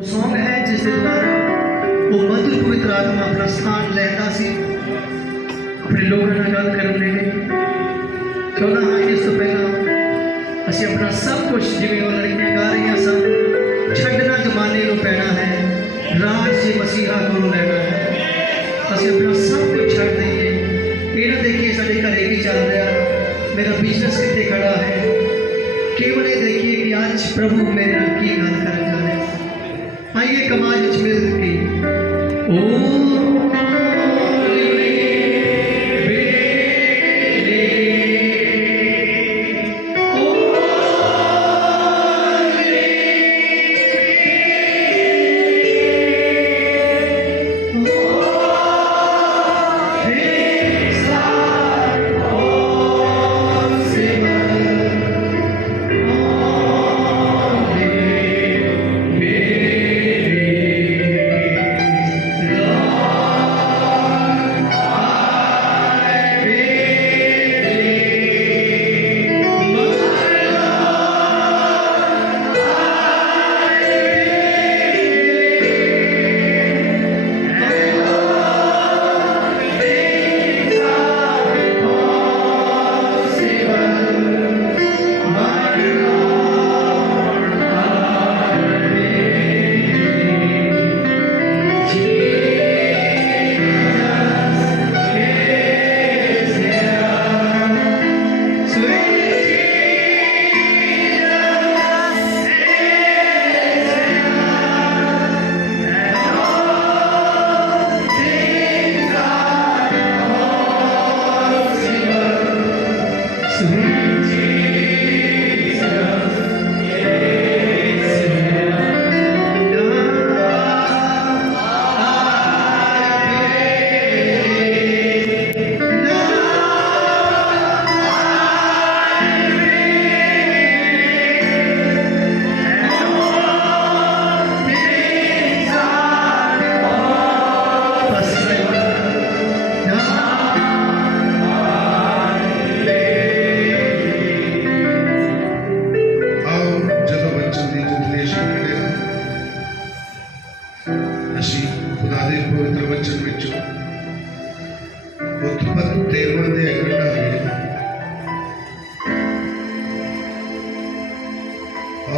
Song है जिसके द्वारा वो मधुर पवित्र आत्मा अपना स्थान लेता सी अपने लोगों ਨਾਲ ਗੱਲ ਕਰਨ ਲਈ ਚਾਹੁੰਦਾ ਹਾਂ ਕਿ ਇਸ ਤੋਂ ਪਹਿਲਾਂ ਅਸੀਂ ਆਪਣਾ ਸਭ ਕੁਝ ਜਿਵੇਂ ਉਹ ਲੜਕੀਆਂ ਗਾ ਰਹੀਆਂ ਸਨ ਛੱਡਣਾ ਜ਼ਮਾਨੇ ਨੂੰ ਪੈਣਾ ਹੈ ਰਾਜ ਜੇ ਮਸੀਹਾ ਕੋਲੋਂ ਲੈਣਾ ਹੈ ਅਸੀਂ ਆਪਣਾ ਸਭ ਕੁਝ ਛੱਡ ਦਈਏ ਇਹ ਨਾ ਦੇਖੀਏ ਸਾਡੇ ਘਰੇ ਕੀ ਚੱਲ ਰਿਹਾ ਮੇਰਾ ਬਿਜ਼ਨਸ ਕਿੱਥੇ ਖੜਾ ਹੈ केवल ये देखिए कि आज प्रभु मेरे नाल की गल कर जा रहे आइए कमाल विच मिल के ओ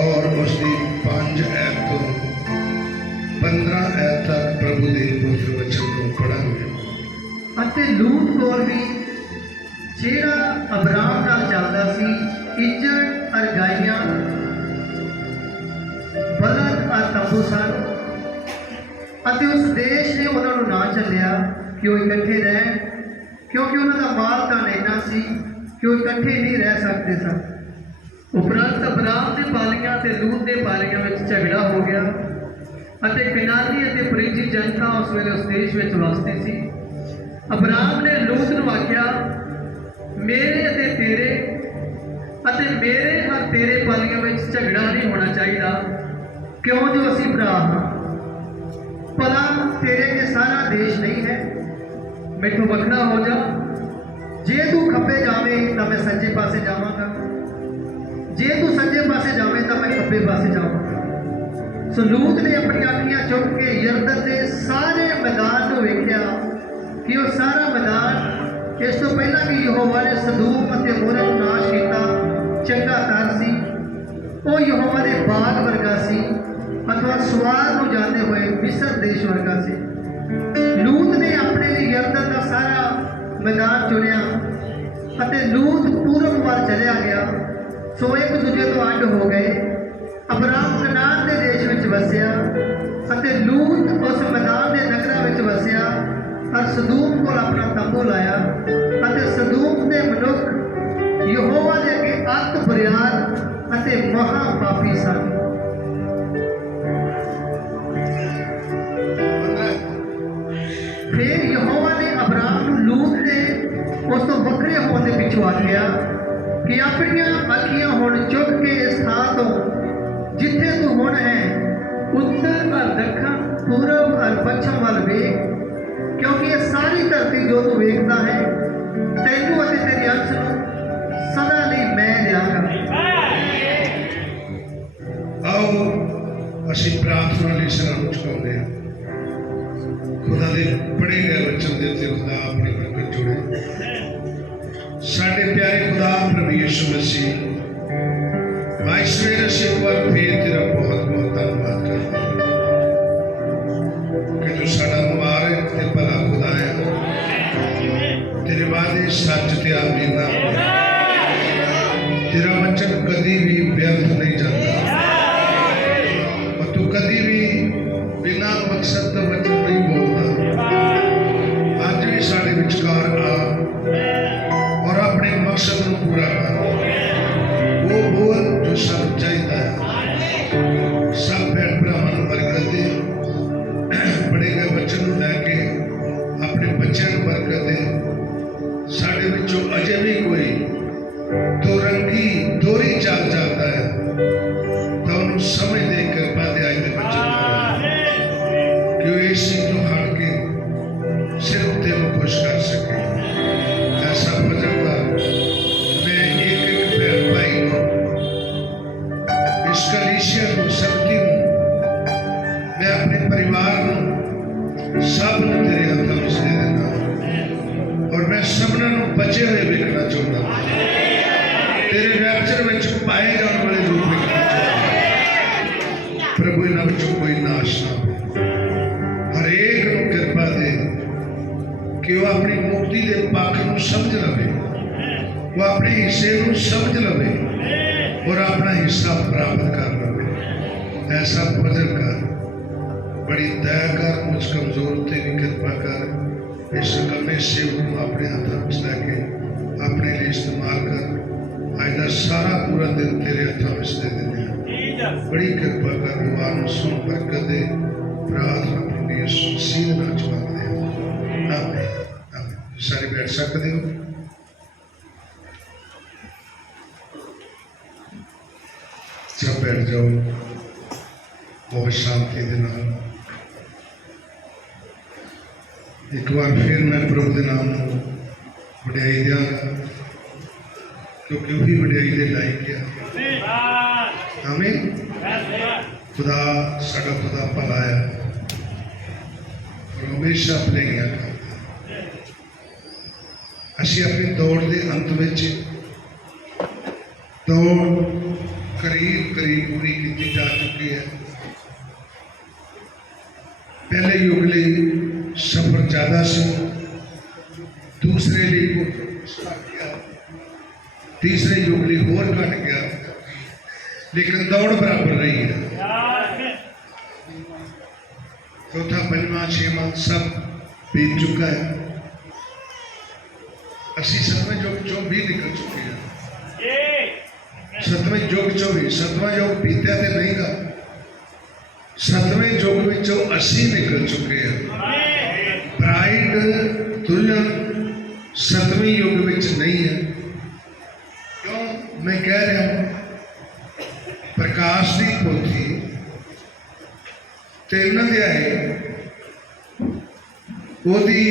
और उसकी 5 ऐप तो 15 ऐप तक प्रभु के पवित्र वचन को पढ़ांगे ਅਤੇ ਲੂਤ ਕੋਲ ਵੀ ਜਿਹੜਾ ਅਬਰਾਮ ਨਾਲ ਚੱਲਦਾ ਸੀ ਇੱਜੜ ਅਰ ਗਾਈਆਂ ਬਲਦ ਅਰ ਤੰਬੂ ਸਨ ਅਤੇ ਉਸ ਦੇਸ਼ ਨੇ ਉਹਨਾਂ ਨੂੰ ਨਾ ਚੱਲਿਆ ਕਿ ਉਹ ਇਕੱਠੇ ਰਹਿਣ ਕਿਉਂਕਿ ਉਹਨਾਂ ਦਾ ਮਾਲ ਤਾਂ ਇੰਨਾ ਸੀ ਕਿ ਉਹ ਇਕੱਠੇ ਨਹੀਂ ਰਹਿ ਸਕਦੇ ਸਨ ਉਪਰੰਤ ਅਬਰਾਮ ਦੇ ਪਾਲੀਆਂ ਤੇ ਲੂਤ ਦੇ ਪਾਲੀਆਂ ਵਿੱਚ ਝਗੜਾ ਹੋ ਗਿਆ ਅਤੇ ਕਨਾਨੀ ਅਤੇ ਪਰਿਜੀ ਜਨਤਾ ਉਸ ਵੇਲੇ ਉਸ ਦੇਸ਼ ਵਿੱਚ ਵਸਦੀ ਸੀ ਅਬਰਾਮ ਨੇ ਲੂਤ ਨੂੰ ਆਖਿਆ ਮੇਰੇ ਅਤੇ ਤੇਰੇ ਪਾਲੀਆਂ ਵਿੱਚ ਝਗੜਾ ਨਹੀਂ ਹੋਣਾ ਚਾਹੀਦਾ ਕਿਉਂ ਜੋ ਅਸੀਂ ਭਰਾ ਹਾਂ ਭਲਾ ਤੇਰੇ ਕੇ ਸਾਰਾ ਦੇਸ਼ ਨਹੀਂ ਹੈ ਮੈਥੋਂ ਵੱਖਰਾ ਹੋ ਜਾ ਜੇ ਤੂੰ ਖੱਬੇ ਜਾਵੇਂ ਤਾਂ ਮੈਂ ਸੱਜੇ ਪਾਸੇ ਜਾਵਾਂਗਾ ਜੇ ਤੂੰ ਸੱਜੇ ਪਾਸੇ ਜਾਵੇਂ ਤਾਂ ਮੈਂ ਖੱਬੇ ਪਾਸੇ ਜਾਵਾਂਗਾ ਸੋ ਲੂਤ ਨੇ ਆਪਣੀਆਂ ਅੱਖੀਆਂ ਚੁੱਕ ਕੇ ਯਰਦਨ ਦੇ ਸਾਰੇ ਮੈਦਾਨ ਨੂੰ ਵੇਖਿਆ ਕਿ ਉਹ ਸਾਰਾ ਮੈਦਾਨ ਇਸ ਤੋਂ ਪਹਿਲਾਂ ਕਿ ਯਹੋਵਾ ਨੇ ਸਦੂਮ ਅਤੇ ਮੋਰਾ ਨੂੰ ਨਾਸ਼ ਕੀਤਾ ਚੰਗਾ ਤਰ ਸੀ ਉਹ ਯਹੋਵਾ ਦੇ ਬਾਗ ਵਰਗਾ ਸੀ ਅਥਵਾ ਸਵਾਰ ਨੂੰ ਜਾਂਦੇ ਹੋਏ ਮਿਸਰ ਦੇਸ਼ ਵਰਗਾ ਸੀ ਲੂਤ ਨੇ ਆਪਣੇ ਲਈ ਯਰਦਨ ਦਾ ਸਾਰਾ ਮੈਦਾਨ ਚੁਣਿਆ ਅਤੇ ਲੂਤ ਪੂਰਬ ਵੱਲ ਚਲਿਆ ਗਿਆ ਸੋ ਇੱਕ ਦੂਜੇ ਤੋਂ ਅੱਡ ਹੋ ਗਏ ਅਬਰਾਮ ਕਨਾਨ ਦੇ ਦੇਸ਼ ਵਿੱਚ ਵਸਿਆ ਅਤੇ ਲੂਤ ਉਸ ਮੈਦਾਨ ਦੇ ਨਗਰਾਂ ਵਿੱਚ ਵਸਿਆ और सदूम को अपना तंबू लाया ਅਤੇ सदूम ਦੇ ਮਨੁੱਖ ਯਹੋਵਾ ਦੇ ਅੱਗੇ ਅਤ ਬਰਿਆਰ ਅਤੇ ਮਹਾ ਪਾਪੀ ਸਨ ਫਿਰ ਯਹੋਵਾ ਨੇ ਅਬਰਾਮ ਨੂੰ ਲੂਤ ਦੇ ਉਸ ਤੋਂ ਵੱਖਰੇ ਹੋਣ ਦੇ ਪਿੱਛੋਂ ਆਖਿਆ ਕਿ ਆਪਣੀਆਂ ਅੱਖੀਆਂ ਹੁਣ ਚੁੱਕ ਕੇ ਇਸ ਥਾਂ ਤੋਂ ਜਿੱਥੇ ਤੂੰ ਹੁਣ ਹੈ ਉੱਤਰ ਵੱਲ ਦੱਖਣ ਪੂਰਬ ਵੱਲ ਪੱਛਮ ਵੱਲ ਵੇਖ क्योंकि ये सारी धरती जो तू वेखता है तेनू और तेरी अंश सदा लिए मैं लियांगा। आओ ਅਸੀਂ ਪ੍ਰਾਰਥਨਾ ਲਈ ਸਿਰਾਂ ਨੂੰ ਝੁਕਾਉਂਦੇ ਹਾਂ। खुदा दे पढ़े गए वचन दे उत्ते खुदा अपनी बरकत जोड़े। साडे प्यारे खुदा प्रभु यीशु मसीह, भाई सवेरे से एक बार फिर तेरा बहुत बहुत धन्यवाद करते हैं कि तू साडा मुबारक ते भला खुदा है। तेरे वादे सच ते आमीन ना होए। तेरा वचन कदी भी व्यर्थ नहीं जाता और तू कदी भी बिना मकसद का वचन नहीं बोलता। अज भी साढ़े विचकार आ और अपने मकसद को पूरा कर। वो बोल जो सब चाहिए है। सब भैन भरावां बरकत दे। पढ़े गए वचन को लैके अपने बच्चों को बरकत दे। साढ़े विचों अजे भी कोई दो रंगी दोहरी चाल चलता है तो उन्होंने समझ दे कृपा दे आज के बच्चों कि इसी तो हट के सिर्फ तेन खुश कर सके। ऐसा भजन का मैं एक एक भैन भाई को, इस कलीसिया को, शक्ति को, मैं अपने परिवार को सब तेरे हाथों में दे देना और मैं सबना बचे हुए देखना चाहता हूँ। तेरे रैप्चर में पाए जाने वाले रूप में प्रभु इन्हों में कोई नाश ना हो। हरेक को कृपा दे कि वह अपनी मुक्ति के पक्ष को समझ लवे, वह अपने हिस्से को समझ लवे और अपना हिस्सा प्राप्त कर लवे। ऐसा भजन कर, बड़ी दया कर, मुझ कमजोर ते भी कृपा कर। इस कमे सेवक को अपने हाथों में लैके अपने लिए इस्तेमाल कर। अज का सारा पूरा दिन तेरे हाथों में दे देने। बड़ी कृपा कर, दुआ सुन, बरकत दे। प्रार्थना प्रभु यीशु मसीह दे नाम च मंगदे हां। आमीन आमीन। सारे बैठ सकते हो। सब बैठ जाओ बहुत शांति दे नाल। एक बार फिर मैं प्रभु के नाम को वडियाई देंगा क्योंकि वही वडियाई दे लायक है। आमीन। खुदा साडा खुदा भला है और हमेशा भलाइयां करता। असीं अपनी दौड़ के अंत में दौड़ करीब करीब पूरी की जा चुकी है। पहले युग लिए सफर ज़्यादा से, दूसरे लिए घट गया, तीसरे युग लिए होर घट गया, लेकिन दौड़ बराबर रही है। चौथा, पंजवां, छेवां सब बीत चुका है। असी सतवें युग चो भी निकल चुके हैं। सतवें युग चो भी, सतवां युग बीत्या तो नहीं गा, सतवें युग विचों असी निकल चुके हैं। ब्राइड दुल्हन सतवें युग विच नहीं है। क्यों मैं कह रहा हूं? प्रकाश की पोथी 3 अध्याय ओदी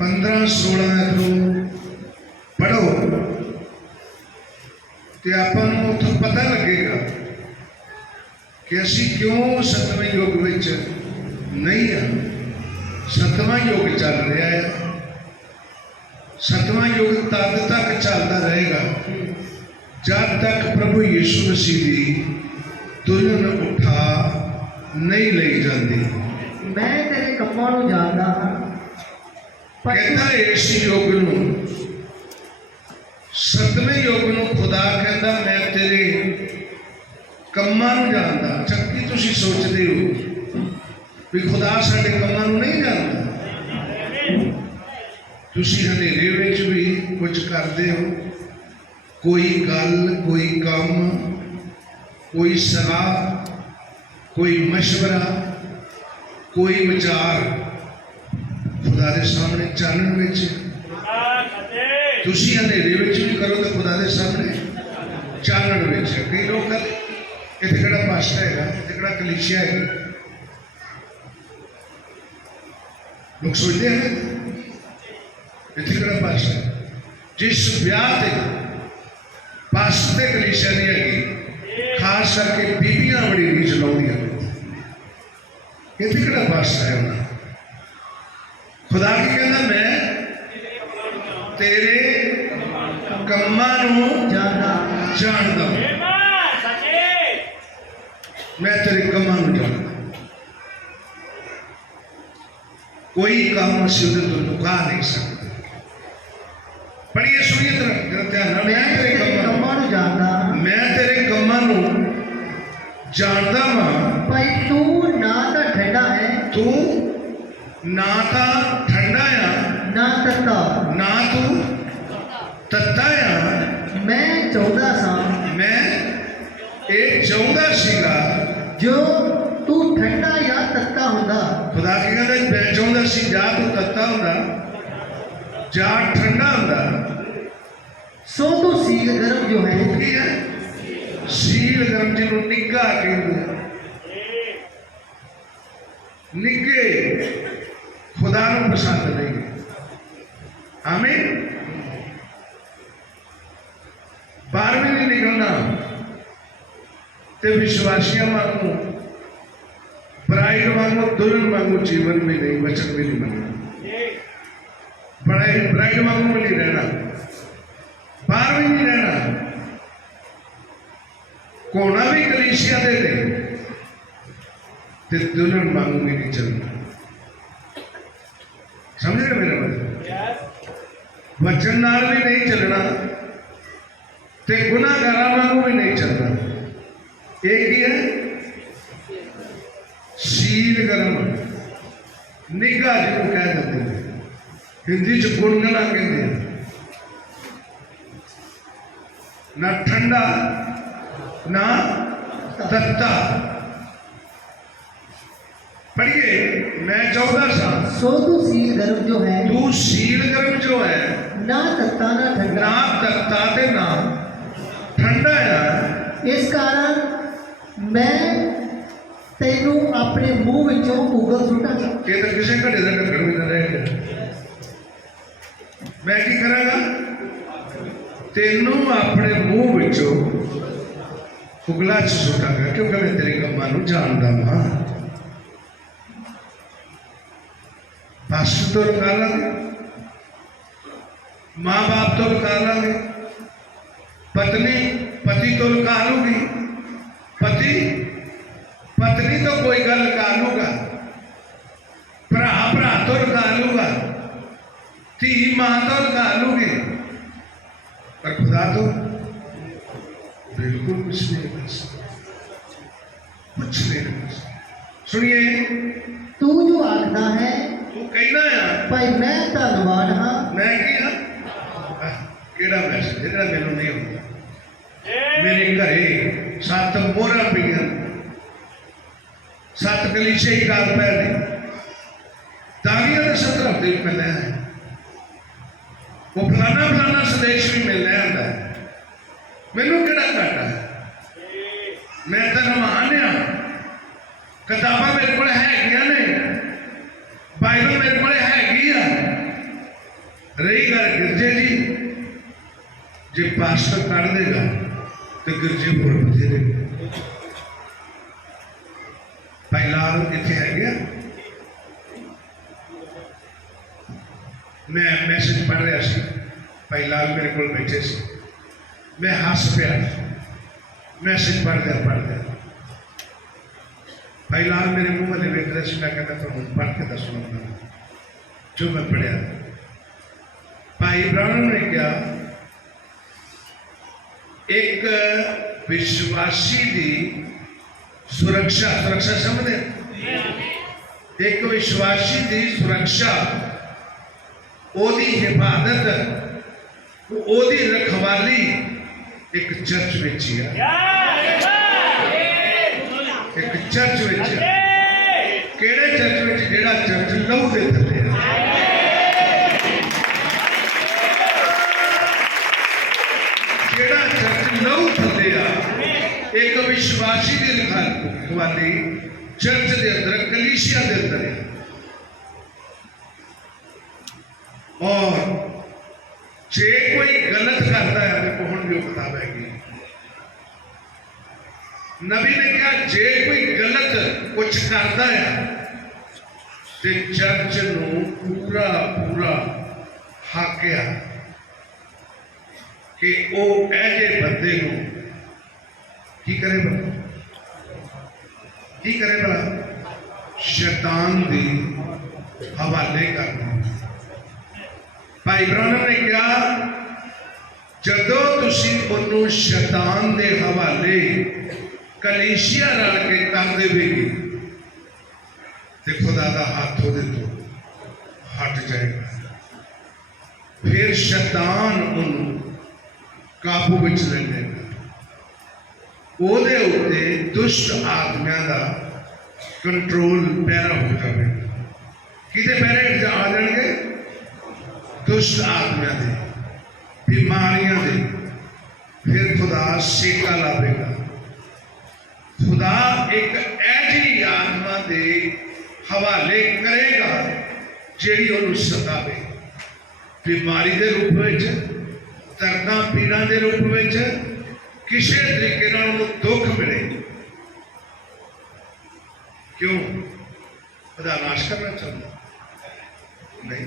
15-16 तो पढ़ो तो आपको उतो पता लगेगा कि असी क्यों सतवें युग विच नहीं हाँ। सतवां युग चल रहा है। सतवां युग तद तक चलता रहेगा जब तक प्रभु यीशु मसीह की दुल्हन उठा नहीं ली जाती। मैं तेरे कम्मां नूं जानदा हां। कहता इस युग नूं, सतवें युग नूं खुदा कहता मैं तेरे कम्मां नूं जानदा। चक्की तुसीं सोचदे हो भी खुदा साडे कम्मां नूं नहीं जानदा। तुसीं हनेरे विच भी कुछ करदे हो, कोई गल, कोई काम, कोई सलाह, कोई मशवरा, कोई विचार खुदा के सामने चानण विच, तुसीं हनेरे विच भी करो तो खुदा के सामने चानण विच। कई लोग कहते इत्थे किहड़ा पास्टर हैगा, इत्थे किहड़ा कलीसिया है। लोग सोचते हैं इत्थे किहड़ा पास्टर। जिस ब्याह ते पास्टर कलीसिया नहीं हैगी, खास करके बीबियां बड़ी रीझ लाउंदियां। इत्थे किहड़ा पातशाह है उन्हां खुदा की कहंदा मैं तेरे कम्मां नूं जानदा मैं तेरे कम्मां नूं जानदा कोई काम असीं उहदे तों लुका नहीं सकते पढ़िए सुनिए जरा ध्यान नाल मैं तेरे कम्मां नूं जानदा मैं तेरे कम्मां नूं जानदा वां भाई तू ना तो ठंडा है तू ना तां ठंडा आ ना तत्ता ना तू तत्ता आ मैं चाहता सा मैं ਇਹ ਚਾਹੁੰਦਾ ਸੀਗਾ जो तू ठंडा या तत्ता हुंदा खुदा की कहंदा मैं चाਹੁੰਦਾ ਸੀ ਜਾਂ ਤੂੰ ਤੱਤਾ ਹੁੰਦਾ ਜਾਂ ਠੰਡਾ ਹੁੰਦਾ सो तू सील गर्म जो है ਕੀ ਹੈ ਸੀਲ ਗਰਮ ਜਿਹਨੂੰ ਨਿੱਘਾ ਕਹਿੰਦੇ ਆ ਨਿੱਘੇ खुदा ਨੂੰ ਪਸੰਦ ਨਹੀਂ ਆਮੀਨ ਬਾਹਰ ਵੀ ਨਹੀਂ ਨਿਕਲਣਾ ते विश्वासियों वांगू ब्राइड वांगू दुल्हन वांगू जीवन में नहीं वचन में नहीं बनना ब्राइड वांगू में नहीं रहना बाहर भी नहीं रहना कोना भी कलीसिया दे दे ते दुल्हन वांगू में नहीं चलना समझ रहे मेरा मतलब वचन नाल भी नहीं चलना ते गुनाहगारां वांगू भी नहीं चलना एक ही है शील गर्म निगाह जिसको कह देते हैं हिंदी च गुनगुना कहते हैं ना ठंडा ना तत्ता पढ़िए मैं चाहता सा सो तू सील गर्म जो है तू शील गर्म जो है ना तत्ता ना ठंडा ना तत्ता ते ना ठंडा है इस कारण मैं तेनू अपने मुंह विचों उगल सुटांगा ये तो किसी घड़े का ढक्कन भी ना रहेगा मैं की करांगा तेनू अपने मुंह विचों उगला च सुटांगा क्योंकि मैं तेरे कम्मां नूं जानदा वां पास्टर तो लगा लांगे माँ बाप तो लगा लांगे पत्नी पति तो लगा लूगी पति पत्नी तो कोई गल लगा लूगा भरा भरा तो लगा लूगा धी मां तो लगा लूगी पर खुदा तो बिल्कुल कुछ नहीं कर सकता कुछ नहीं कर सकता सुनिए तू जो आखदा है तू कहना है भाई मैं धन्नवाद हाँ मैं की हाँ केड़ा मैसेज जेड़ा मैनू नहीं होता मेरे घरे 7 मोहरा पईयां 7 कलीसिया ही गाल पै ने दागियां दे 70 हफ्ते भी मिलना है वो फलाना फलाना संदेश भी मिलना है मैनू केड़ा घाटा है मैं तो रमान आ किताबां मेरे को हैगियां ने बाइबल मेरे को हैगी आ रही गल गिरजे जी जे पास्टर कर देगा तो गिरजे होर बथेरे भाई लाल इतने है गया मैं मैसेज पढ़ रहा सी भाई लाल मेरे को बैठे सी मैं हस पिया मैसेज पढ़ दिया भाई लाल मेरे मुंह वाले वेख रहे सी मैं कहता तुहानू पढ़ के दसूंगा जो मैं पढ़िया भाई ब्राह्मण ने क्या एक विश्वासी की सुरक्षा सुरक्षा समझते एक विश्वासी की सुरक्षा ओदी हिफाजत ओदी रखवाली एक चर्च विच ही है एक चर्च विच केड़े चर्च विच जेड़ा चर्च लहू दे थल्ले है जेड़ा चर्च लहू थल्ले आ एक विश्वासी की रखवाली चर्च के अंदर कलीसिया के अंदर है और जे कोई गलत करता है तो हुण जो किताब हैगी नबी ने कहा जे कोई गलत कुछ करता है ते चर्च नूं पूरा पूरा हाकिया कि वो ऐसे बंदे नूं की करे भला शैतान दे हवाले करना। भाई ब्राह्मण ने कहा जदों तुसीं उन्होंने शैतान दे हवाले कलीसिया रल के कर देवेगी तो खुदा का हाथ वो तो हट जाएगा। फिर शैतान उन्होंने काबू में ले लेगा। ਉਹਦੇ ਉੱਤੇ ਦੁਸ਼ਟ ਆਤਮਿਆਂ ਦਾ ਕੰਟਰੋਲ ਪੈਰਾ ਹੋ ਜਾਵੇਗਾ। ਕਿਹਦੇ ਪੈਰੇ ਆ ਜਾਣਗੇ? ਦੁਸ਼ਟ ਆਤਮਿਆਂ ਦੇ, ਬਿਮਾਰੀਆਂ ਦੇ। ਫਿਰ ਖੁਦਾ ਸੇਕਾ ਲਾਵੇਗਾ। ਖੁਦਾ ਇੱਕ ਐਜੀ ਆਤਮਾ ਦੇ ਹਵਾਲੇ ਕਰੇਗਾ ਜਿਹੜੀ ਉਹਨੂੰ ਸਤਾਵੇ, ਬਿਮਾਰੀ ਦੇ ਰੂਪ ਵਿੱਚ, ਦਰਦਾਂ ਪੀੜਾਂ ਦੇ ਰੂਪ ਵਿੱਚ, किसी तरीके दुख मिले। क्यों? खुदा नाश करना चाहता नहीं,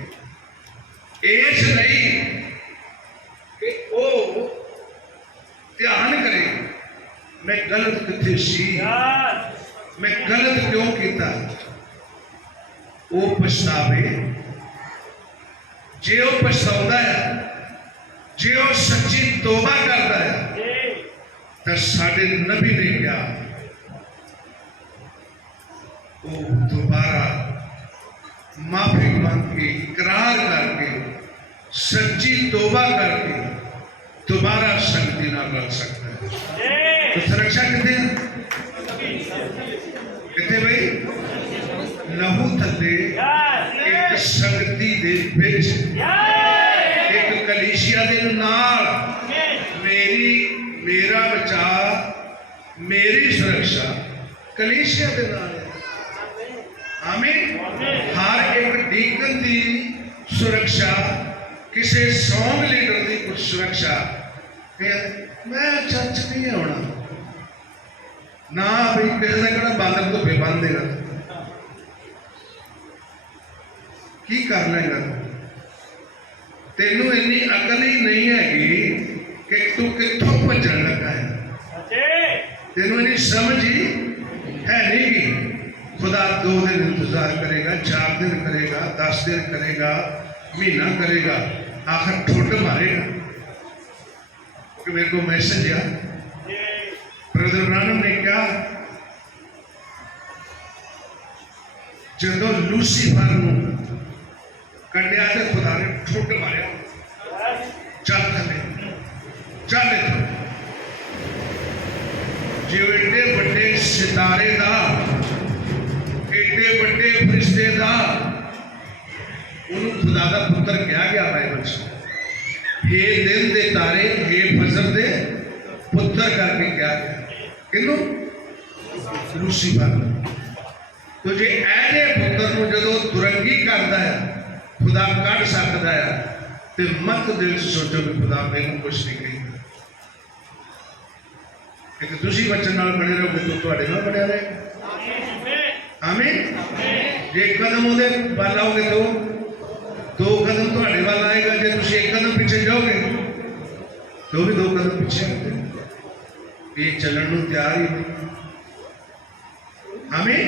इसलिए कि वो ध्यान करे मैं गलत किथे सी, मैं गलत क्यों किया। वो पछतावे। जे वो पछताता है, जे वो सच्ची तौबा करता है तो साडे नबी ने क्या वो दोबारा माफी मांग के इकरार करके सच्ची तौबा करके दोबारा संगति ना कर सकता है। तो सुरक्षा कितने भाई लहू थले एक संगति दे विच एक कलीसिया दे नाल मेरा बचाव, मेरी सुरक्षा कलीसिया के नाल है। आमीन। हर एक डीकन की सुरक्षा, किसी सॉन्ग लीडर की कुछ सुरक्षा। मैं चर्च नहीं आना ना भाई, किसी का कहना बादल तो बेबंद देगा की कर लेगा। तेनू इन्नी अकल ही नहीं हैगी कि तू कितों भजन लगा है, तेनों इन्नी समझ ही है नहीं। खुदा 2 दिन इंतजार करेगा, 4 दिन करेगा, 10 दिन करेगा, महीना करेगा, आखिर ठुड मारेगा। कि मेरे को मैसेज आया, ब्रदर ब्रानम ने कहा जदों लूसीफर नूं कढ़िया तो खुदा ने ठुड मारिया, चल थले चल इथों। जो एडे बड़े सितारे का, एडे बड़े फरिश्ते का उन्होंने खुदा का पुत्र कहा गया बाइबल से। हे दिन दे तारे, हे फजर दे पुत्र करके क्या गया। किनू? लूसीफर। तो जे ऐसे पुत्र को जो दुरंगी करता है खुदा कढ़ सकता है, तो मत दिल सोचो कि खुदा मैनू कुछ नहीं कही। एक तुसी बच्चन नाल बने रहोगे तो तुहाडे नाल बनिया रहेगा। आमीन। जे एक कदम उहदे वाल आओगे तो 2 कदम तुहाडे वाल आएगा। जे तुसी एक कदम पीछे जाओगे तो भी 2 कदम पीछे आते। ये चलन नूं तैयार ही नहीं। आमीन।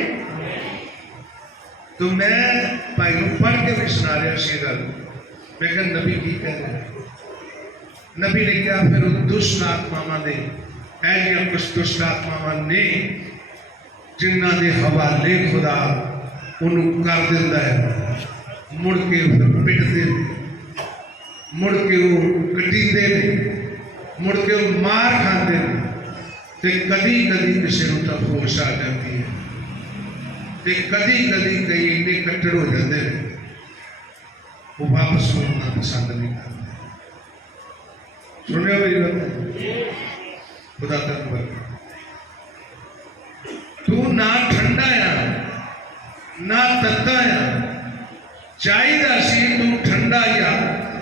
तो मैं भाई नूं पढ़ के भी सुना रहा सी गल। मैं कहा नबी की कह रहे हैं। नबी ने कहा फिर दुष्ट आत्मावां दे ऐसियां कुछ दुष्ट आत्मावां ने जिन्हां दे हवाले खुदा उन्होंने कर दिंदा है। मुड़ के फिर पिटते, मुड़ के वो कटींदे ने, मुड़ के वो मार खाते हैं। तो कदी कदी किसी को तो होश आ जाती है, तो कदी कदी कई इन्ने कट्टर हो जाते हैं वो वापस मुड़ना पसंद नहीं करते। सुनियो मेरी बात, खुदा तक तू ना ठंडा आ ना तत्ता आ, चाहिए सी तू ठंडा या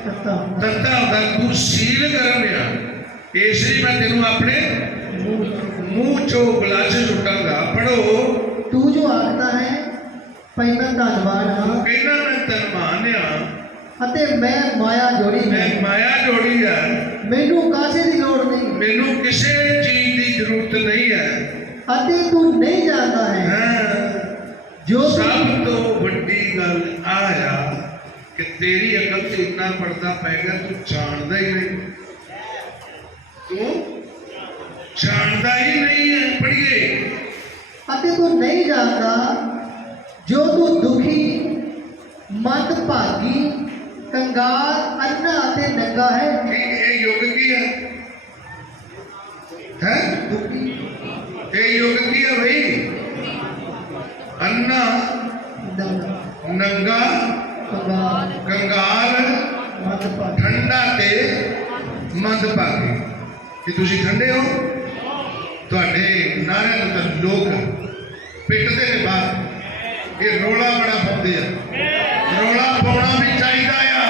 तत्ता होता, तू सील गर्म आ। इसलिए मैं तेनों अपने मुंह चो गलास छुटांगा पढ़ो तू जो आखदा है भई मैं धनवान हाँ कहना मैं धनवान आ ਅਤੇ ਮੈਂ ਮਾਇਆ ਜੋੜੀ मैं ਹੈ माया जोड़ी है ਮੈਨੂੰ ਕਾਸੇ ਦੀ ਲੋੜ ਨਹੀਂ मैनू किसी चीज की जरूरत नहीं है ਅਤੇ ਤੂੰ नहीं जाता है हाँ, जो सब तो बड़ी गल आया कि तेरी अकल से इतना पर्दा पै गया तू जानता ही नहीं तू जानता ही नहीं है पढ़िए ਅਤੇ ਤੂੰ नहीं जाता जो तू दुखी मंदभागी कंगाल अन्ना ਅਤੇ नंगा है ये युग की है हैं? दुखी ये युग की है भाई अन्ना नंगा नंगा कंगाल कंगाल मंदभागी ठंडा ते मंदभागी कि तुसी ठंडे हो ਤੁਹਾਡੇ ਨਾਰਿਆਂ ਨੂੰ ਤਾਂ ਲੋਕ ਪਿੱਟਦੇ ਨੇ ਬਾਹਰ ਇਹ ਰੋਲਾ ਬੜਾ ਪਾਉਂਦੇ ਆ ਰੋਲਾ ਪਾਉਣਾ ਵੀ ਚਾਹੀਦਾ ਆ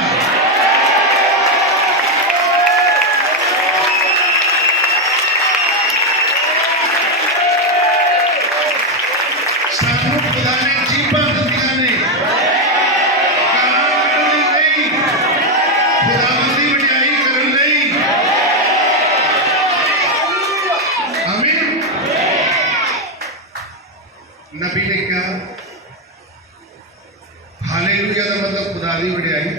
ਸਾਨੂੰ ਖੁਦਾ ਨੇ ਜੀਬਾਂ ਦਿੱਤੀਆਂ ਨੇ ਗਾਲਾਂ ਕੱਢਣ ਲਈ ਖੁਦਾਵੰਦ ਦੀ ਵਡਿਆਈ ਕਰਨ ਲਈ आमीन नबी ने क्या हालेलुया का मतलब खुदा दी वडियाई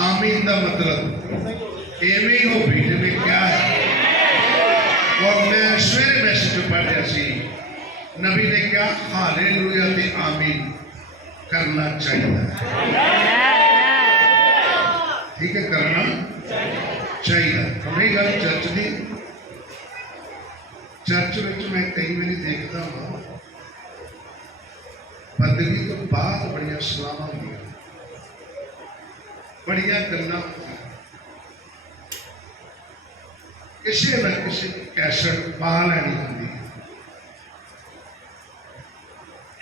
आमीन का मतलब एवें ही हो भी में क्या है और मैं सवेरे मैसेज में पढ़ रहा सी नबी ने क्या हालेलुया ते आमीन करना चाहिए ठीक है करना चाहिए हमें गल चर्च दी चर्च में मैं कई बार देखता हूँ बंदगी तो बाद बड़िया सलाह होंगे बड़िया गल्लां किसी न किसी कैसेट पा लैनी होंगी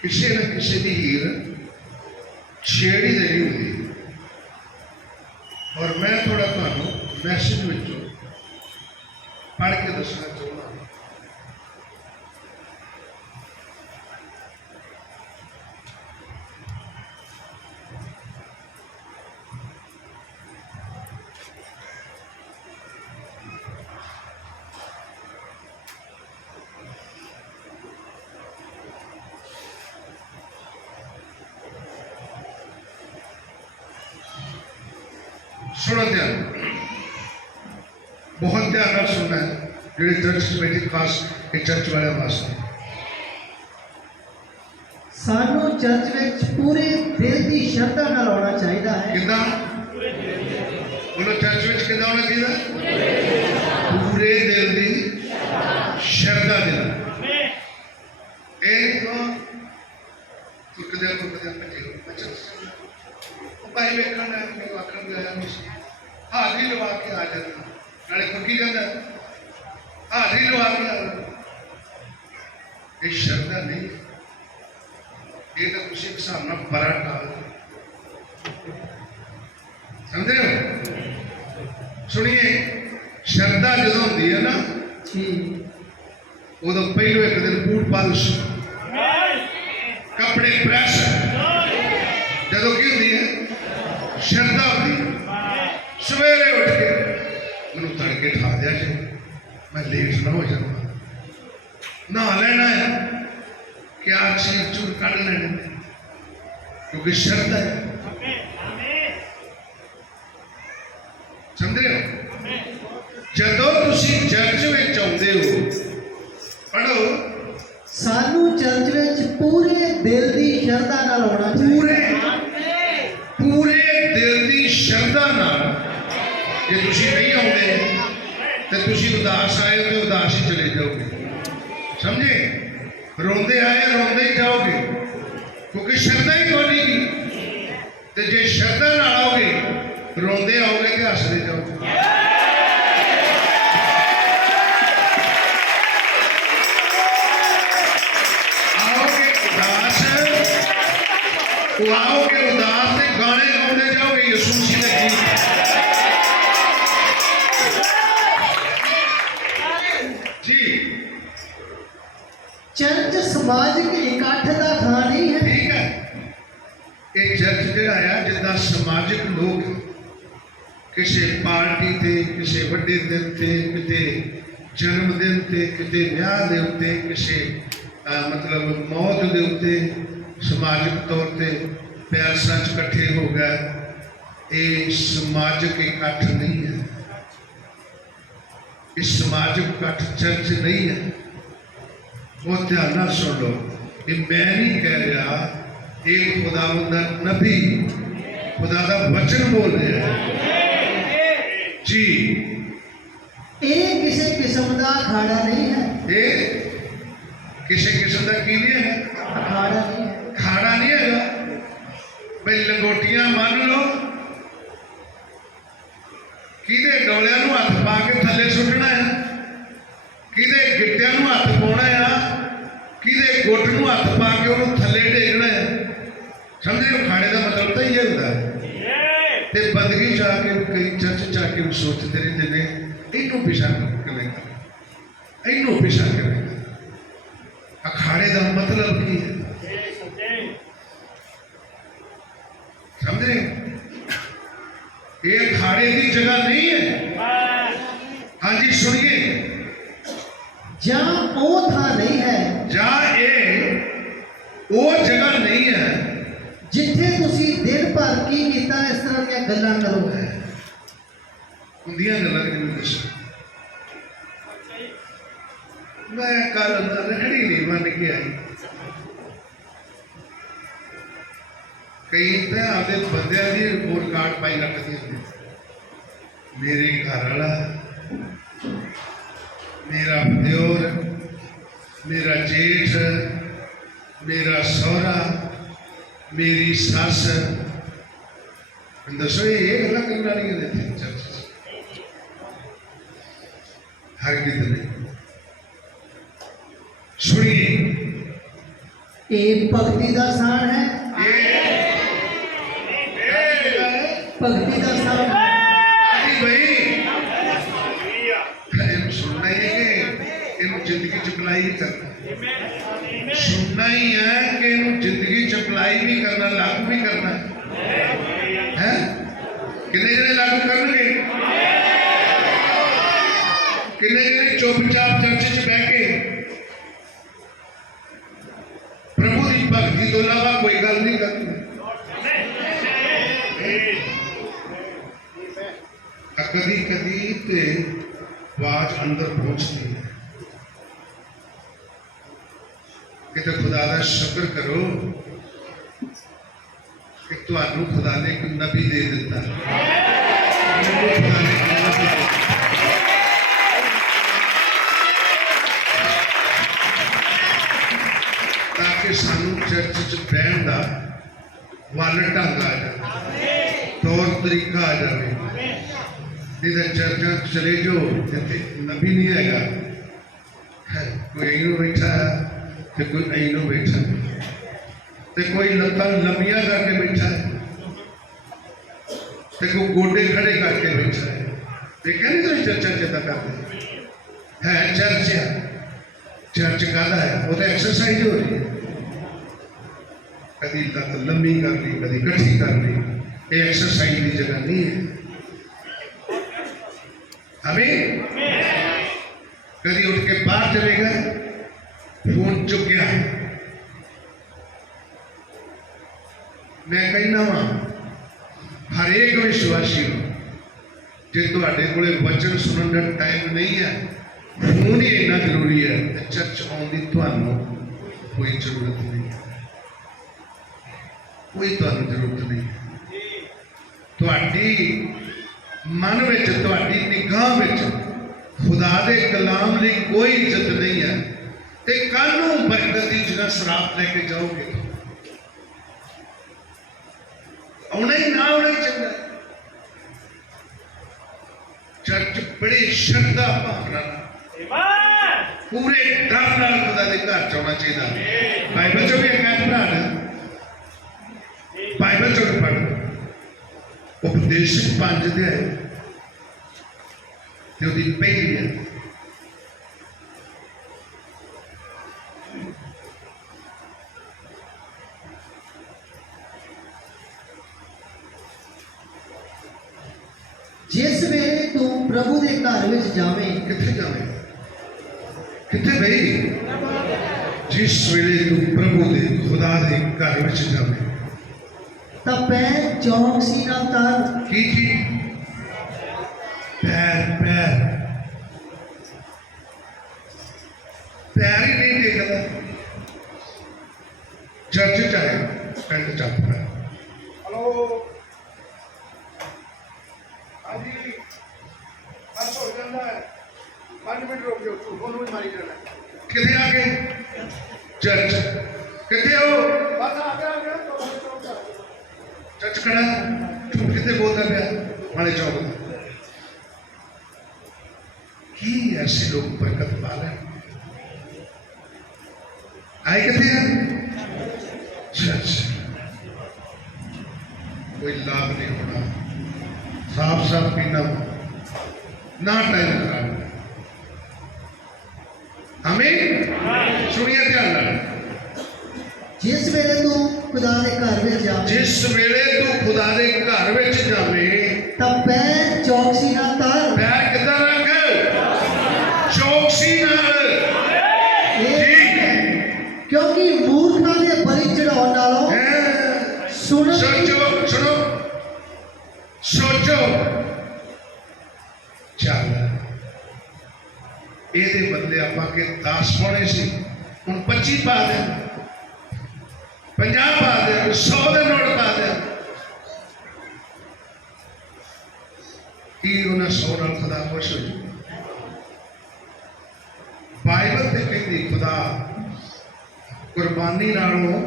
किसी न किसी की हीर छेड़ी देनी होंगी और मैं थोड़ा तुहानू मैसेज विचों पढ़ के दसना चाहूँगा सुनो ध्यान बहुत ध्यान ਨਾਲ सुनना है ਜਿਹੜੇ चर्च में बैठे खास ये चर्च वाले वास्ते ਸਾਨੂੰ ਚਰਚ ਵਿੱਚ ਪੂਰੇ ਦਿਲ ਦੀ ਸ਼ਰਧਾ ਨਾਲ ਆਉਣਾ ਚਾਹੀਦਾ ਹੈ ਕਿਦਾਂ ਉਹਨਾਂ ਚਰਚ ਵਿੱਚ ਕਿਦਾਂ ਆਉਣਾ ਚਾਹੀਦਾ ਪੂਰੇ ਦਿਲ ਦੀ ਸ਼ਰਧਾ ਦੇ ਨਾਲ ਇਹ ਤੁਕਦੇ ਬੱਚੇ ਉਹ ਭਾਈ ਵੇਖਣ ਦਾ ਮੈਨੂੰ ਆਖਣ ਦਾ ਹਾਜ਼ਰੀ ਲਵਾ ਕੇ ਆ ਜਾਂਦਾ ਨਾਲੇ ਕੁੱਕੀ ਜਾਂਦਾ ਹਾਜ਼ਰੀ ਲਵਾ ਕੇ ਆ ਇਹ ਸ਼ਰਧਾ ਨਹੀਂ ਇਹ ਤਾਂ ਤੁਸੀਂ ਇੱਕ ਹਿਸਾਬ ਨਾਲ ਬੜਾ ਟਾਲ ਸਮਝਦੇ ਹੋ ਸੁਣੀਏ ਸ਼ਰਧਾ ਜਦੋਂ ਹੁੰਦੀ ਹੈ ਨਾ ਜੀ ਉਦੋਂ ਪਹਿਲੋਂ ਇੱਕ ਦਿਨ ਬੂਟ ਪਾਲਿਸ਼ ਕੱਪੜੇ ਪ੍ਰੈਸ ਜਦੋਂ ਕੀ ਹੁੰਦੀ ਹੈ ਸ਼ਰਧਾ ਹੁੰਦੀ ਹੈ ਸਵੇਰੇ ਉੱਠ ਕੇ ਮੈਨੂੰ ਤੜਕੇ ਠਾ ਦਿਆ ਜੇ ਮੈਂ ਲੇਟ ਨਾ ਹੋ ਜਾਵਾਂ ਨਹਾ ਲੈਣਾ ਹੈ क्या चीज चूर कड़ लेने क्योंकि शर्त है समझ रहे हो जदों तुसी चर्च में आउंदे हो पढ़ो ਸਾਨੂੰ ਚਰਚ ਵਿੱਚ ਪੂਰੇ ਦਿਲ ਦੀ ਸ਼ਰਧਾ ਨਾਲ ਆਉਣਾ ਚਾਹੀਦਾ पूरे दिल की श्रद्धा नाल जे तुसी नहीं आउंदे ते तुसी उदास आए हो तो उदास ही चले जाओगे समझे रोंदे आए रोंदे ही जाओगे क्योंकि श्रद्धा ही कोई नहीं तो जे श्रद्धा ना आओगे रोंदे आओगे कि हसदे जाओगे आओगे उदास आओगे उदास से गाने गाते जाओगे यीशु मसीह के गीत जी चर्च समाजिक इकट्ठ का थां नहीं है। ठीक है, ये चर्च जिहड़ा है जिद्दां समाजिक लोग किसी पार्टी ते, किसी वड्डे दिन ते, किते जन्मदिन ते, किते विआह दे उत्ते, किसी मतलब मौत दे उत्ते समाजिक तौर ते पैलसां च इकट्ठे हो गए, ये समाजिक इकट्ठ नहीं है। ये समाजिक इकट्ठ चर्च नहीं है। वो ध्यान नाल सुन लो, ये मैं नहीं कह रहा, एक खुदावंद दा नबी खुदा दा वचन बोल रहा है जी। ये किसी किस्म का अखाड़ा नहीं है। ये किसी किस्म का की नहीं है, अखाड़ा नहीं है। खाड़ा नहीं है। भाई लंगोटियां मान लो, किदे डोलियां नूं हथ पा के थले सुटना है, किदे गिट्टियां नूं हथ पाउणा है, किदे गुट नूं हथ पा के उहनूं थले टेकना है। समझे हो, खाड़े का मतलब तो ये होता है। ते बंदगी जाके कई चर्च जाके भी सोचते रहते ने, इनू पिछा किवें कर, इनू पिछा किवें कर। अखाड़े का मतलब की है, समझ रहे? ये अखाड़े की जगह नहीं है। हाँ जी सुनिए, जहाँ वो थां नहीं है, जहाँ ये वो जगह नहीं है जिथे तुसी दिन भर की कीता इस तरह दी गल्लां करो। उन्दियां गल्लां किन्नू दस्सां? मैं कल रखड़ी नहीं बन के आई, कई तो आपके बंदियां दी रिपोर्ट कार्ड पाई रखती होंदी, मेरे घर वाला, मेरा दियोर, मेरा जेठ, मेरा सौरा, मेरी सस। दसो ये गल्लां करने वाली ने चर्च हर कितने सुनिए, ये भगती का स्थान है। भगती का स्थान भाई सुनना ही है कि इन जिंदगी चपलाई भी करना, सुनना ही है कि इन जिंदगी चपलाई भी करना, लागू भी करना है। कितने जने लागू करनगे? कितने जने चुपचाप चर्च च बह के प्रभु की भक्ति तो इलावा कोई गल नहीं करनी? कदी कदी ते आवाज अंदर पहुंचती है कि तो खुदा का शुक्र करो कि तुहानू खुदा ने एक नबी दे दिता, ताकि सानू चर्च च बहन का वल ढंग आ जाए, तौर तरीका आ जाए। नहीं तो चर्च चले जाओ जिथे नबी नहीं है, कोई इनू बैठा है तो कोई इनू बैठा है, तो कोई लत्तां लंबियां करके बैठा है, तो कोई गोडे खड़े करके बैठा है। देखा नहीं तो चर्चा जिदा करते है। चर्च है, चर्च कहता है वो तो एक्सरसाइज हो रही है, कभी लत्त लंबी कर ली, कभी कट्ठी कर ली, ये एक्सरसाइज की जगह नहीं है। हमें कभी उठ के बाहर चले गए, फोन चुक गया। मैं कहना वा हर एक विश्वासी जे तुहाडे कोले वचन सुनने का टाइम नहीं है, फोन ही इतना जरूरी है, तो चर्च आने की तुहानू कोई जरूरत नहीं है, कोई तुहानू जरूरत नहीं है। तुहाडी मन विच, तुहाडी निगाह विच खुदा दे कलाम लिए कोई इज्जत नहीं है, ते कल नूं बरकत दी जगह शराब लेके जाओगे, आना ही ना आना ही चंगा। चर्च बड़ी श्रद्धा भावना पूरे डर नाल खुदा दे घर च आना चाहिए। बाइबल चो भी एक पढ़ा ना, बाइबल चो पढ़ उपदेश 5 अध्याय ते ओदी पहली है ਜਿਸ ਵੇਲੇ ਤੂੰ ਪ੍ਰਭੂ ਦੇ ਘਰ ਵਿੱਚ ਜਾਵੇਂ किथे जावे किथे बई जिस वेले तू प्रभु दे खुदा दे घर विच जावे ਤਾਂ ਪੈਰ ਚੌਕਸੀ ਨਾਲ ਧਰ। की पैर पैर पैर ही नहीं टेकदा चर्च च आया पिंड च अपना हेलो हाँ जी बस हो जाता है 5 मिनट रुक जाओ फोन भी मारी जाना कितने आ गए चर्च कितने हो बस आ गया चर्च खड़ा झूठ कितने बोलता पाया वाले चौक की ऐसे लोग बरकत पा लें आए कितने हैं चर्च कोई लाभ नहीं होना साफ साफ पीना ना टाइम खराब हमें सुनिए ध्यान ਨਾਲ ਜਿਸ ਵੇਲੇ ਤੂੰ ਖੁਦਾ ਦੇ ਘਰ ਵਿੱਚ ਜਾਵੇਂ जिस वेले तू खुदा दे घर विच जावे ਤਾਂ ਪੈਰ ਚੌਕਸੀ ਨਾਲ ਧਰ। पैर किदां रख चौकसी नाल जी ਕਿਉਂਕਿ ਮੂਰਖਾਂ ਦੇ ਬਲੀ ਚੜਾਉਣ ਨਾਲੋਂ हैं ਸੁਣ सोचो सुनो सोचो चल ਇਹਦੇ ਬਦਲੇ ਆਪਾਂ ਕਿ 10 ਪਾਉਣੇ ਸੀ ਹੁਣ 25 ਪਾ ਦੇ 50 ਪਾ ਦੇ 100 ਦੇ ਨੋਟ ਪਾ ਦੇ ਕੀ ਉਹਨਾਂ 100 ਨਾਲ ਖੁਦਾ ਖੁਸ਼ ਹੋ ਜਾਊ ਬਾਈਬਲ ਤੇ ਕਹਿੰਦੀ ਖੁਦਾ ਕੁਰਬਾਨੀ ਨਾਲੋਂ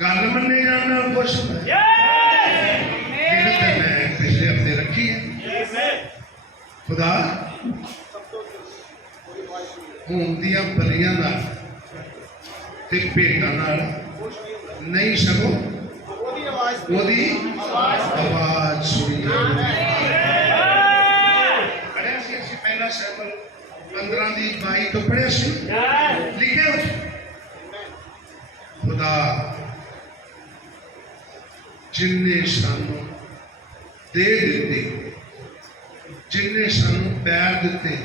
ਗੱਲ ਮੰਨੇ ਜਾਣ ਨਾਲ ਖੁਸ਼ ਹੁੰਦਾ ਹੈ ਇਹ ਤੇ ਮੈਂ ਪਿਛਲੇ ਹਫਤੇ ਰੱਖੀ ਹੈ ਖੁਦਾ ਹੁਣ ਦੀਆਂ ਬਲੀਆਂ ਨਾਲ ਤੇ ਭੇਟਾਂ ਨਾਲ ਨਹੀਂ ਸਗੋਂ ਉਹਦੀ ਆਵਾਜ਼ ਸੁਣੀ ਪੜਿਆ ਸੀ ਅਸੀਂ ਪਹਿਲਾ ਸੈਂਪਲ 15 ਦੀ 22 ਤੋਂ ਪੜਿਆ ਸੀ ਲਿਖਿਆ ਉਸ ਖੁਦਾ ਜਿਨਨੇ ਸਾਨੂੰ ਦੇ ਦਿੱਤੇ ਜਿਨਨੇ ਸਾਨੂੰ ਪੈਰ ਦਿੱਤੇ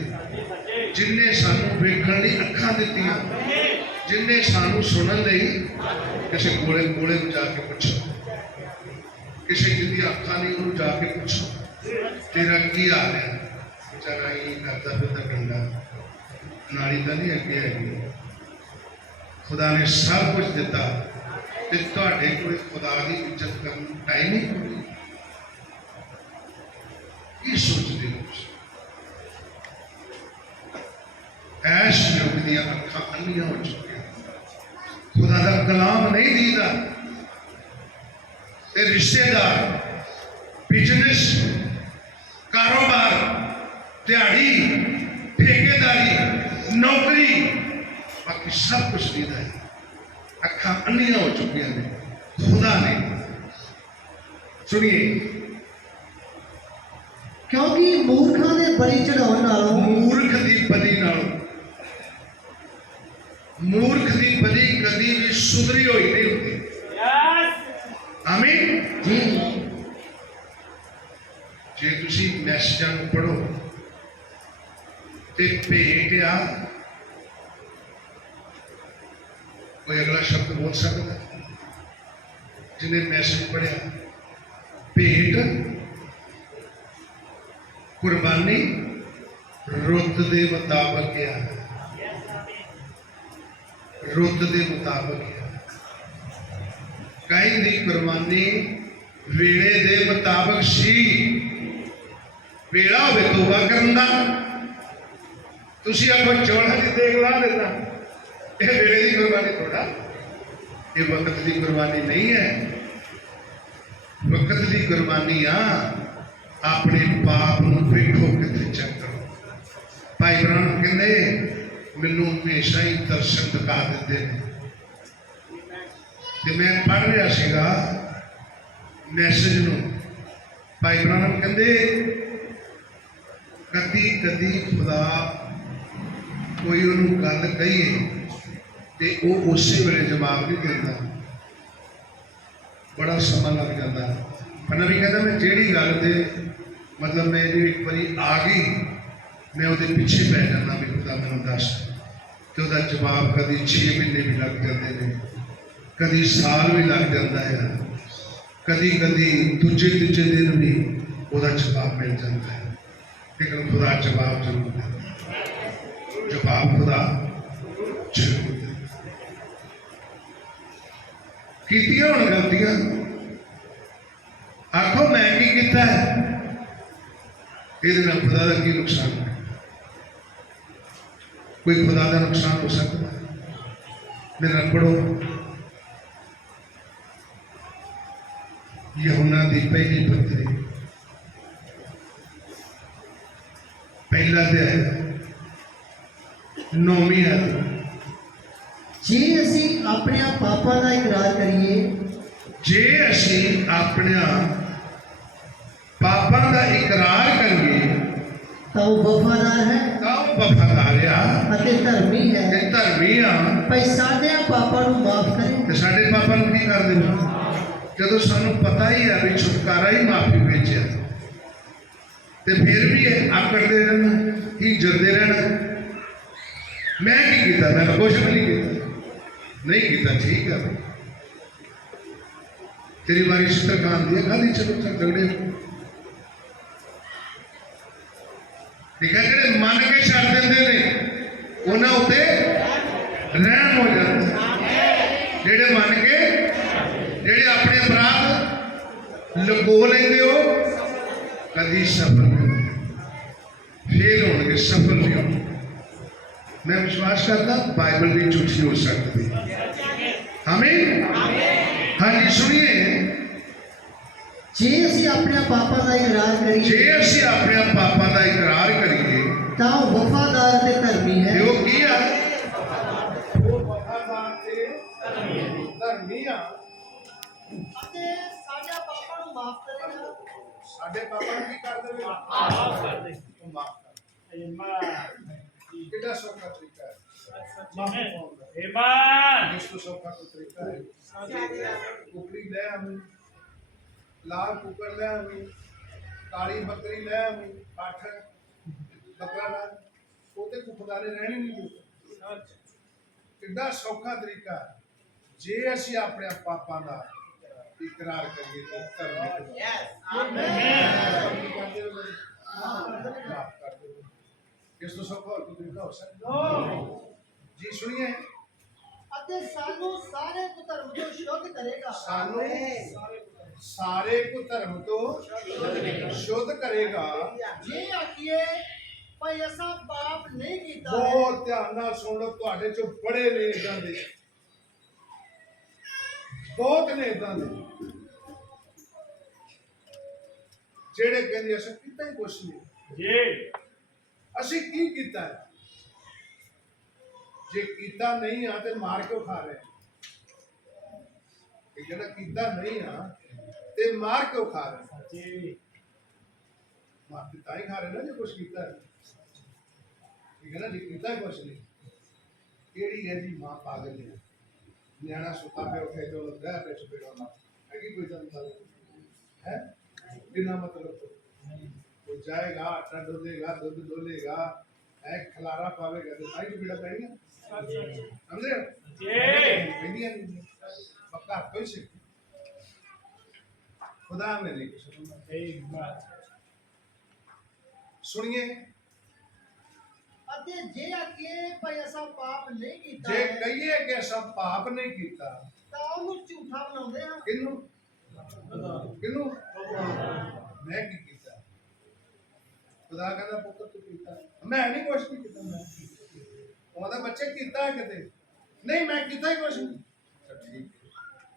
ਜਿਨਨੇ ਸਾਨੂੰ ਵੇਖਣ ਲਈ ਅੱਖਾਂ ਦਿੱਤੀਆਂ ਜਿਨਨੇ ਸਾਨੂੰ ਸੁਣਨ ਲਈ ਕਿਸੇ ਕੋਲੇ ਕੋਲੇ ਨੂੰ ਜਾ ਕੇ ਪੁੱਛੋ ਕਿਸੇ ਜਿਹਦੀ ਅੱਖਾਂ ਨਹੀਂ ਉਹਨੂੰ ਜਾ ਕੇ ਪੁੱਛੋ ਤੇਰਾ ਕੀ ਹਾਲ ਹੈ ਵਿਚਾਰਾ ਇਹ ਕਰਦਾ ਫਿਰਦਾ ਕੰਡਾ ਨਾਲੀ ਤਾਂ ਨਹੀਂ ਅੱਗੇ ਹੈਗੀ ਖੁਦਾ ਨੇ ਸਭ ਕੁਝ ਦਿੱਤਾ ਤੇ ਤੁਹਾਡੇ ਕੋਲ ਖੁਦਾ ਦੀ ਇੱਜ਼ਤ ਕਰਨ ਨੂੰ ਟਾਈਮ ਨਹੀਂ ਕੀ ਸੋਚਦੇ ਹੋ ਐਸ਼ ਯੁੱਗ ਦੀਆਂ ਅੱਖਾਂ ਅੰਨੀਆਂ ਹੋ ਚੁੱਕੀਆਂ ਖੁਦਾ ਦਾ ਕਲਾਮ ਨਹੀਂ ਦੀਦਾ ਤੇ ਰਿਸ਼ਤੇਦਾਰ ਬਿਜ਼ਨਸ ਕਾਰੋਬਾਰ ਦਿਹਾੜੀ ਠੇਕੇਦਾਰੀ ਨੌਕਰੀ ਬਾਕੀ ਸਭ ਕੁਝ ਦੀਦਾ ਹੈ ਅੱਖਾਂ ਅੰਨੀਆਂ ਹੋ ਚੁੱਕੀਆਂ ਨੇ ਖੁਦਾ ਨੇ ਸੁਣੀਏ ਕਿਉਂਕਿ ਮੂਰਖਾਂ ਦੇ ਬਲੀ ਚੜਾਉਣ ਨਾਲੋਂ ਮੂਰਖ ਦੀ ਬਲੀ ਨਾਲੋਂ ਮੂਰਖ ਦੀ ਬਲੀ ਕਦੀ ਵੀ ਸੁਧਰੀ ਹੋਈ ਨਹੀਂ ਹੁੰਦੀ ਆਮੀਨ ਜੀ ਜੇ ਤੁਸੀਂ ਮੈਸੇਜਾਂ ਨੂੰ ਪੜੋ ਤੇ ਭੇਟ ਆ ਕੋਈ ਅਗਲਾ ਸ਼ਬਦ ਬੋਲ ਸਕਦਾ ਜਿਹਨੇ ਮੈਸੇਜ ਪੜਿਆ ਭੇਟ ਕੁਰਬਾਨੀ ਰੁੱਤ ਦੇ ਮੁਤਾਬਕ ਆ ਰੁੱਤ ਦੇ ਮੁਤਾਬਕ ਆ ਕਾਇਨ ਦੀ ਕੁਰਬਾਨੀ ਵੇਲੇ ਦੇ ਮੁਤਾਬਕ ਸੀ ਵੇਲਾ ਹੋਵੇ ਤੋਬਾ ਕਰਨ ਦਾ ਤੁਸੀਂ ਆਖੋ ਚੌਲਾਂ ਦੀ ਦੇਖ ਲਾ ਲੈਂਦਾ ਇਹ ਵੇਲੇ ਦੀ ਕੁਰਬਾਨੀ ਥੋੜਾ ਇਹ ਵਕਤ ਦੀ ਕੁਰਬਾਨੀ ਨਹੀਂ ਹੈ ਵਕਤ ਦੀ ਕੁਰਬਾਨੀ ਆ ਆਪਣੇ ਪਾਪ ਨੂੰ ਵੇਖੋ ਕਿੱਥੇ ਚੈੱਕ ਕਰੋ ਭਾਈ ਬ੍ਰਹਮ ਕਹਿੰਦੇ ਮੈਨੂੰ ਹਮੇਸ਼ਾ ਹੀ ਦਰਸ਼ਨ ਦਿਖਾ ਦਿੰਦੇ ਨੇ ਤੇ ਮੈਂ ਪੜ੍ਹ ਰਿਹਾ ਸੀਗਾ ਮੈਸੇਜ ਨੂੰ ਭਾਈ ਬ੍ਰਹਮ ਕਹਿੰਦੇ ਕਦੀ ਕਦੀ ਖੁਦਾ ਕੋਈ ਉਹਨੂੰ ਗੱਲ ਕਹੀਏ ਤੇ ਉਹ ਉਸੇ ਵੇਲੇ ਜਵਾਬ ਨਹੀਂ ਦਿੰਦਾ ਬੜਾ ਸਮਾਂ ਲੱਗ ਜਾਂਦਾ ਪਰ ਵੀ ਕਹਿੰਦਾ ਮੈਂ ਜਿਹੜੀ ਗੱਲ ਤੇ मतलब मेरी एक बारी आ गई, मैं वो पिछे पै जाना भी खुदा मैं दस, तो वह जवाब कभी 6 महीने भी लग जाते हैं, कभी साल भी लग जाता है, कभी कभी दूजे तीजे दिन भी वह जवाब मिल जाता है, लेकिन खुदा जवाब जरूर देता है, जवाब खुदा जरूर देता। कीतियां होने गलतियां आखो मैं की किया है, ये खुदा का की नुकसान है? कोई खुदा का नुकसान हो सकता है? मेरा पढ़ो यूहन्ना की पहली पत्री पहला अध्याय 9वीं आयत। जे असी अपने पापां का इकरार करिए, जे असी अपने पापां का इकरार करिए तो वफादार है तो वफादार अते धर्मी है धर्मी भाई साडे पापां नूं माफ करे। तो साढ़े पापा की कर देना जो सानू पता ही है भी छुटकारा ही माफी भेजा, तो फिर भी आकड़ते रहना ही जरते रहना मैं की किया, मैं कुछ भी नहीं किया, ठीक है तेरी बारी चित्रकान दी खाली चलो झगड़े ठीक है, जेडे मन के छड़ देंगे ने उन्होंने उत्ते रहम हो जाता, जेडे मन के जेडे अपने अपराध लुको लेंगे हो कभी सफल नहीं, फेल होंगे, सफल नहीं होंगे। मैं विश्वास करता बाइबल भी झूठी हो सकती, हमें हाँ जी सुनिए, जे असी अपने पापां का इकरार करिए, जे असी अपने पापां का इकरार करिए तो वफादार अते धर्मी है। वो की आ वो वफादार ते धर्मी आ अते साडे पापां नूं माफ करेगा। साडे पापां की कर देवे, माफ कर दे, माफ कर। कितना सौखा तरीका है माफ करने का, इसको सौखा तो तरीका है। कुकड़ी ले आवी, लाल कुकर ले आवी, काली बकरी ले आवी, पाठक बकरा ला ओते खुदारे रहने नहीं देते, कितना सौखा तरीका है। जे असी अपने पापां दा इकरार करिए तो धर्मी माफ कर दे, इस तो सौखा और कोई तरीका हो सकता जी सुनिए, अते सानू सारे कुधर्म तो शुद्ध करेगा, सानू सारे को धर्म तो शुद्ध करेगा। जे आखिए भाई ऐसा पाप नहीं कीता है, बहुत ध्यान नाल सुन लो, तुहाडे चों बड़े ने इदां दे, बहुत ने इदां दे जेड़े कहंदे असीं कीता ही कुछ नहीं जी, असीं की कीता है, जे कीता नहीं आ ते मार क्यों खा रहे हैं, ठीक है ना, कीता नहीं आ ते मार क्यों खा रहे हैं जी, मार के ताई खा रहे ना जो कुछ कीता है, ठीक है ना, जी कीता है कुछ नहीं, केड़ी है जी मां पागल है, न्याणा सुता पे उठे जो लगा पे चपेड़ा ना है कि कोई जनता है बिना मतलब तो वो जाएगा, आटा डोलेगा, दूध डोलेगा, है खलारा पावेगा तो भाई चपेड़ा पड़ेगा, समझ रहे हो जी, इंडिया नहीं पक्का कोई से खुदा में नहीं सुनिए, अते जे आखिए भाई ऐसा पाप नहीं कीता जे है, कहिए कि ऐसा पाप नहीं कीता तो ਉਹਨੂੰ ਝੂਠਾ ਬਣਾਉਂਦੇ ਆ। किन्नू किन्नू मैं की कीता, खुदा कहता पुत्र तू कीता, मैं नहीं कुछ नहीं कीता, मैं ਉਹਦਾ ਬੱਚੇ ਕੀਤਾ ਕਿਤੇ नहीं मैं कीता ही कुछ नहीं, ठीक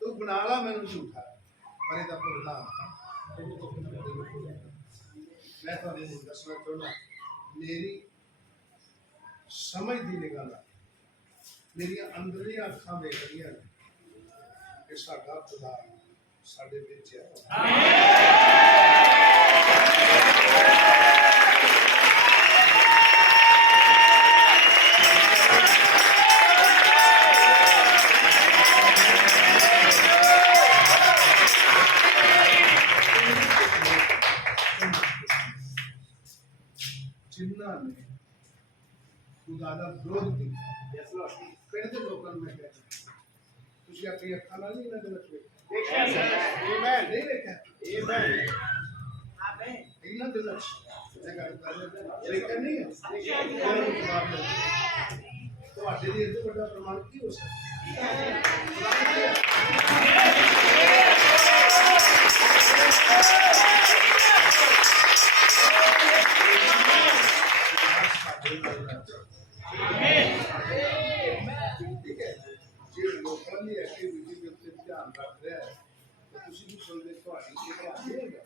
तू बना ला मैनू झूठा पर ਇਹਦਾ ਭੁੱਲਣਾ मैं तो नहीं दसना चाहना, मेरी समझ दी निगाह मेरी अंदरली अखां देख रही हैं कि साडा खुदा साडे विच है। ਨੇ ਖੁਦਾ ਦਾ ਵਿਰੋਧ ਕੀਤਾ। ਪਿੰਡ ਦੇ ਲੋਕਾਂ ਨੂੰ ਮੈਂ ਕਹਿੰਦਾ ਤੁਸੀਂ ਆਪਣੀ ਅੱਖਾਂ ਨਾਲ ਨਹੀਂ ਇਹਨਾਂ ਦੇ ਵਿੱਚ ਵੇਖਿਆ ਨਹੀਂ ਵੇਖਿਆ ਇਹਨਾਂ ਦੇ ਵਿੱਚ ਵੇਖਿਆ ਨਹੀਂ ਹੈ। ਤੁਹਾਡੇ ਲਈ ਇਹ ਵੱਡਾ ਪ੍ਰਮਾਣ ਕੀ ਹੋ ਸਕਦਾ? ਠੀਕ ਹੈ, ਜਿਹੜੇ ਲੋਕਾਂ ਦੀ ਐਕਟੀਵਿਟੀ ਦੇ ਉੱਤੇ ਧਿਆਨ ਰੱਖ ਰਿਹਾ ਹੈ ਤਾਂ ਤੁਸੀਂ ਵੀ ਸੁਣਦੇ ਤੁਹਾਡੀ ਤੇ ਧਿਆਨ ਨਹੀਂ ਹੈਗਾ,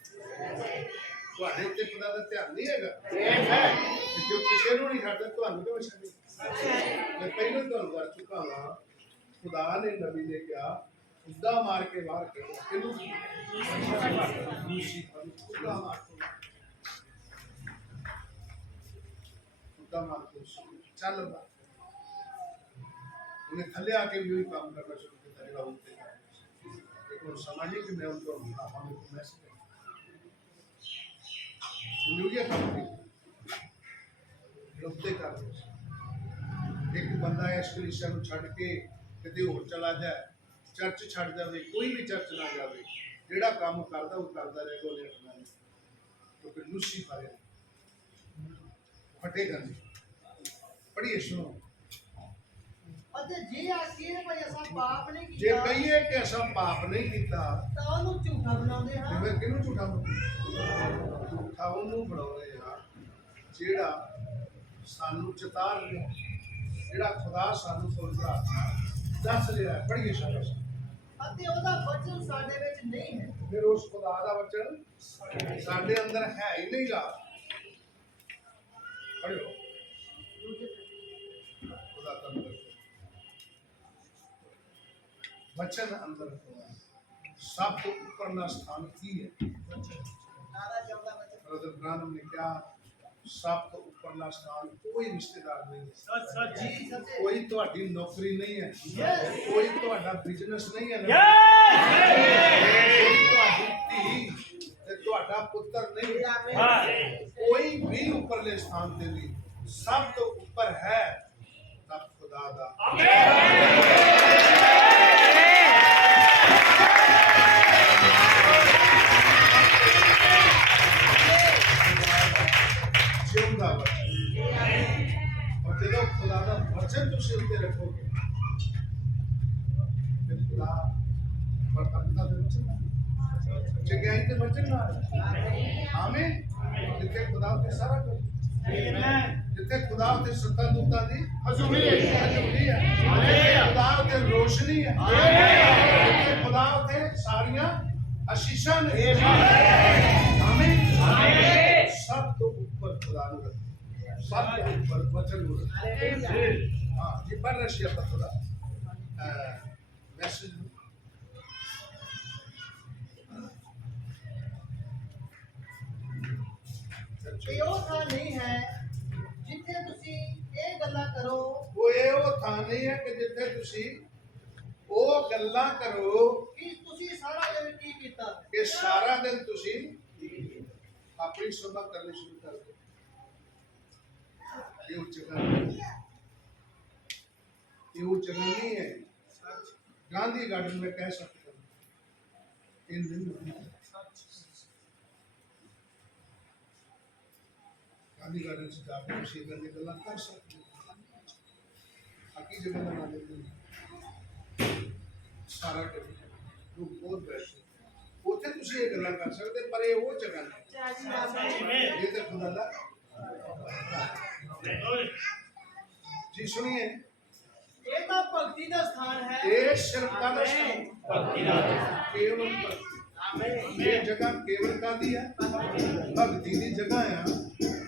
ਤੁਹਾਡੇ ਉੱਤੇ ਖੁਦਾ ਦਾ ਧਿਆਨ ਨਹੀਂ ਹੈਗਾ। ਤੇ ਜੋ ਕਿਸੇ ਨੂੰ ਨਹੀਂ ਛੱਡਦਾ ਤੁਹਾਨੂੰ ਕਿਵੇਂ ਛੱਡੇ? ਮੈਂ ਪਹਿਲਾਂ ਤੁਹਾਨੂੰ ਦੱਸ ਚੁੱਕਾ ਹਾਂ, ਖੁਦਾ ਨੇ ਨਬੀ ਨੇ ਕਿਹਾ ਖੁਦਾ ਮਾਰ ਕੇ ਬਾਹਰ ਕੱਢੋ। ਕਿਹਨੂੰ? ਖੁਦਾ ਮਾਰ ਕੇ, ਖੁਦਾ ਮਾਰ ਕੇ ਚੱਲ ਬਾਹਰ। उन्हें थले आके भी वही काम करना शुरू किया था उनके, लेकिन समझ नहीं कि मैं उनको हमें तो मैसेज सुनिए काम की रुकते कर एक बंदा इस कलीसिया को छड़ के किते होर चला जाए, चर्च छड़ जाए, कोई भी चर्च ना जाए, जेड़ा काम करता वो करता रहेगा, उन्हें अपना नहीं तो फिर लूसी पाए फटेगा नहीं। पढ़िए सुनो, ਜੇ ਆਖੀਏ ਭਾਈ ਅਸਾਂ ਪਾਪ ਨਹੀਂ ਜੇ ਕੀਤਾ ਕਹੀਏ ਕਿ ਅਸਾਂ ਪਾਪ ਨਹੀਂ ਕੀਤਾ ਤਾਂ ਉਹਨੂੰ ਝੂਠਾ ਬਣਾਉਂਦੇ ਹਾਂ। ਫਿਰ ਕਿਹਨੂੰ ਝੂਠਾ ਬਣਾਉਂਦੇ? ਝੂਠਾ ਉਹਨੂੰ ਬਣਾਉਂਦੇ ਆ ਜਿਹੜਾ ਸਾਨੂੰ ਚੇਤਾ ਰਿਹਾ, ਜਿਹੜਾ ਖੁਦਾ ਸਾਨੂੰ ਪਵਿੱਤਰ ਆਤਮਾ ਦੱਸ ਰਿਹਾ ਹੈ। ਪੜ੍ਹੀਏ ਸ਼ਾਬਾਸ਼। ਅਤੇ ਉਹਦਾ ਵਚਨ ਸਾਡੇ ਵਿੱਚ ਨਹੀਂ ਹੈ। ਫਿਰ ਉਸ ਖੁਦਾ ਦਾ ਵਚਨ ਸਾਡੇ ਅੰਦਰ ਹੈ ਹੀ ਨਹੀਂਗਾ। ਪੜ੍ਹੋ ਖੁਦਾ ਦਾ ਵਚਨ वचन अंदर सब तो ऊपरला स्थान की है। ब्रदर ब्रानम ने क्या सब तो ऊपरला स्थान कोई रिश्तेदार नहीं है, कोई तुम्हारी नौकरी नहीं है, कोई तुम्हारा बिजनेस नहीं है, कोई तुम्हारी धी ते तुम्हारा पुत्र नहीं है, कोई भी ऊपरले स्थान दे भी सब तो ऊपर है तब खुदा दा। और जब खुदा का वचन तुम उत्ते रखोगे फिर खुदा बरकत दे वचन जगह ते वचन ना आमीन। जिथे खुदा ते सारा कुछ, जिथे खुदा ते सत्ता दी हजूरी है, खुदा ते रोशनी है, जिथे खुदा ते सारियां आशीषां ने। आमीन। सब तो ऊपर खुदा ने रखा, सब के ऊपर वचन हो रहा। हाँ जी, पढ़ रही है थोड़ा मैसेज। ਇਹ ਉਹ ਥਾਂ ਨਹੀਂ ਹੈ ਜਿੱਥੇ ਤੁਸੀਂ ਇਹ ਗੱਲਾਂ ਕਰੋ। ਉਹ ਇਹ ਉਹ ਥਾਂ ਨਹੀਂ ਹੈ ਕਿ ਜਿੱਥੇ ਤੁਸੀਂ ਉਹ ਗੱਲਾਂ ਕਰੋ ਕਿ ਤੁਸੀਂ ਸਾਰਾ ਦਿਨ ਕੀ ਕੀਤਾ। ਕਿ ਸਾਰਾ ਦਿਨ ਤੁਸੀਂ अपनी सभा करनी शुरू कर दो। ये जगह नहीं है। गांधी गार्डन में कह सकते हैं इन दिन गांधी गार्डन से जाकर उसी करने गला कर सकते हैं। बाकी जगह बना लेते सारा लोग बहुत बैठे ਉੱਥੇ ਤੁਸੀਂ ਇਹ ਗੱਲਾਂ ਕਰ ਸਕਦੇ, ਪਰ ਇਹ ਉਹ ਜਗ੍ਹਾ ਨਹੀਂ। ਇਹ ਤਾਂ ਖੁਦਾ ਦਾ ਜੀ। ਸੁਣੀਏ, ਇਹ ਤਾਂ ਭਗਤੀ ਦਾ ਸਥਾਨ ਹੈ। ਇਹ ਸਿਰਫ ਦਾ ਸਥਾਨ, ਭਗਤੀ ਦਾ, ਕੇਵਲ ਭਗਤੀ। ਆਮੀਨ। ਇਹ ਜਗ੍ਹਾ ਕੇਵਲ ਕਾਦੀ ਹੈ? ਭਗਤੀ ਦੀ ਜਗ੍ਹਾ ਆ।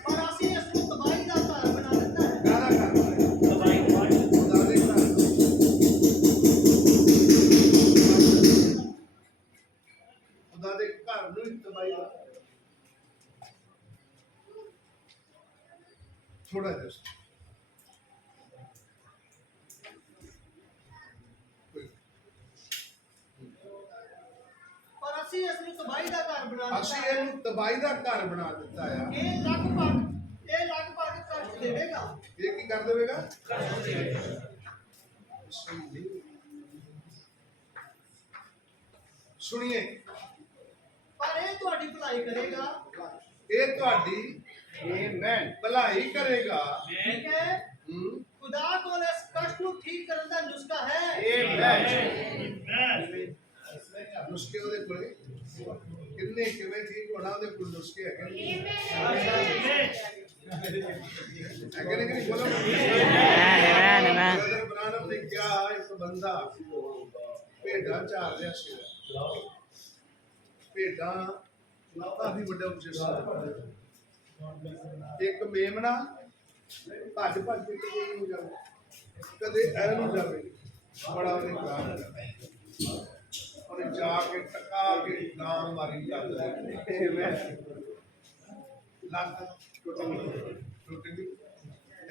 ਪਰ ਅਸੀਂ ਇਸ ਨੂੰ ਤਬਾਹੀ ਦਾ ਘਰ ਬਣਾ ਦਿੱਤਾ ਹੈ। ਕਾਹਦਾ ਘਰ? ਤਬਾਹੀ ਦਾ। ਖੁਦਾ ਦੇ ਘਰ खुदा दे घर नूं तबाही दा थोड़ा जस्ट पर ਅਸੀਂ ਇਸ ਨੂੰ ਤਬਾਹੀ ਦਾ ਘਰ ਬਣਾ ਦਿੱਤਾ। ਅਸੀਂ ਇਹਨੂੰ ਤਬਾਹੀ ਦਾ ਘਰ ਬਣਾ ਦਿੱਤਾ ਆ। ਇਹ ਲਗਭਗ ਦੇਵੇਗਾ। ਇਹ ਕੀ ਕਰ ਦੇਵੇਗਾ? ਸੁਣੀਏ, ਪਰ ਇਹ ਤੁਹਾਡੀ ਭਲਾਈ ਕਰੇਗਾ। ਇਹ ਤੁਹਾਡੀ ਭਲਾਈ ਕਰੇਗਾ। ਠੀਕ ਹੈ, ਹੂੰ। ਖੁਦਾ ਕੋਲ ਇਸ ਕਸ਼ਟ ਨੂੰ ਠੀਕ ਕਰਨ ਦਾ ਨੁਸਖਾ ਹੈ। ਨੁਸਖੇ ਉਹਦੇ ਕੋਲੇ ਕਿੰਨੇ ਕਿਵੇਂ ਠੀਕ ਹੋਣਾ, ਉਹਦੇ ਕੋਲ ਨੁਸਖੇ ਹੈਗੇ ਨੇ। ਹੈਗੇ ਨੇ ਕਿ ਨਹੀਂ? ਬੋਲੋ। ਬ੍ਰਦਰ ਬ੍ਰਾਨਮ ਨੇ ਕਿਹਾ, ਇੱਕ ਬੰਦਾ ਭੇਡਾਂ ਚਾਰ ਰਿਹਾ ਸੀ। ਭੇਡਾਂ ਕਾਫੀ ਵੱਡਾ ਉਪਜੇਸਾ। ਇੱਕ ਮੇਮਣਾ ਭੱਜ ਭੱਜ ਕੇ ਕੋਈ ਨੂੰ ਜਾਵੇ, ਕਦੇ ਐ ਨੂੰ ਜਾਵੇ, ਬੜਾ ਉਹਨੇ ਖਰਾਬ ਕਰਦਾ। ਉਹਨੇ ਜਾ ਕੇ ਟਕਾ ਕੇ ਗਾਂ ਮਾਰੀ ਲੱਤ ਟੁੱਟ ਗਈ।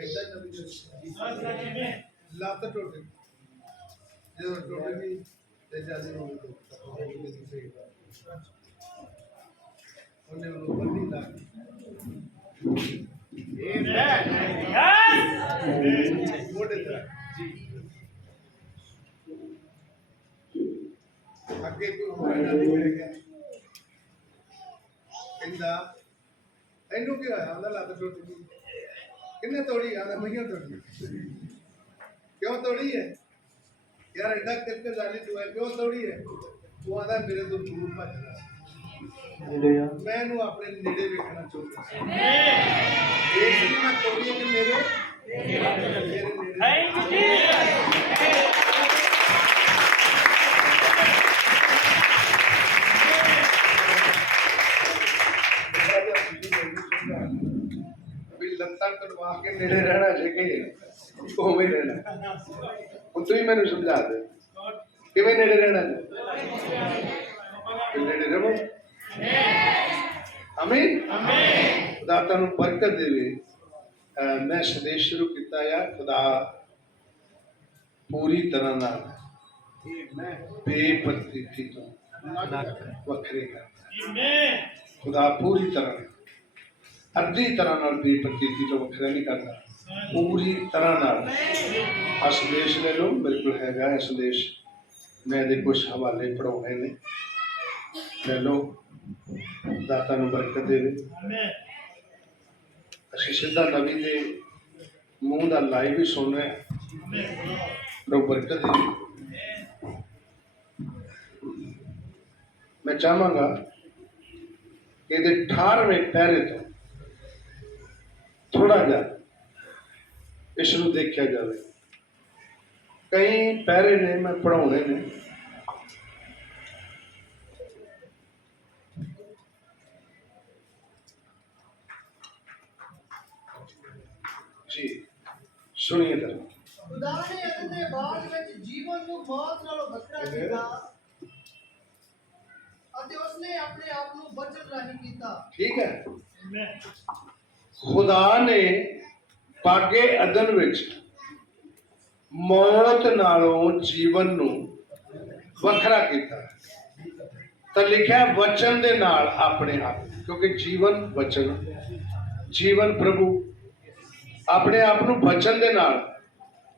ਏਦਾਂ ਲੱਤ ਟੁੱਟ ਗਈ। ਜਦੋਂ ਟੁੱਟ ਗਈ ਤੇ ਜਦ ਉਹਨੇ ਉਹਨੂੰ ਬੰਦੀ ਲਾ ਮੋਢੇ ਤੇ ਅੱਗੇ ਕੋਈ ਹੋਰ ਨਹੀਂ ਮਿਲ ਗਿਆ। ਕਹਿੰਦਾ ਇਹਨੂੰ ਕੀ ਹੋਇਆ? ਉਹਦਾ ਲੱਤ ਟੁੱਟ ਗਈ। ਕਿੰਨੇ ਤੋੜੀ? ਆਦਾ ਮਈਆਂ ਤੋੜੀ। ਕਿਉਂ ਤੋੜੀ ਹੈ ਯਾਰ? ਐਡਾ ਕਿੱਥੇ ਜਾਲੀ ਤੂੰ ਹੈ, ਕਿਉਂ ਤੋੜੀ ਹੈ? ਉਹ ਆਦਾ ਮੇਰੇ ਤੋਂ ਦੂਰ ਭੱਜਦਾ ਸੀ, ਮੈਂ ਇਹਨੂੰ ਆਪਣੇ ਨੇੜੇ ਵੇਖਣਾ ਚਾਹੁੰਦਾ ਸੀ। ਇਸ ਲਈ ਮੈਂ ਤੋੜੀ ਹੈ ਕਿ ਮੇਰੇ ਵੀ ਲੱਤਾਂ ਕਟਵਾ ਕੇ ਨੇੜੇ ਰਹਿਣਾ ਚਾਹੀਏ। ਉਵੇਂ ਰਹਿਣਾ। ਹੁਣ ਤੂੰ ਹੀ ਮੈਨੂੰ ਸਮਝਾ ਦੇ ਕਿਵੇਂ ਨੇੜੇ ਰਹਿਣਾ। ਨੇੜੇ ਰਹੋ। ਆਮੀਨ। ਖੁਦਾ ਤੁਹਾਨੂੰ ਬਰਕਤ ਦੇਵੇ। ਮੈਂ ਸੰਦੇਸ਼ ਸ਼ੁਰੂ ਕੀਤਾ ਆ, ਖੁਦਾ ਪੂਰੀ ਤਰ੍ਹਾਂ ਨਾਲ ਬੇਪਰਤੀਤੀ ਤੋਂ ਵੱਖਰੇ ਕਰਦਾ। ਖੁਦਾ ਪੂਰੀ ਤਰ੍ਹਾਂ ਅੱਧੀ ਤਰ੍ਹਾਂ ਨਾਲ ਬੇਪਰਤੀਤੀ ਤੋਂ ਵੱਖਰਾ ਨਹੀਂ ਕਰਦਾ, ਪੂਰੀ ਤਰ੍ਹਾਂ ਨਾਲ। ਆ ਸੰਦੇਸ਼ ਲੈ ਲਓ, ਮੇਰੇ ਕੋਲ ਹੈਗਾ ਇਹ ਸੰਦੇਸ਼। ਮੈਂ ਇਹਦੇ ਕੁਛ ਹਵਾਲੇ ਪੜਾਉਣੇ ਨੇ, ਲੈ ਲਓ। ਦਾਤਾ ਨੂੰ ਬਰਕਤ ਦੇਵੇ। ਅਸੀਂ ਸਿੱਧਾ ਨਬੀ ਦੇ ਮੂੰਹ ਦਾ ਲਾਈਵ ਹੀ ਸੁਣ ਰਹੇ ਹਾਂ। ਪ੍ਰਭੂ ਬਰਕਤ ਦੇਵੇ। ਮੈਂ ਚਾਹਾਂਗਾ ਕਿ ਇਹਦੇ 18ਵੇਂ ਪਹਿਰੇ ਤੋਂ ਥੋੜਾ ਜਿਹਾ ਇਸ ਨੂੰ ਦੇਖਿਆ ਜਾਵੇ। ਕਈ ਪਹਿਰੇ ਨੇ ਮੈਂ ਪੜਾਉਣੇ ਨੇ। ਜੀ ਸੁਣੀਏ ਤਾਂ। ਖੁਦਾ ਨੇ ਅਦਨ ਦੇ ਬਾਅਦ ਵਿੱਚ ਜੀਵਨ ਨੂੰ ਮੌਤ ਨਾਲੋਂ ਵੱਖਰਾ ਕੀਤਾ ਅਤੇ ਉਸਨੇ ਆਪਣੇ ਆਪ ਨੂੰ ਬਚਨ ਰਾਹੀਂ ਕੀਤਾ। ਠੀਕ ਹੈ। ਖੁਦਾ ਨੇ ਪਾਗੇ ਅਦਨ ਵਿੱਚ ਮੌਤ ਨਾਲੋਂ ਜੀਵਨ ਨੂੰ ਵੱਖਰਾ ਕੀਤਾ ਤਾਂ ਲਿਖਿਆ ਵਚਨ ਦੇ ਨਾਲ ਆਪਣੇ ਆਪ, ਕਿਉਂਕਿ ਜੀਵਨ ਵਚਨ, ਜੀਵਨ ਪ੍ਰਭੂ ਆਪਣੇ ਆਪ ਨੂੰ ਵਚਨ ਦੇ ਨਾਲ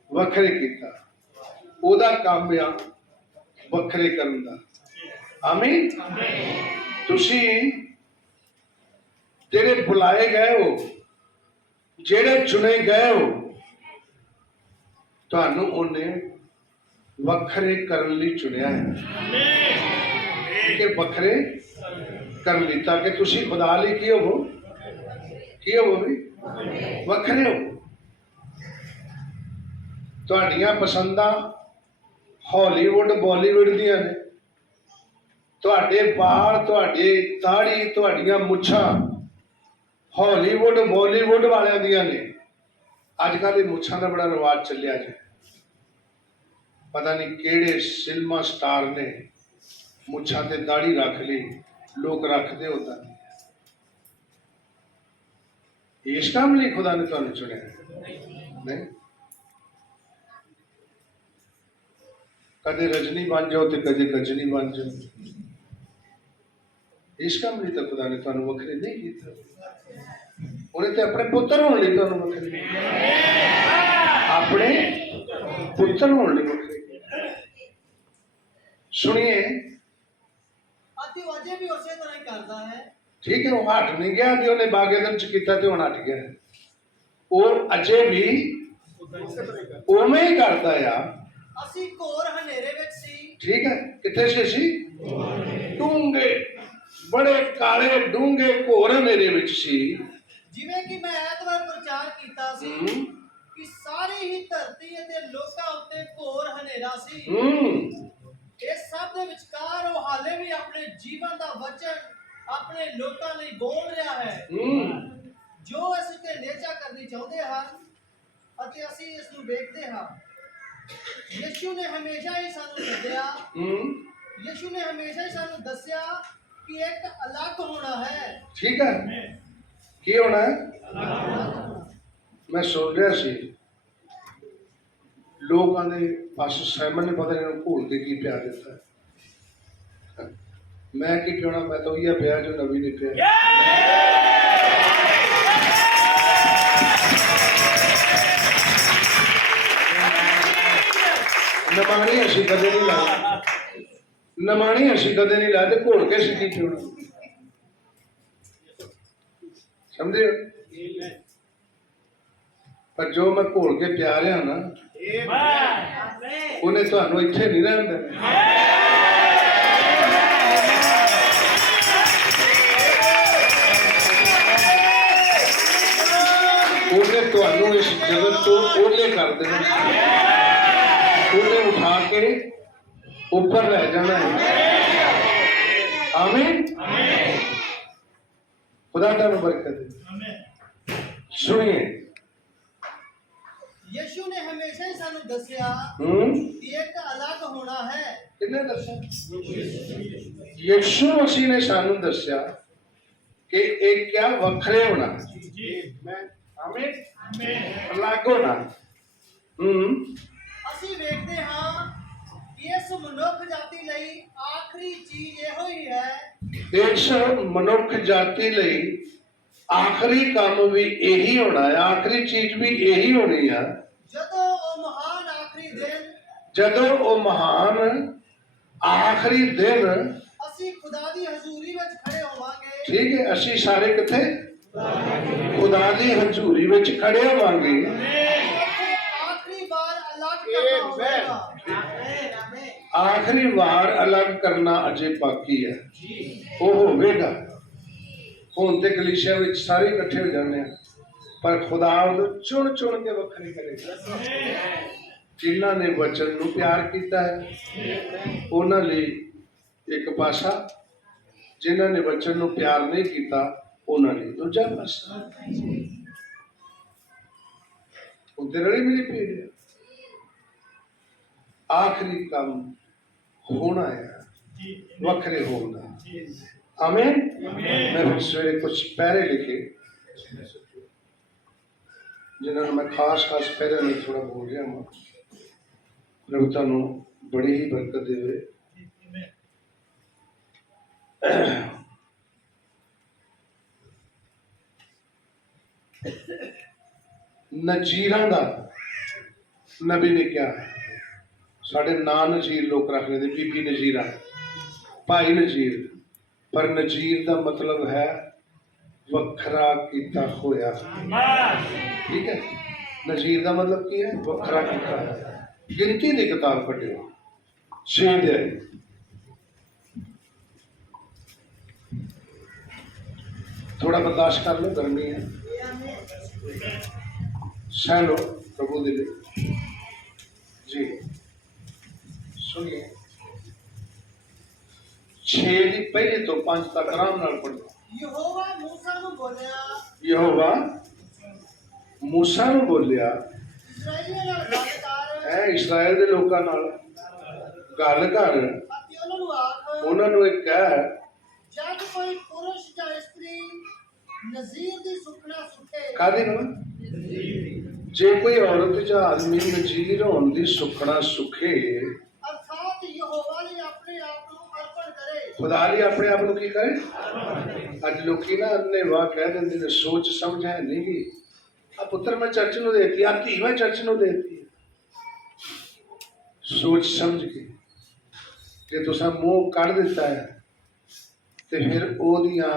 ਵੱਖਰੇ ਕੀਤਾ। ਉਹਦਾ ਕੰਮ ਆ ਵੱਖਰੇ ਕਰਨ ਦਾ। ਆਮੀਨ। ਤੁਸੀਂ ਜਿਹੜੇ ਬੁਲਾਏ ਗਏ ਹੋ, ਜਿਹੜੇ ਚੁਣੇ ਗਏ ਹੋ, ਤੁਹਾਨੂੰ ਉਹਨੇ ਵੱਖਰੇ ਕਰਨ ਲਈ ਚੁਣਿਆ ਹੈ। ਕਿ ਵੱਖਰੇ ਕਰਨ ਲਈ, ਤਾਂ ਕਿ ਤੁਸੀਂ ਖੁਦਾ ਲਈ ਕੀ ਹੋਵੋ? ਕੀ ਹੋਵੋ ਵੀ? ਵੱਖਰੇ ਹੋ। ਤੁਹਾਡੀਆਂ ਪਸੰਦਾਂ ਹਾਲੀਵੁੱਡ ਬਾਲੀਵੁੱਡ ਦੀਆਂ ਨੇ। ਤੁਹਾਡੇ ਵਾਲ, ਤੁਹਾਡੇ ਦਾੜੀ, ਤੁਹਾਡੀਆਂ ਮੁੱਛਾਂ ਹਾਲੀਵੁੱਡ ਬਾਲੀਵੁੱਡ ਵਾਲਿਆਂ ਦੀਆਂ ਨੇ। ਅੱਜ ਕੱਲ੍ਹ ਇਹ ਮੁੱਛਾਂ ਦਾ ਬੜਾ ਰਿਵਾਜ ਚੱਲਿਆ ਜੀ। ਪਤਾ ਨਹੀਂ ਕਿਹੜੇ ਸਿਨੇਮਾ ਸਟਾਰ ਨੇ ਮੁੱਛਾਂ ਤੇ ਦਾੜੀ ਰੱਖ ਲਈ। ਲੋਕ ਰੱਖਦੇ ਹੁੰਦਾ ਨਹੀਂ। ਇਸ ਕੰਮ ਲਈ ਖੁਦਾ ਨੇ ਤੁਹਾਨੂੰ ਚੁਣਿਆ ਨਹੀਂ। ਕਦੇ ਰਜਨੀ ਬਣ ਜਾਓ ਤੇ ਕਦੇ ਗਜਨੀ ਬਣ ਜਾਓ। ਇਸ ਕੰਮ ਲਈ ਤਾਂ ਖੁਦਾ ਨੇ ਤੁਹਾਨੂੰ ਵੱਖਰੇ ਨਹੀਂ ਕੀਤਾ। ਉਹਨੇ ਤੇ ਆਪਣੇ ਪੁੱਤਰ ਹੋਣ ਲਈ ਤੁਹਾਨੂੰ ਵੱਖਰੇ, ਆਪਣੇ ਪੁੱਤਰ ਹੋਣ ਲਈ ਵੱਖਰੇ। ਸੁਣੀਏ, ਅਤੇ ਉਹ ਅਜੇ ਵੀ ਉਸੇ ਤਰ੍ਹਾਂ ਹੀ ਕਰਦਾ ਹੈ। ਠੀਕ ਹੈ, ਉਹ ਹਟ ਨਹੀਂ ਗਿਆ ਜੇ ਉਹਨੇ ਬਾਗੇਦਨ ਚ ਕੀਤਾ ਤੇ ਹੁਣ ਹਟ ਗਿਆ। ਉਹ ਅਜੇ ਵੀ ਉਵੇਂ ਹੀ ਕਰਦਾ ਆ। ਅਸੀਂ ਘੋਰ ਹਨੇਰੇ ਵਿੱਚ ਸੀ। ਠੀਕ ਹੈ, ਕਿੱਥੇ ਸੀ ਅਸੀਂ? ਡੂੰਘੇ, ਬੜੇ ਕਾਲੇ ਡੂੰਘੇ ਘੋਰ ਹਨੇਰੇ ਵਿੱਚ ਸੀ। ਜਿਵੇਂ ਕਿ ਮੈਂ ਐਤਵਾਰ ਪ੍ਰਚਾਰ ਕੀਤਾ ਸੀ ਕਿ ਸਾਰੀ ਹੀ ਧਰਤੀ ਅਤੇ ਲੋਕਾਂ ਉੱਤੇ ਘੋਰ ਹਨੇਰਾ ਸੀ। ਇਸ ਸਭ ਦੇ ਵਿਚਕਾਰ ਉਹ ਹਾਲੇ ਵੀ ਆਪਣੇ ਜੀਵਨ ਦਾ ਵਚਨ ਆਪਣੇ ਲੋਕਾਂ ਲਈ ਬੋਲ ਰਿਹਾ ਹੈ, ਜੋ ਅਸੀਂ ਤੇ ਨੇਚਾ ਕਰਨੀ ਚਾਹੁੰਦੇ ਹਨ ਅਤੇ ਅਸੀਂ ਇਸ ਨੂੰ ਵੇਖਦੇ ਹਾਂ। ਯਿਸੂ ਨੇ ਹਮੇਸ਼ਾ ਹੀ ਸਾਨੂੰ ਸੱਦਿਆ, ਯਿਸੂ ਨੇ ਹਮੇਸ਼ਾ ਹੀ ਸਾਨੂੰ ਦੱਸਿਆ ਕਿ ਇੱਕ ਅਲੱਗ ਹੋਣਾ ਹੈ। ਠੀਕ ਹੈ, ਕੀ ਹੋਣਾ ਹੈ? ਮੈਂ ਸੋਚ ਰਿਹਾ ਸੀ ਲੋਕਾਂ ਦੇ ਪਾਸ ਸੈਮਨ ਨੇ ਪਤਾ ਨਹੀਂ ਘੋਲ ਕੇ ਕੀ ਪਿਆ ਦਿੱਤਾ। ਮੈਂ ਕੀ ਪਿਉਣਾ? ਮੈਂ ਤਾਂ ਉਹੀ ਪਿਆ ਜੋ ਨਵੀਂ ਨੇ ਪਿਆ। ਨਮਾਣੀ ਅਸੀਂ ਕਦੇ ਨਹੀਂ ਲਾਏ, ਨਮਾਣੀ ਅਸੀਂ ਕਦੇ ਨਹੀਂ ਲਾਏ ਤੇ ਘੋਲ ਕੇ ਅਸੀਂ ਕੀ ਪਿਉਣਾ? ਸਮਝੇ? ਪਰ ਜੋ ਮੈਂ ਘੋਲ ਕੇ ਪਿਆ ਰਿਹਾ ਨਾ, ਉਹਨੇ ਤੁਹਾਨੂੰ ਇੱਥੇ ਨਹੀਂ ਰਹਿਣ ਦੇਣਾ। ਉਹਨੇ ਤੁਹਾਨੂੰ ਇਸ ਜਗਤ ਤੋਂ ਓਹਲੇ ਕਰ ਦੇਣਾ, ਉਹਨੇ ਉਠਾ ਕੇ ਉੱਪਰ ਲੈ ਜਾਣਾ ਹੈ। ਆਮੀਨ। खुदा ਤੁਹਾਨੂੰ ਬਰਕਤ ਦੇ। ਸੁਣੀਏ, ਯਿਸੂ ਨੇ ਹਮੇਸ਼ਾ ਹੀ ਸਾਨੂੰ ਦੱਸਿਆ ਕਿ ਇੱਕ ਅਲੱਗ ਹੋਣਾ ਹੈ। ਕਿਹਨੇ ਦੱਸਿਆ? ਯਿਸੂ ਮਸੀਹ ਨੇ ਸਾਨੂੰ ਦੱਸਿਆ ਕਿ ਇਹ ਕਿਆ ਵੱਖਰੇ ਹੋਣਾ। ਆਮੀਨ। ਅਲੱਗ ਹੋਣਾ। ਅਸੀਂ ਵੇਖਦੇ ਹਾਂ ਕਿ ਇਸ ਮਨੁੱਖ ਜਾਤੀ ਲਈ ਆਖਰੀ ਚੀਜ਼ ਇਹੋ ਹੀ ਹੈ। ਇਸ ਮਨੁੱਖ ਜਾਤੀ ਲਈ ਆਖਰੀ ਕੰਮ ਵੀ ਇਹੀ ਹੋਣਾ ਹੈ, ਆਖਰੀ ਚੀਜ਼ ਵੀ ਇਹੀ ਹੋਣੀ ਆ। ਜਦੋਂ ਉਹ ਮਹਾਨ ਆਖਰੀ ਦਿਨ, ਜਦੋਂ ਉਹ ਮਹਾਨ ਆਖਰੀ ਦਿਨ ਅਸੀਂ ਖੁਦਾ ਦੀ ਹਜ਼ੂਰੀ ਵਿੱਚ ਖੜੇ ਹੋਵਾਂਗੇ। ਠੀਕ ਹੈ, ਅਸੀਂ ਸਾਰੇ ਕਿੱਥੇ? ਖੁਦਾ ਦੀ ਹਜ਼ੂਰੀ ਵਿੱਚ ਖੜੇ ਹੋਵਾਂਗੇ। ਆਖਰੀ ਵਾਰ ਅਲੱਗ ਕਰਨਾ ਹੋਵੇਗਾ। ਆਖਰੀ ਵਾਰ ਅਲੱਗ ਕਰਨਾ ਅਜੇ ਬਾਕੀ ਹੈ, ਉਹ ਹੋਵੇਗਾ। ਹੁਣ ਤੇ ਕਲੀਸਿਆ ਵਿੱਚ ਸਾਰੇ ਇਕੱਠੇ ਹੋ ਜਾਂਦੇ ਆ, ਪਰ ਖੁਦਾ ਉਹਨੂੰ ਚੁਣ ਚੁਣ ਕੇ ਵੱਖਰੇ ਕਰੇਗਾ। ਜਿਨ੍ਹਾਂ ਨੇ ਵਚਨ ਨੂੰ ਪਿਆਰ ਕੀਤਾ ਹੈ ਉਹਨਾਂ ਲਈ ਇੱਕ ਪਾਸਾ, ਜਿਨ੍ਹਾਂ ਨੇ ਵਚਨ ਨੂੰ ਪਿਆਰ ਨਹੀਂ ਕੀਤਾ ਉਹਨਾਂ ਲਈ ਦੂਜਾ ਪਾਸਾ। ਉਹਦੇ ਰਲੀ ਮਿਲੀ ਪਈ ਹੈ। ਆਖਰੀ ਕੰਮ ਹੋਣਾ ਹੈ, ਵੱਖਰੇ ਹੋਣ ਦਾ। ਆਮੀਨ। ਮੈਂ ਫਿਰ ਸਵੇਰੇ ਕੁਝ ਪੈਰੇ ਲਿਖੇ ਜਿਨ੍ਹਾਂ ਨੂੰ ਮੈਂ ਖਾਸ ਪੈਰੇ ਲਈ ਥੋੜਾ ਬੋਲ ਰਿਹਾ ਹਾਂ। ਪ੍ਰਭੂ ਤੁਹਾਨੂੰ ਬੜੀ ਹੀ ਬਰਕਤ ਦੇਵੇ। ਨਜੀਰਾਂ ਦਾ ਨਬੀ ਨੇ ਕਿਹਾ, ਸਾਡੇ ਨਾਂ ਨਜੀਰ ਲੋਕ ਰੱਖ ਲੈਂਦੇ, ਬੀਬੀ ਨਜੀਰਾ, ਭਾਈ ਨਜੀਰ, ਪਰ ਨਜੀਰ ਦਾ ਮਤਲਬ ਹੈ ਵੱਖਰਾ ਕੀਤਾ ਹੋਇਆ। ਠੀਕ ਹੈ, ਨਜੀਰ ਦਾ ਮਤਲਬ ਕੀ ਹੈ? ਵੱਖਰਾ ਕੀਤਾ ਹੋਇਆ। ਗਿਣਤੀ ਦੀ ਕਿਤਾਬ ਪੜ੍ਹਿਓ 6 ਅਧਿਆਇ। ਥੋੜਾ ਬਰਦਾਸ਼ਤ ਕਰ ਲਓ, ਗਰਮੀ ਹੈ, ਸह लो प्रभु दे लिए जी। सुनिए 6 ਦੀ ਪਹਿਲੇ ਤੋਂ 5 ਤੱਕ ਆਰਾਮ ਨਾਲ ਪੜ੍ਹੋ। ਯਹੋਵਾ ਮੂਸਾ ਨੂੰ ਬੋਲਿਆ, ਯਹੋਵਾ ਮੂਸਾ ਨੂੰ ਬੋਲਿਆ, ਇਸਰਾਏਲੀਆਂ ਨਾਲ ਗੱਲ ਕਰ, ਐ ਇਸਰਾਇਲ ਦੇ ਲੋਕਾਂ ਨਾਲ ਗੱਲ ਕਰ ਅਤੇ ਉਹਨਾਂ ਨੂੰ ਆਖ, ਉਹਨਾਂ ਨੂੰ ਇਹ ਕਹਿ, ਜਦ ਕੋਈ ਪੁਰਸ਼ ਜਾਂ ਇਸਤਰੀ ਨਜ਼ੀਰ ਦੀ ਸੁਖਣਾ ਸੁਖੇ, ਕਾਹਦੀ ਨਾਲ? ਜੇ ਕੋਈ ਔਰਤ ਜਾਂ ਆਦਮੀ ਨਜ਼ੀਰ ਹੋਣ ਦੀ ਸੁਖਣਾ ਸੁਖੇ, ਅਰਥਾਤ ਯਹੋਵਾ ਲਈ ਆਪਣੇ ਆਪ ਨੂੰ ਅਰਪਣ ਕਰੇ। खुदा लिए अपने आप को की करे। अज लोग ना अन्ने वाह कह देंगे ने सोच समझ है नहीं गी। आ पुत्र मैं चर्च में देती, आ धी मैं चर्च में देती। सोच समझ के जे तुसा मुंह कढ़ दिता है तो फिर ओदियां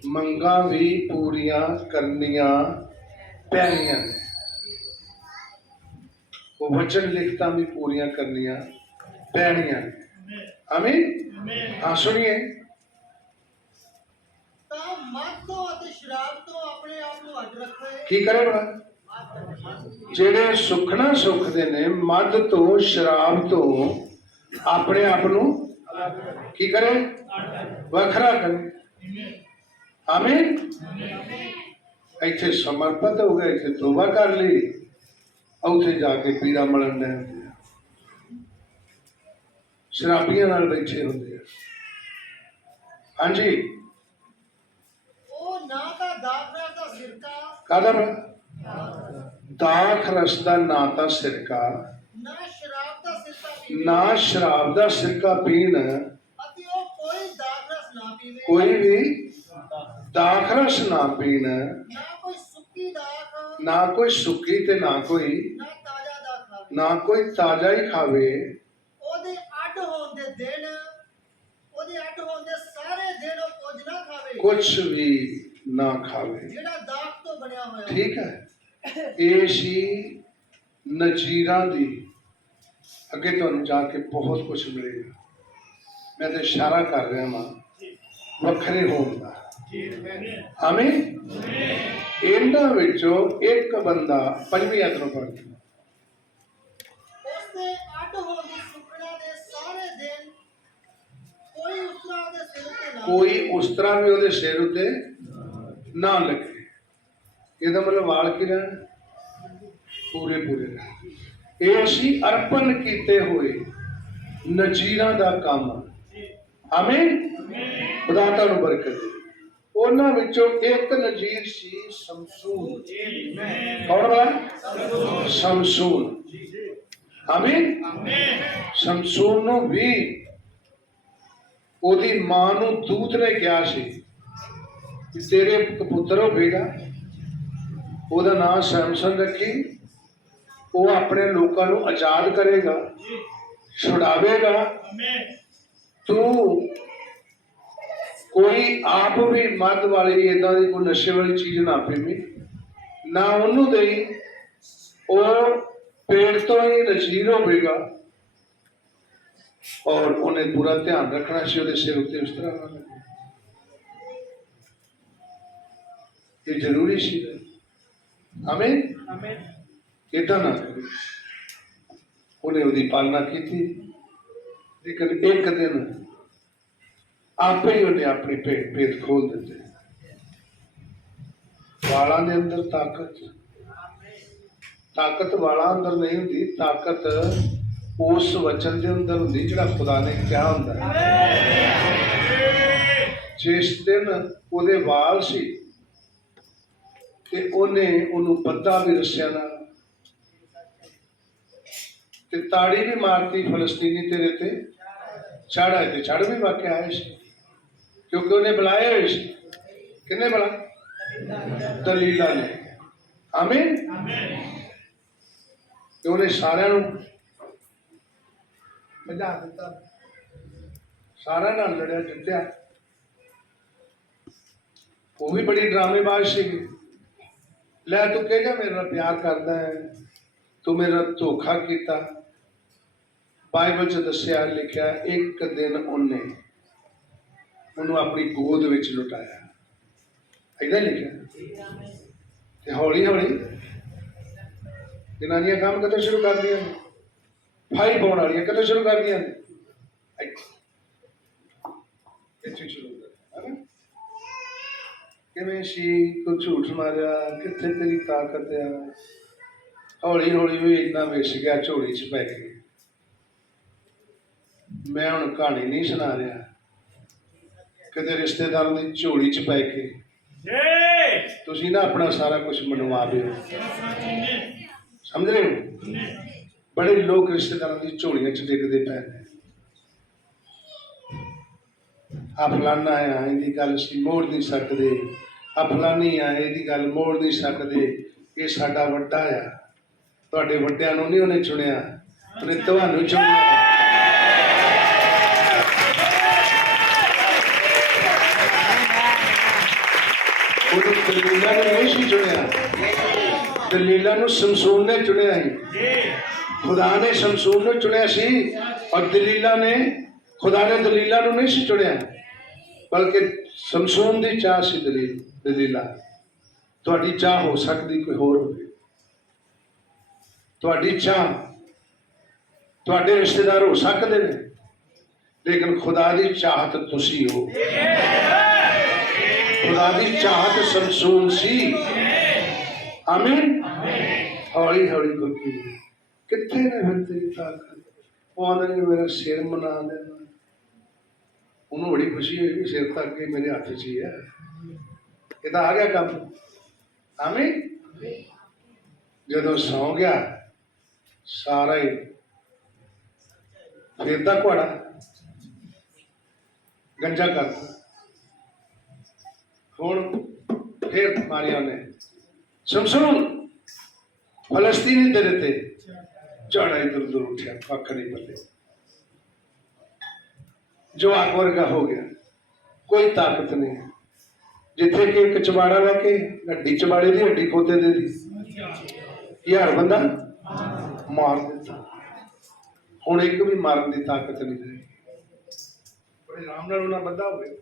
मंगां भी पूरियां करनियां पैणियां ने। वो वचन लिखता भी पूरियां करनियां पैणियां ने। आमीन। हाँ सुनिए। ਤਾਂ ਮਦ ਤੋਂ ਅਤੇ ਸ਼ਰਾਬ ਤੋਂ ਆਪਣੇ ਆਪ ਨੂੰ ਅੱਡ ਰੱਖੇ। की करेगा ਜਿਹੜੇ ਸੁਖਣਾ ਸੁਖਦੇ ਨੇ ਮਦ ਤੋਂ ਸ਼ਰਾਬ ਤੋਂ ਆਪਣੇ ਆਪ ਨੂੰ ਕੀ ਕਰੇ ਵੱਖਰਾ ਕਰੇ। ਆਮੀਨ। ਇੱਥੇ ਸਮਰਪਿਤ ਹੋ ਗਏ, ਇੱਥੇ ਤੋਬਾ ਕਰ ਲਈ, ਉੱਥੇ ਜਾ ਕੇ ਪੀੜਾ ਮਲਣ ਦੇ ਸ਼ਰਾਬੀਆਂ ਨਾਲ ਬੈਠੇ ਹੁੰਦੇ ਆ। ਹਾਂਜੀ ਉਹ ਨਾ ਤਾਂ ਦਾਖਲਾ ਦਾ ਸਿਰਕਾ ਕਾਹਦਾ ਦਾਖ ਰਸ ਦਾ ਨਾ ਤਾਂ ਸਿਰਕਾ, ਨਾ ਸ਼ਰਾਬ ਦਾ ਸਿਰਕਾ ਪੀਵੇ ਨਾ ਸ਼ਰਾਬ ਦਾ ਸਿਰਕਾ ਪੀਣ, ਅਤੇ ਉਹ ਕੋਈ ਦਾਖਰਸ ਨਾ ਪੀਵੇ। ਕੋਈ ਵੀ ਦਾਖਰਸ ਨਾ ਪੀਣ, ਨਾ ਕੋਈ ਸੁੱਕੀ ਦਾਖ, ਨਾ ਕੋਈ ਸੁੱਕੀ ਤੇ ਨਾ ਕੋਈ ਨਾ ਤਾਜ਼ਾ ਦਾਖ ਖਾਵੇ। ਨਾ ਕੋਈ ਤਾਜ਼ਾ ਹੀ ਖਾਵੇ। ਉਹਦੇ ਅੱਡ ਹੋਣ ਦੇ ਦਿਨ, ਉਹਦੇ ਅੱਡ ਹੋਣ ਦੇ ਸਾਰੇ ਦਿਨ ਉਹ ਕੁਝ ਨਾ ਖਾਵੇ ਕੁਛ ਵੀ ਨਾ ਖਾਵੇ। ਜਿਹੜਾ ਦਾਖ ਤੋਂ ਬਣਿਆ ਹੋਇਆ। ਠੀਕ ਹੈ। ਇਹ ਸੀ ਨਜ਼ੀਰਾਂ ਦੀ। ਅੱਗੇ ਤੁਹਾਨੂੰ ਜਾ ਕੇ ਬਹੁਤ ਕੁਝ ਮਿਲੇਗਾ। ਮੈਂ ਤਾਂ ਇਸ਼ਾਰਾ ਕਰ ਰਿਹਾ ਹਾਂ ਵੱਖਰੇ ਹੋਣ ਦਾ। ਆਮੀਨ। ਇਹਨਾਂ ਵਿੱਚੋਂ ਇੱਕ ਬੰਦਾ ਪੰਜਵੀਂ ਆਇਤ ਨੂੰ ਪੜ੍ਹ ਕੇ ਉਸਦੇ ਅੱਡ ਹੋਣ ਦੀ ਸੁਖਣਾ ਦੇ ਸਾਰੇ ਦਿਨ ਕੋਈ ਉਸਰਾ ਉਹਦੇ ਸਿਰ ਤੇ ਨਾ ਕੋਈ ਉਸ ਤਰ੍ਹਾਂ ਵੀ ਉਹਦੇ ਸਿਰ ਉੱਤੇ ਨਾ ਲੱਗੇ। ਇਹਦਾ ਮਤਲਬ ਵਾਲ ਕੀ ਰਹਿਣ ਪੂਰੇ ਪੂਰੇ ਰਹਿਣ। ਇਹ ਅਸੀਂ ਅਰਪਣ ਕੀਤੇ ਹੋਏ ਨਜ਼ੀਰਾਂ ਦਾ ਕੰਮ। ਆਮੀਨ। ਖੁਦਾ ਤੁਹਾਨੂੰ ਬਰਕਤ ਦੇ। ਉਹਨਾਂ ਵਿੱਚੋਂ ਇੱਕ ਨਜ਼ੀਰ ਸੀ ਸਮਸੂਨ। ਕੌਣ ਵਾਲਾ? ਸਮਸੂਨ। ਆਮੀਨ। ਸਮਸੂਨ ਨੂੰ ਵੀ ਉਹਦੀ ਮਾਂ ਨੂੰ ਦੂਤ ਨੇ ਕਿਹਾ ਸੀ ਕਿ ਤੇਰੇ ਪੁੱਤਰ ਹੋਵੇਗਾ, ਉਹਦਾ ਨਾਮ ਸੈਮਸਨ ਰੱਖੀ, ਉਹ ਆਪਣੇ ਲੋਕਾਂ ਨੂੰ ਆਜ਼ਾਦ ਕਰੇਗਾ, ਛੁਡਾਵੇਗਾ। ਤੂੰ ਕੋਈ ਆਪ ਵੀ ਮਦ ਵਾਲੀ ਏਦਾਂ ਦੀ ਕੋਈ ਨਸ਼ੇ ਵਾਲੀ ਚੀਜ਼ ਨਾ ਪੀਵੀਂ, ਨਾ ਉਹਨੂੰ ਦੇਈ। ਉਹ ਪੇਟ ਤੋਂ ਹੀ ਨਜ਼ੀਰ ਹੋਵੇਗਾ ਔਰ ਉਹਨੇ ਪੂਰਾ ਧਿਆਨ ਰੱਖਣਾ ਸੀ ਉਹਦੇ ਸਿਰ ਉੱਤੇ ਉਸ ਤਰ੍ਹਾਂ ਨਾਲ। ਇਹ ਜ਼ਰੂਰੀ ਸੀ। ਆਮੀਨ। ਏਦਾਂ ਨਾ ਕਰੇ। ਉਹਨੇ ਉਹਦੀ ਪਾਲਣਾ ਕੀਤੀ, ਲੇਕਿਨ ਇੱਕ ਦਿਨ ਆਪੇ ਹੀ ਉਹਨੇ ਆਪਣੀ ਭੇਦ ਖੋਲ ਦਿੱਤੇ। ਵਾਲਾਂ ਦੇ ਅੰਦਰ ਤਾਕਤ ਵਾਲਾਂ ਅੰਦਰ ਨਹੀਂ ਹੁੰਦੀ। ਤਾਕਤ ਉਸ ਵਚਨ ਦੇ ਅੰਦਰ ਹੁੰਦੀ ਜਿਹੜਾ ਖੁਦਾ ਨੇ ਕਿਹਾ ਹੁੰਦਾ। ਜਿਸ ਦਿਨ ਉਹਦੇ ਵਾਲ ਸੀ ਤੇ ਉਹਨੂੰ ਬੱਧਾ ਵੀ ਰੱਸਿਆਂ ਨਾਲ ਤੇ ਤਾੜੀ ਵੀ ਮਾਰਤੀ। ਫਲਸਤੀਨੀ ਤੇਰੇ ਤੇ ਚੜ੍ਹ ਆਏ ਤੇ ਚੜ੍ਹ ਵੀ ਵਾਕਿਆ ਆਏ ਸੀ, ਕਿਉਂਕਿ ਉਹਨੇ ਬੁਲਾਏ ਹੋਏ ਸੀ। ਕਿੰਨੇ ਬੁਲਾ? ਦਲੀਲਾ ਨੇ। ਆਮੀਨ। ਤੇ ਉਹਨੇ ਸਾਰਿਆਂ ਨੂੰ ਭਜਾ ਦਿੱਤਾ, ਸਾਰਿਆਂ ਨਾਲ ਲੜਿਆ, ਜਿੱਤਿਆ। ਉਹ ਵੀ ਬੜੀ ਡਰਾਮੇਬਾਜ਼ ਸੀਗੀ। ਲੈ ਤੂੰ ਕਹੇਗਾ ਮੇਰੇ ਨਾਲ ਪਿਆਰ ਕਰਦਾ ਹੈ, ਤੂੰ ਮੇਰਾ ਧੋਖਾ ਕੀਤਾ। ਬਾਈਬਲ 'ਚ ਦੱਸਿਆ ਲਿਖਿਆ ਇੱਕ ਦਿਨ ਉਹਨੂੰ ਆਪਣੀ ਗੋਦ ਵਿੱਚ ਲੁਟਾਇਆ। ਏਦਾਂ ਲਿਖਿਆ। ਤੇ ਹੌਲੀ ਹੌਲੀ ਜਨਾਨੀਆਂ ਕੰਮ ਕਦੋਂ ਸ਼ੁਰੂ ਕਰਦੀਆਂ ਨੇ? ਫਾਈ ਪਾਉਣ ਵਾਲੀਆਂ ਕਦੋਂ ਸ਼ੁਰੂ ਕਰਦੀਆਂ ਨੇ? ਇੱਥੇ ਸ਼ੁਰੂ ਕਰ। ਕਿਵੇਂ ਸੀ ਤੂੰ ਝੂਠ ਮਾਰਿਆ, ਕਿੱਥੇ ਤੇਰੀ ਤਾਕਤ ਆ। ਹੌਲੀ ਹੌਲੀ ਵੀ ਇੰਨਾ ਵਿਛ ਗਿਆ, ਝੋਲੀ 'ਚ ਪੈ ਗਈ। ਮੈਂ ਹੁਣ ਕਹਾਣੀ ਨਹੀਂ ਸੁਣਾ ਰਿਹਾ, ਕਿਤੇ ਰਿਸ਼ਤੇਦਾਰਾਂ ਦੀ ਝੋਲੀ 'ਚ ਪੈ ਕੇ ਤੁਸੀਂ ਨਾ ਆਪਣਾ ਸਾਰਾ ਕੁਝ ਮਨਵਾ ਦਿਓ। ਸਮਝ ਰਹੇ ਹੋ? ਬੜੇ ਲੋਕ ਰਿਸ਼ਤੇਦਾਰਾਂ ਦੀ ਝੋਲੀਆਂ 'ਚ ਡਿੱਗਦੇ ਪਏ ਨੇ। ਆ ਫਲਾਨਾ ਆ ਇਹਦੀ ਗੱਲ ਅਸੀਂ ਮੋੜ ਨਹੀਂ ਸਕਦੇ, ਆ ਫਲਾਨੀ ਆ ਇਹਦੀ ਗੱਲ ਮੋੜ ਨਹੀਂ ਸਕਦੇ। ਇਹ ਸਾਡਾ ਵੱਡਾ ਆ, ਤੁਹਾਡੇ ਵੱਡਿਆਂ ਨੂੰ ਨਹੀਂ ਉਹਨੇ ਚੁਣਿਆ, ਉਹਨੇ ਤੁਹਾਨੂੰ ਚੁਣਿਆ। ਉਹਨੇ ਦਲੀਲਾਂ ਨੂੰ ਨਹੀਂ ਸੀ ਚੁਣਿਆ, ਦਲੀਲਾਂ ਨੂੰ ਸ਼ਮਸ਼ੂਨ ਨੇ ਚੁਣਿਆ ਸੀ। खुदा ने शमशून ਨੂੰ ਚੁਣਿਆ ਸੀ और दलीला ने खुदा ने दलीला ਨੂੰ नहीं सी चुनिया, बल्कि शमशून ਦੀ ਚਾਹ ਸੀ दलीला। ਤੁਹਾਡੀ ਚਾਹ ਹੋ ਸਕਦੀ ਕੋਈ ਹੋਰ ਹੋਵੇ, ਤੁਹਾਡੀ ਚਾਹ ਤੁਹਾਡੇ ਰਿਸ਼ਤੇਦਾਰ ਹੋ ਸਕਦੇ ਨੇ, ਲੇਕਿਨ खुदा ਦੀ ਚਾਹਤ ਤੁਸੀਂ ਹੋ। खुदा ਦੀ ਚਾਹਤ शमशून ਸੀ। आमीन। हौली हौली गुरकी कितने ने फिर तेरी ताकत, वो आंदा नहीं मेरा सिर मना देना। उन्होंने बड़ी खुशी हुई, सिर तक के मेरे हाथ च ही है, ये तो आ गया काम। आमीन। जदों सौ गया सारा ही फिर दा घोड़ा गंजा कर, हुण फिर मारिया ने शमशून फलस्तीनी तेरे ते झाड़ा इधर उधर उठा, कख नहीं पल्ले, जवाक वर्गा हो गया, कोई ताकत नहीं। जिथे कि एक चबाड़ा लैके हड्डी चबाड़े की हड्डी खोते दे दी, यार बंदा मार दिता, हुण एक भी मारन की ताकत नहीं रही। बड़े आराम नाल उन्हां बंदा हो गया,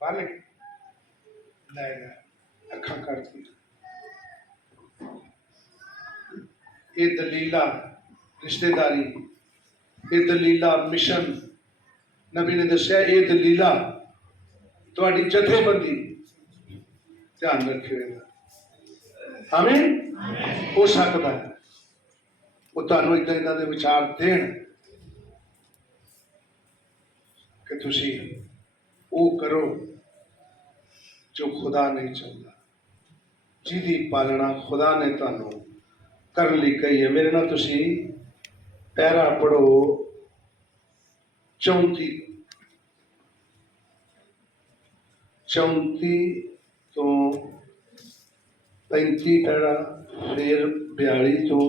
बाहर लै गया, अखां करती। ये दलीला रिश्तेदारी, ये दलीला मिशन, नबी ने दस्या ये दलीला तुहाडी जथेबंदी, ध्यान रखिएगा। आमीन। हो सकता है वो तुहानू इदां इदां दे विचार देण कि तुसी वो करो जो खुदा नहीं चाहता, जिहदी पालना खुदा ने तुहानू करने ਲਈ कही है। मेरे नाल तुसी पैरा पढ़ो 34 तो 35 पैरा, फिर 42 तो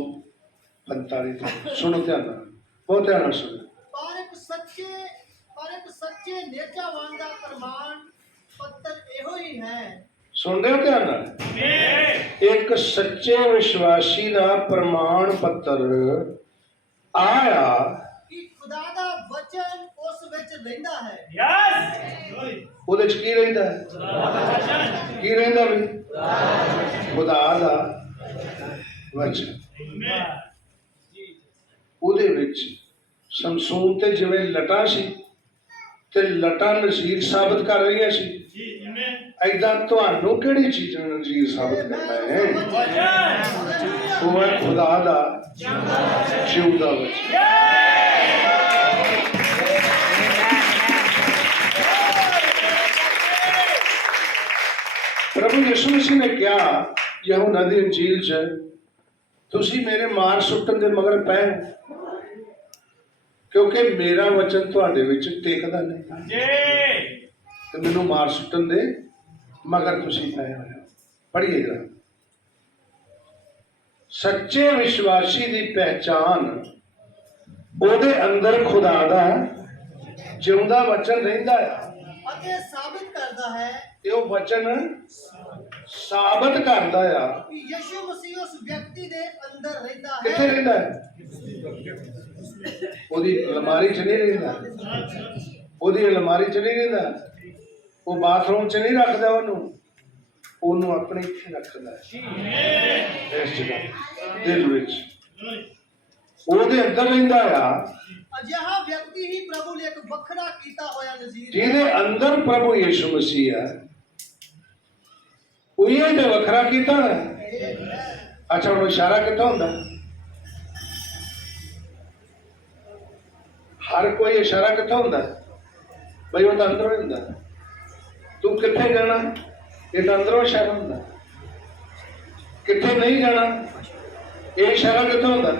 45 तक। सुनो ध्यान नाल, बहुत ध्यान नाल सुनो। पर एक सच्चे नेतावान दा प्रमाण पत्र एहो ही है। सुन रहे हो ध्यान नाल? एक सच्चे विश्वासी का प्रमाण पत्र आया कि खुदा दा वचन उस विच रहिंदा है। ਉਹਦੇ ਚ ਕੀ ਰਹਿੰਦਾ ਹੈ? ਕੀ ਰਹਿੰਦਾ ਵੀ? ਖੁਦਾ ਦਾ ਵਚਨ। ਉਹਦੇ ਵਿੱਚ ਸ਼ਮਸ਼ੂਨ ਤੇ ਜਿਵੇਂ ਲਟਾਂ ਸੀ ਤੇ ਲਟਾਂ ਨਜ਼ੀਰ ਸਾਬਤ ਕਰ ਰਹੀਆਂ ਸੀ, ਏਦਾਂ ਤੁਹਾਨੂੰ ਕਿਹੜੀ ਚੀਜ਼ ਨੂੰ ਨਜ਼ੀਰ ਸਾਬਤ ਕਰਨਾ ਹੈ? ਉਹ ਹੈ ਖੁਦਾ ਦਾ ਜਿਉਂਦਾ ਵਚਨ। प्रभु यीशु मसीह ने कहा यूहन्ना दी इंजील च, तुसी मेरे मार सुट्टन दे मगर पै, क्योंकि मेरा वचन तुहाडे विच टेकदा नहीं ते मैनू मार सुट्टन दे मगर तुसी पै होए। पढ़िएगा, सच्चे विश्वासी दी पहचान ओदे अंदर खुदा दा जिउंदा वचन रहिंदा है ਅਤੇ ਸਾਬਿਤ ਕਰਦਾ ਹੈ ਤੇ ਉਹ ਵਚਨ ਸਾਬਤ ਕਰਦਾ ਆ ਕਿ ਯਿਸੂ ਮਸੀਹ ਉਸ ਵਿਅਕਤੀ ਦੇ ਅੰਦਰ ਰਹਿੰਦਾ ਹੈ। ਕਿੱਥੇ ਰਹਿੰਦਾ ਹੈ? ਉਹਦੀ ਅਲਮਾਰੀ 'ਚ ਨਹੀਂ ਰਹਿੰਦਾ, ਉਹਦੀ ਅਲਮਾਰੀ 'ਚ ਨਹੀਂ ਰਹਿੰਦਾ, ਉਹ ਬਾਥਰੂਮ 'ਚ ਨਹੀਂ ਰੱਖਦਾ ਉਹਨੂੰ ਆਪਣੇ ਇੱਥੇ ਰੱਖਦਾ ਹੈ, ਇਸ ਜਗ੍ਹਾ ਦਿਲ ਵਿੱਚ ਉਹਦੇ ਅੰਦਰ ਰਹਿੰਦਾ ਆ। ਅਜਿਹਾ ਵਿਅਕਤੀ ਹੀ ਪ੍ਰਭੂ ਨੇ ਇੱਕ ਵੱਖਰਾ ਕੀਤਾ ਹੋਇਆ ਨਜ਼ੀਰ, ਜਿਹਦੇ ਅੰਦਰ ਪ੍ਰਭੂ ਯਿਸੂ ਮਸੀਹ ਹੈ, ਉਹੀ ਤੇ ਵੱਖਰਾ ਕੀਤਾ ਹੈ। ਅੱਛਾ, ਹੁਣ ਇਸ਼ਾਰਾ ਕਿੱਥੋਂ ਹੁੰਦਾ? ਹਰ ਕੋਈ ਇਸ਼ਾਰਾ ਕਿੱਥੋਂ ਹੁੰਦਾ? ਬਈ ਉਹ ਤਾਂ ਅੰਦਰੋਂ ਹੀ ਹੁੰਦਾ। ਤੂੰ ਕਿੱਥੇ ਜਾਣਾ, ਇਹ ਤਾਂ ਅੰਦਰੋਂ ਇਸ਼ਾਰਾ ਹੁੰਦਾ। ਕਿੱਥੇ ਨਹੀਂ ਜਾਣਾ, ਇਹ ਇਸ਼ਾਰਾ ਕਿੱਥੋਂ ਹੁੰਦਾ?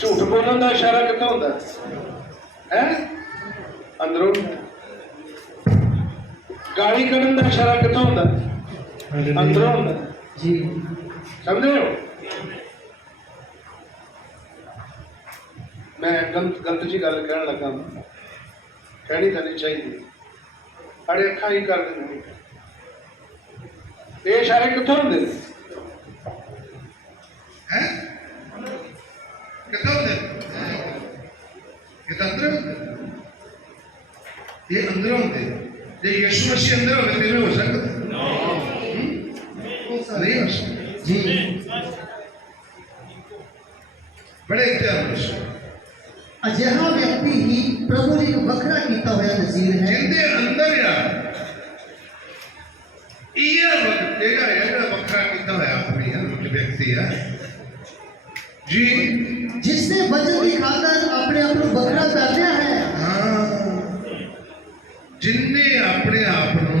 ਝੂਠ ਬੋਲਣ ਦਾ ਇਸ਼ਾਰਾ ਕਿੱਥੋਂ ਹੁੰਦਾ ਹੈ? ਅੰਦਰੋਂ। ਗਾਲੀ ਕੱਢਣ ਦਾ ਇਸ਼ਾਰਾ ਕਿੱਥੋਂ ਹੁੰਦਾ? ਅੰਦਰੋਂ ਹੁੰਦਾ। जी ਸਮਝਦੇ ਹੋ? ਮੈਂ ਗਲਤ ਜੀ ਗੱਲ ਕਹਿਣ ਲੱਗਾ, ਕਹਿਣੀ ਤਾਂ ਨਹੀਂ ਚਾਹੀਦੀ। ਅੜੇ ਅੱਖਾਂ ਹੀ ਕਰ ਦਿੰਦੇ। ਇਹ ਇਸ਼ਾਰੇ ਕਿੱਥੋਂ ਹੁੰਦੇ ਨੇ? ਹੈ ਕਿੱਥੋਂ ਹੁੰਦੇ? ਇਹ ਤਾਂ ਅੰਦਰ ਹੁੰਦੇ। ਇਹ ਅੰਦਰ ਹੁੰਦੇ। ਜੇ ਯਿਸੂ ਮਸੀਹ ਅੰਦਰ ਹੋਵੇ ਤੇ ਹੋ ਸਕਦਾ नहीं हो सकता जी बड़े इख्तियार से अजिहा व्यक्ति ही प्रभु ने वखरा किया हुआ नज़ीर है जिंदे अंदर यार ये वक्त देगा यार वखरा किया हुआ आदमी है व्यक्ति है जी जिसने वचन की खातर अपने आप को वखरा कर दिया है। हाँ जिन्ने अपने आप को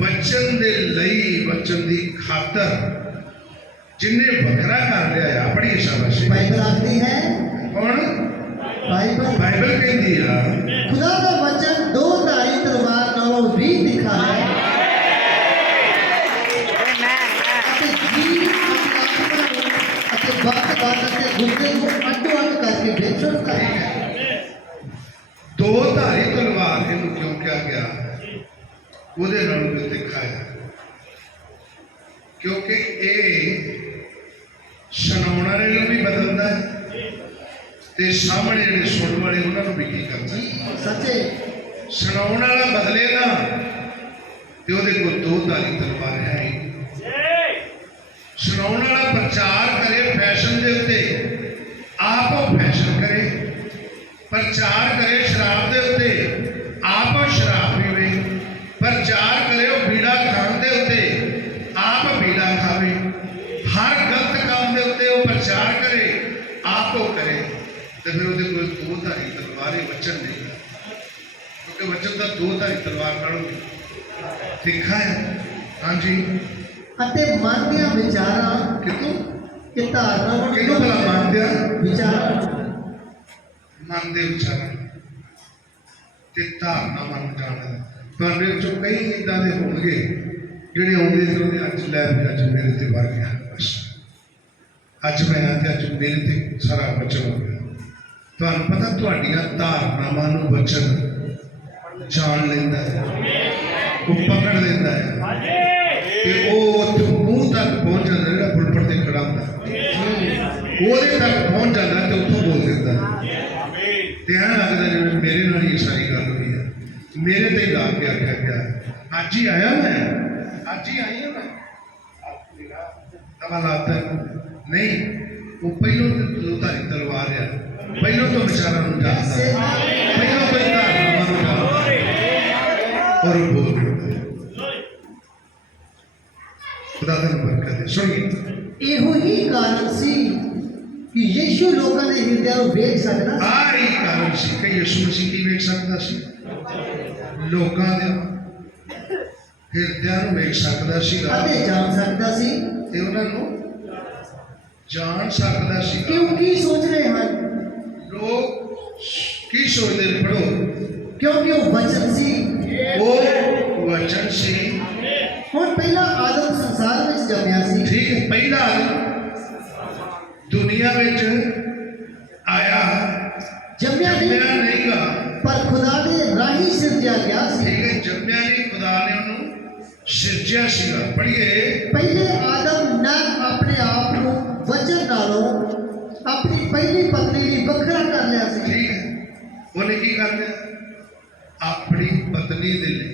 वचन दे लई वचन दी खातर जिन्ने बखरा कर लिया है बड़ी शाबाशी। बाइबल आखती है कौन? बाइबल कहती है खुदा का वचन दो धारी तलवार नालों भी दिखा है ਅਤੇ ਜੀਵ ਅਤੇ ਬਾਤ ਅਤੇ ਗੁੱਸੇ ਨੂੰ ਅੱਡੋ ਅੱਡ ਕਰਕੇ ਵੇਚ ਸਕਦਾ ਹੈ। दो धारी तलवार इन्हों क्यों क्या गया? ਉਹਦੇ ਨਾਲ ਵੀ ਦਿਖਾਇਆ ਕਿਉਂਕਿ ਇਹ ਸੁਣਾਉਣ ਵਾਲੇ ਨੂੰ ਵੀ ਬਦਲਦਾ ਹੈ ਤੇ ਸਾਹਮਣੇ ਜਿਹੜੇ ਸੁਣਨ ਵਾਲੇ ਉਹਨਾਂ ਨੂੰ ਵੀ ਕੀ ਕਰਦਾ? ਸੱਚੇ ਸੁਣਾਉਣ ਵਾਲਾ ਬਦਲੇਗਾ ਤੇ ਉਹਦੇ ਕੋਲ ਦੋ ਧਾਰੀ ਤਲਵਾਰ ਹੈ ਸੁਣਾਉਣ ਵਾਲਾ ਪ੍ਰਚਾਰ ਕਰੇ ਫੈਸ਼ਨ ਦੇ ਉੱਤੇ ਆਪ ਉਹ ਫੈਸ਼ਨ ਕਰੇ ਪ੍ਰਚਾਰ ਕਰੇ ਸ਼ਰਾਬ ਦੇ ਉੱਤੇ ਆਪ ਉਹ ਸ਼ਰਾਬ ਪੀਵੇ प्रचार करे बीड़ा खान के उत्ते आप बीड़ा खावे हर गलत काम के उत्ते प्रचार करे आप वो करे तो फिर वो कोई दो धारी तलवार ही वचन नहीं क्योंकि वचन का दो धारी तलवार नालों तिखा है। हाँ जी ਅਤੇ ਮਨ ਦੀਆਂ ਵਿਚਾਰਾਂ कितों ਕਿ ਧਾਰਨਾ कितों भला मन दिया ਵਿਚਾਰ मन के विचार ते धारना मन जान ਤੁਹਾਡੇ ਵਿੱਚੋਂ ਕਈ ਇੱਦਾਂ ਦੇ ਹੋਣਗੇ ਜਿਹੜੇ ਆਉਂਦੇ ਤੇ ਉਹਦੇ ਅੱਜ ਲੈ ਵੀ ਅੱਜ ਮੇਰੇ ਤੇ ਵਰ ਗਿਆ ਬਸ ਅੱਜ ਮੈਂ ਆ ਤੇ ਅੱਜ ਮੇਰੇ ਤੇ ਸਾਰਾ ਬਚਨ ਹੋ ਗਿਆ। ਤੁਹਾਨੂੰ ਪਤਾ ਤੁਹਾਡੀਆਂ ਧਾਰਨਾਵਾਂ ਨੂੰ ਬਚਨ ਜਾਣ ਲੈਂਦਾ ਹੈ ਉਹ ਪਕੜ ਲੈਂਦਾ ਹੈ ਤੇ ਉਹ ਉੱਥੋਂ ਮੂੰਹ ਤੱਕ ਪਹੁੰਚ ਜਾਂਦਾ ਜਿਹੜਾ ਪੁਲਪਟ ਤੇ ਖੜਾ ਹੁੰਦਾ ਉਹਦੇ ਤੱਕ ਪਹੁੰਚ ਜਾਂਦਾ ਤੇ ਉੱਥੋਂ ਬੋਲ ਦਿੰਦਾ ਤੇ ਐਂ ਲੱਗਦਾ ਜਿਵੇਂ ਮੇਰੇ ਨਾਲ ਹੀ ਸਾਰੀ ਗੱਲ ਹੋਈ ਹੈ मेरे ते ला के आख्या गया अज ही आया मैं अज ही आई हूँ मैं तवा लाता नहीं वो पहलों तो धारी तलवार है पहलों तो बेचारा जानता पहलों तो जानता और बोल खुदा दा बरकत है। सुनिए ਇਹੋ ਹੀ ਕਾਰਨ ਸੀ ਕਿ ਯਿਸੂ ਲੋਕਾਂ ਦੇ ਹਿਰਦਿਆਂ ਨੂੰ ਵੇਖ ਸਕਦਾ ਸੀ। ਆ ਹੀ ਕਾਰਨ ਸੀ ਕਿ ਯਿਸੂ ਮਸੀਹ ਕੀ ਵੇਖ ਸਕਦਾ ਸੀ? ਲੋਕਾਂ ਦੇ ਹਿਰਦਿਆਂ ਨੂੰ ਵੇਖ ਸਕਦਾ ਸੀਗਾ ਅਤੇ ਜਾਣ ਸਕਦਾ ਸੀ ਤੇ ਉਹਨਾਂ ਨੂੰ ਜਾਣ ਸਕਦਾ ਸੀ ਕਿਉਂ ਕੀ ਸੋਚ ਰਹੇ ਹਨ ਲੋਕ ਕੀ ਸੋਚਦੇ ਨੇ? ਪੜੋ ਕਿਉਂਕਿ ਉਹ ਵਚਨ ਸੀ ਉਹ ਵਚਨ ਸੀ। ਹੁਣ ਪਹਿਲਾ ਆਦਮ ਸੰਸਾਰ ਵਿੱਚ ਜੰਮਿਆ ਸੀ ਠੀਕ ਹੈ ਪਹਿਲਾ ਆਦਮ ਦੁਨੀਆ ਵਿੱਚ ਆਇਆ ਜੰਮਿਆ ਨਹੀਂ ਗਾ ਪਰ ਖੁਦਾ ਦੇ ਰਾਹੀਂ ਸਿਰਜਿਆ ਗਿਆ ਸੀ। ਠੀਕ ਹੈ ਜੰਮਿਆ ਨਹੀਂ ਖੁਦਾ ਨੇ ਉਹਨੂੰ ਸਿਰਜਿਆ ਸੀਗਾ। ਪੜ੍ਹੀਏ ਪਹਿਲੇ ਆਦਮ ਨੇ ਆਪਣੇ ਆਪ ਨੂੰ ਵਚਨ ਨਾਲੋਂ ਆਪਣੀ ਪਹਿਲੀ ਪਤਨੀ ਲਈ ਵੱਖਰਾ ਕਰ ਲਿਆ ਸੀ। ਠੀਕ ਹੈ ਉਹਨੇ ਕੀ ਕਰ ਲਿਆ? ਆਪਣੀ ਪਤਨੀ ਦੇ ਲਈ।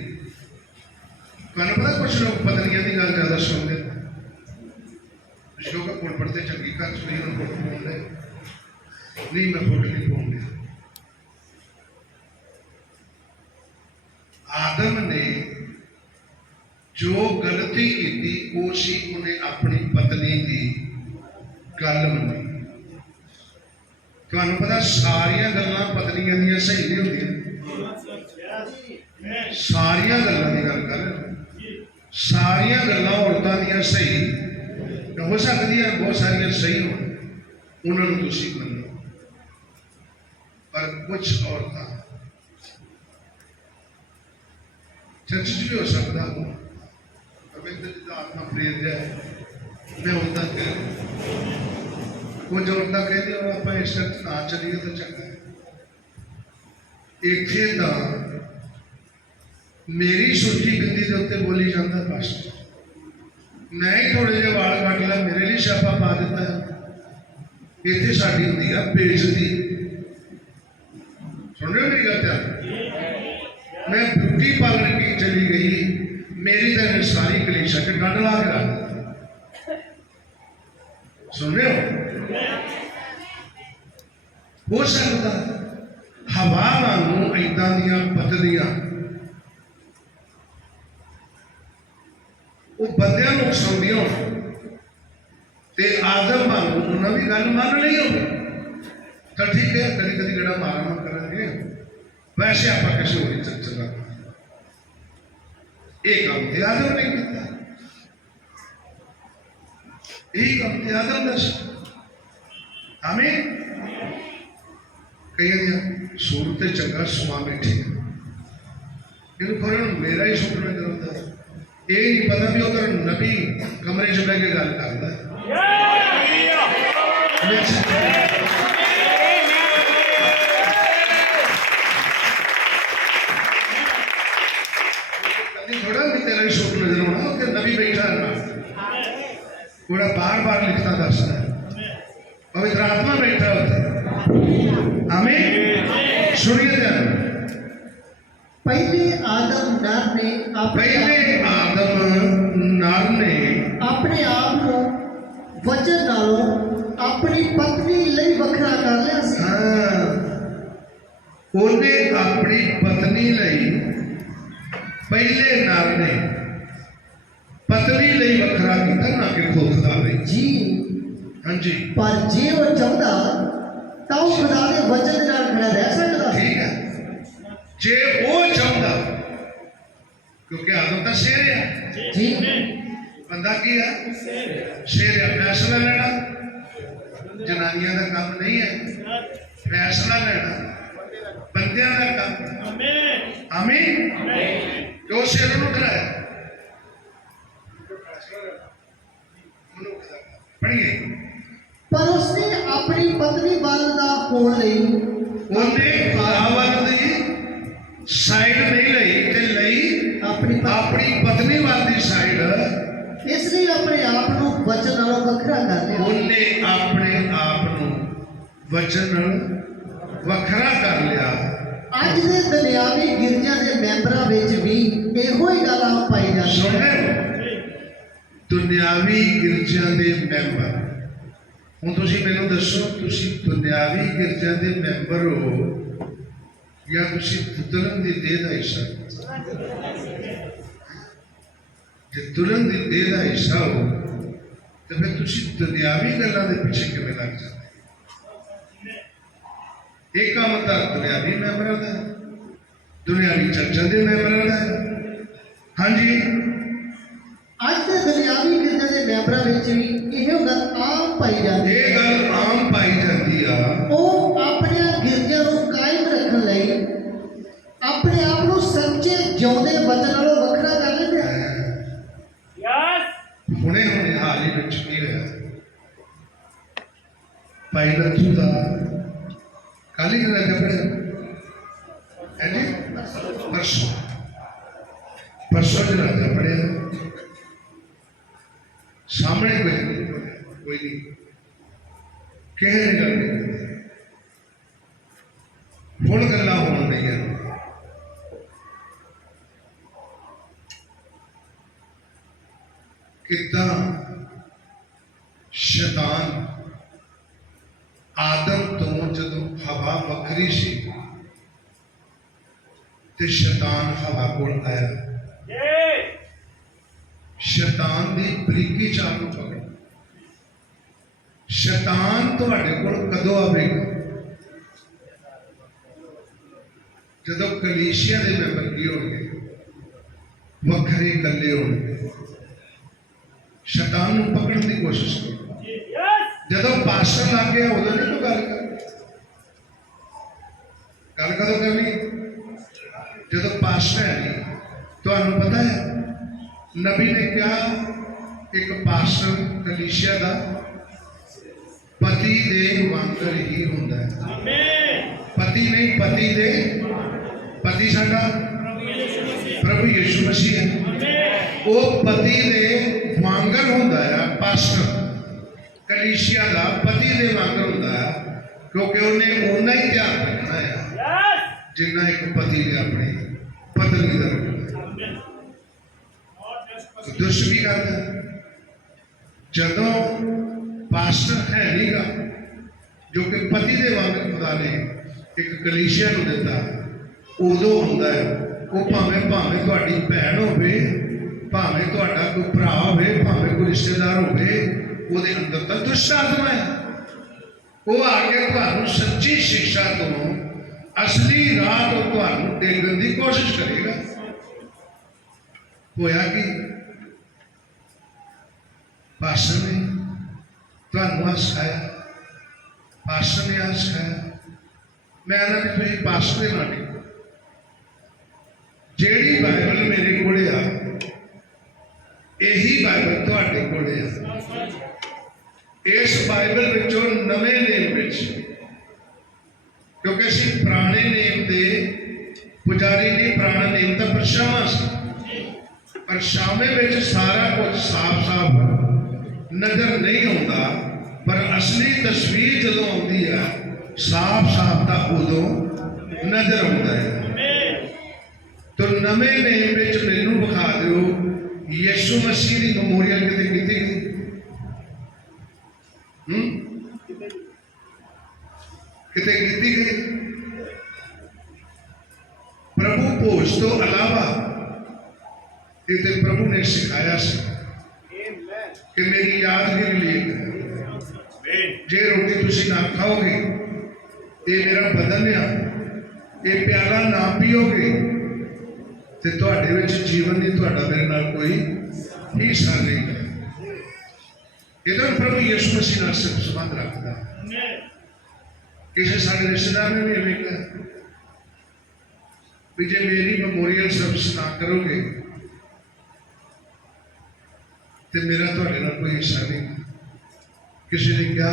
ਤੁਹਾਨੂੰ ਪਤਾ ਕੁਛ ਲੋਕ ਪਤਨੀਆਂ ਦੀ ਗੱਲ ਜ਼ਿਆਦਾ ਸੁਣਦੇ ਸ਼ੋਕ ਕੋਲ ਪੜਦੇ ਚੰਗੀ ਘਰ ਸੁਣੀ ਹੁਣ ਫੋਟੋ ਪਾਉਂਦੇ ਨਹੀਂ ਮੈਂ ਫੋਟੋ ਨਹੀਂ ਪਾਉਂਦੀ। आदम ने जो गलती की वो सी उन्हें अपनी पत्नी की गल मनी। तुहानू पता सारिया गल्लां पत्नियां दियां सही नहीं होंदियां सारिया गल्लां दी गल कर सारिया गल्लां औरतां दियां सही हो सकदियां बहुत सारियां सही हो उन्होंने तुसीं मन्नो पर कुछ औरतां चर्च च भी हो सकता हूँ मैं तो जिदा आत्मा प्रेरित है मैं उदा कह कुछ औरतां कहती हो आप इस चर्च ना चलीए तो चंगा है इत्थे तां मेरी सुर्खी बिंदी के उत्ते बोली जाता बस मैं ही थोड़े जे वाल कट लिया मेरे लिए छापा पा दिता इतने साड़ी होंगी है बेइज्जती सुन रहे हो मेरी गल मैं ब्यूटी पार्लर की चली गई मेरी तो सारी कलीशा के गंढ ला के रख सुन रहे हो सकता हवा वांगू इदां दियां पत्नियां वो बंदियां नूं उकसाउंदियां होण ते आदम वांगू उन्हां दी गल मन नहीं होगी तो ठीक है कभी कभी गड़ा मारा करेंगे वैसे आप किसी होरी चर्चा एक काम थे आदम नहीं किया यही काम थे आदम दस हमें कई दिया सूरत चंगा सुमा बैठी इन्हों फरन मेरा ही सुपना करता ये नहीं पता भी उधर नबी कमरे च बह के गल करता थोड़ा भी तेरा ही सुख नजर आना कि नबी बैठा है थोड़ा बार बार लिखता दसता है पवित्र आत्मा बैठा होता है हमें सुनिए ध्यान पहले आदम नर ने अपने आप को वचन नालों अपनी पत्नी लई वखरा कर लिया सी। हाँ उन्हें अपनी पत्नी लई पहले नर ने पत्नी लई वखरा किया ना कि खुदा लई जी हाँ जी पर जे वो चाहता तो खुदा के वचन नाल खड़ा रह सकता ठीक है जे वो चाहता क्योंकि आदम का शेर है जी बंदा की है शेर है फैसला लेना जनानियां का काम नहीं है फैसला लेना बंदियां का काम आमीन जो शेर उठ रहा है पढ़िए पर उसने अपनी पत्नी वाल दा होण लई उन्हें खुदावंद दी साइड नहीं लई ते लई अपनी पत्नी वाल दी साइड इसलिए अपने आप को वचन नालों वखरा कर लिया उन्हें अपने आप को वचन वखरा कर लिया ਅੱਜ ਦੇ ਦੁਨਿਆਵੀ ਗਿਰਜਾਂ ਦੇ ਮੈਂਬਰਾਂ ਵਿੱਚ ਵੀ ਇਹੋ ਹੀ ਗੱਲਾਂ ਪਾਈ ਜਾਂਦੀਆਂ सुने दुनियावी गिरजा के मैंबर हूँ तुम मैनू दसो तुसी दुनियावी गिरजा के मैंबर हो या तुसी दुल्हन की देह का हिस्सा जे दुल्हन की देह का हिस्सा हो तो फिर तुसी दुनियावी गल्लां दे पीछे किवें लग जाते एक काम तो दुनियावी मैंबरों का दुनियावी चर्चा के मैंबरों का हाँ जी ਅੱਜ ਦੇ ਦੁਨਿਆਵੀ ਗਿਰਜਾਂ ਦੇ ਮੈਂਬਰਾਂ ਵਿੱਚ ਵੀ ਇਹੋ ਗੱਲ ਆਮ ਪਾਈ ਜਾਂਦੀ ये गल आम पाई जाती है ਉਹ ਆਪਣੀਆਂ ਗਿਰਜਾਂ ਨੂੰ ਕਾਇਮ ਰੱਖਣ ਲਈ ਆਪਣੇ ਆਪ ਨੂੰ ਸੱਚੇ ਜਿਉਂਦੇ ਵਚਨ ਨਾਲੋਂ ਵੱਖਰਾ ਕਰ ਲੈਂਦੇ ਹਨ ਹੁਣੇ ਹਾਲ ਹੀ ਵਿੱਚ ਕੀ ਹੋਇਆ ਭਾਈ ਲੱਥੂ ਦਾ ਕਾਲੀ ਜਿਹੜਾ ਜਪੜਿਆ ਹੈ ਜੀ ਪਰਸੋਂ ਜਿਹੜਾ ਜਪੜਿਆ ਸਾਹਮਣੇ ਕੋਈ ਨਹੀਂ ਕਿਸੇ ਨੇ ਗੱਲ ਨਹੀਂ ਹੁਣ ਗੱਲਾਂ ਹੋਣ ਰਹੀਆਂ कितना शैतान आदम तो जदों हवा वखरी सी ते शैतान हवा को आया शैतान की बरीकी चाल को पकड़ शैतान तुहाडे कोल कदों आवेगा जदों कलीसिया के मैंबर की होणगे वखरे कल्ले होणगे शैतान को पकड़ने की कोशिश करो जब पास्टर लग गया उदो नहीं तो गल कदों करनी जब पास्टर है नहीं ਤੁਹਾਨੂੰ ਪਤਾ ਹੈ ਨਬੀ ਨੇ ਕਿਹਾ ਇੱਕ ਪਾਸਟਰ ਕਲੀਸਿਆ ਦਾ ਪਤੀ ਦੇ ਵਾਂਗਰ ਹੀ ਹੁੰਦਾ ਹੈ। ਪਤੀ ਨਹੀਂ, ਪਤੀ ਦੇ, ਪਤੀ ਸਾਡਾ ਪ੍ਰਭੂ ਯਿਸੂ ਮਸੀਹ ਹੈ। ਉਹ ਪਤੀ ਦੇ ਵਾਂਗਰ ਹੁੰਦਾ ਹੈ। ਪਾਸਟਰ ਕਲੀਸਿਆ ਦਾ ਪਤੀ ਦੇ ਵਾਂਗਰ ਹੁੰਦਾ ਹੈ, ਕਿਉਂਕਿ ਉਹਨੇ ਓਨਾ ਹੀ ਧਿਆਨ ਰੱਖਣਾ ਹੈ ਜਿੰਨਾ ਇੱਕ ਪਤੀ ਨੇ ਆਪਣੀ ਪਤਨੀ ਦਾ ਰੱਖਣਾ। ਦੁਸ਼ਟ ਵੀ ਕਰਦਾ ਜਦੋਂ ਪਾਸਟਰ ਹੈ ਨਹੀਂਗਾ, ਜੋ ਕਿ ਪਤੀ ਦੇ ਵਾਂਗਰ ਖੁਦਾ ਨੇ ਇੱਕ ਕਲੀਸਿਆ ਨੂੰ ਦਿੱਤਾ, ਉਦੋਂ ਹੁੰਦਾ ਹੈ ਉਹ ਭਾਵੇਂ ਤੁਹਾਡੀ ਭੈਣ ਹੋਵੇ, ਭਾਵੇਂ ਤੁਹਾਡਾ ਕੋਈ ਭਰਾ ਹੋਵੇ, ਭਾਵੇਂ ਕੋਈ ਰਿਸ਼ਤੇਦਾਰ ਹੋਵੇ, ਉਹਦੇ ਅੰਦਰ ਤਾਂ ਦੁਸ਼ਟ ਆਤਮਾ ਹੈ। ਉਹ ਆ ਕੇ ਤੁਹਾਨੂੰ ਸੱਚੀ ਸਿੱਖਿਆ ਤੋਂ, ਅਸਲੀ ਰਾਹ ਤੋਂ ਤੁਹਾਨੂੰ ਡੇਗਣ ਦੀ ਕੋਸ਼ਿਸ਼ ਕਰੇਗਾ। ਹੋਇਆ ਕਿ ਪਾਸਟਰ ਨੇ ਤੁਹਾਨੂੰ ਆ ਸਿਖਾਇਆ, ਪਾਸਟਰ ਨੇ ਆ ਸਿਖਾਇਆ। ਮੈਂ ਨਾ ਵੀ ਤੁਸੀਂ ਪਾਸਟਰ ਦੇ ਨਾਲ ਨਹੀਂ, ਜਿਹੜੀ ਬਾਈਬਲ ਮੇਰੇ ਕੋਲ ਆ ਇਹੀ ਬਾਈਬਲ ਤੁਹਾਡੇ ਕੋਲ ਆ। ਇਸ ਬਾਈਬਲ ਵਿੱਚੋਂ ਨਵੇਂ ਨੇਮ ਵਿੱਚ, ਕਿਉਂਕਿ ਅਸੀਂ ਪੁਰਾਣੇ ਨੇਮ ਦੇ ਪੁਜਾਰੀ ਨਹੀਂ, ਪੁਰਾਣਾ ਨੇਮ ਤਾਂ ਪਰਛਾਵਾਂ ਸੀ, ਪਰਛਾਵੇਂ ਵਿੱਚ ਸਾਰਾ ਕੁਝ ਸਾਫ਼ ਨਜ਼ਰ ਨਹੀਂ ਆਉਂਦਾ, ਪਰ ਅਸਲੀ ਤਸਵੀਰ ਜਦੋਂ ਆਉਂਦੀ ਆ ਸਾਫ਼ ਤਾਂ ਉਦੋਂ ਨਜ਼ਰ ਆਉਂਦਾ ਹੈ। तो नवे नेम ਵਿੱਚ ਮੈਨੂੰ ਵਿਖਾ ਦਿਓ ਯਿਸੂ ਮਸੀਹ ਦੀ ਮੈਮੋਰੀਅਲ ਕਿਤੇ ਕੀਤੀ ਗਈ? ਕਿਤੇ ਕੀਤੀ ਗਈ? प्रभु भोज तो अलावा ये प्रभु ने सिखाया कि मेरी यादगिरी लिए जे रोटी तुसी ना खाओगे, ये मेरा बदन है, ये प्याला ना पीओगे तो तुहाडे विच जीवन नहीं, तुहाडा मेरे नाल कोई हिस्सा नहीं। इधर प्रभु यीशु मसीह नाल संबंध रखता। किसी साडे रिश्तेदार ने भी इवें कहा भी जे मेरी मेमोरियल सर्विस ना करोगे तो मेरा तुहाडे नाल कोई हिस्सा नहीं। किसी ने क्या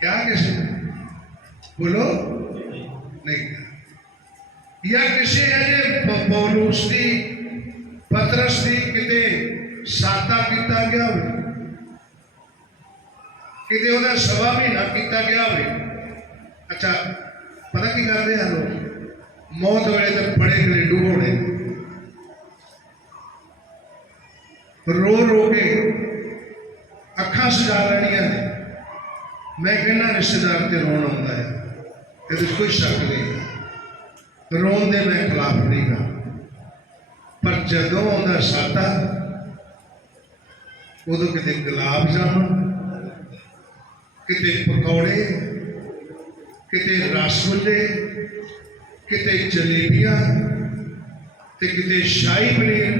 क्या किसी ने बोलो नहीं, या किसी अजे पौलुस की पतरस की किते साता किया गया हो, किते उहदा सवा महीना किया गया हो। अच्छा पता की करते हैं लोग, मौत वेले तो बड़े घरेलू होने, रो रो के अखा सजा लैनिया ने। मैं कहना रिश्तेदार ते रोन आता है, ये कोई शक नहीं, रोन दे मैं खिलाफ नहीं गा, पर जदों आउंदा साता उदों किते गुलाब जामुन, किते पकौड़े, किते रसगुल्ले, किते जलेबियां, किते शाही पनीर।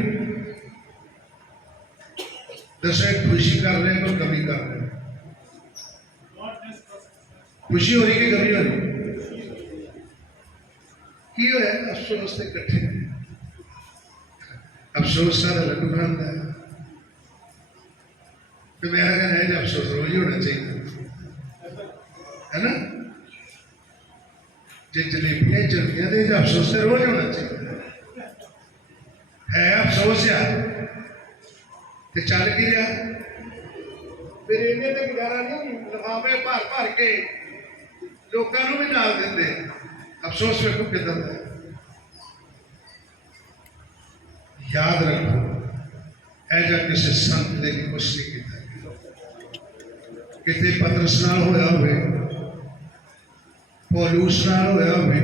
दसे खुशी कर रहे हैं, कमी कर रहे हैं? खुशी हो रही कि कमी हो रही? की हो है? अफसोस से इकट्ठे अफसोस का लड्डू खाना है, तो मेरा कहना है अफसोस रोज ही होना चाहिए, है ना? जे जलेबियां चलदियां तो अफसोस तो रोज होना चाहिए। है अफसोस यार तो चल की रहा, फिर इन्हें तो गुजारा नहीं, लिफाफे भर भर के लोगों को भी नाल देंगे। अफसोस वेखो कितना है। याद रखो ऐजा किसी संत ने कुछ नहीं किया, कितने पतरस नाल होया होवे, पौलुस नाल होया होवे,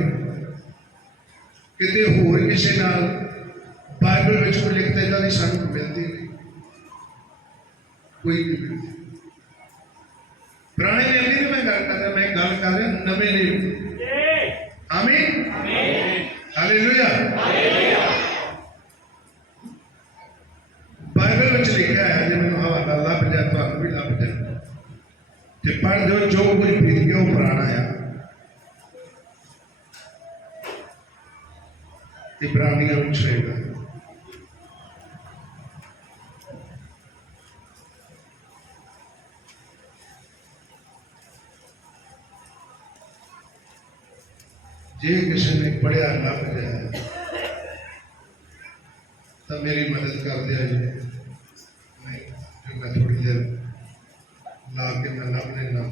कितने होर किसी नाल बाइबल में कोई लिखता इदा नहीं सानू मिलती नहीं, कोई नहीं मिलती। पुराने नियम की मैं गल कर रहा, मैं गल कर रहा नवे नियम। आमीन, हालेलुया। बाइबल में लिखा है, जो मैं हवाला लभ जाए तो भी लभ जाए, तो पढ़ दो जो कुछ बीत गया वो पुराना है। इब्रानियों में होएगा। जे किसी ने पढ़िया लग जाए तो मेरी मदद कर दिया जी। नहीं जो मैं थोड़ी देर ला के मैं लग लेना।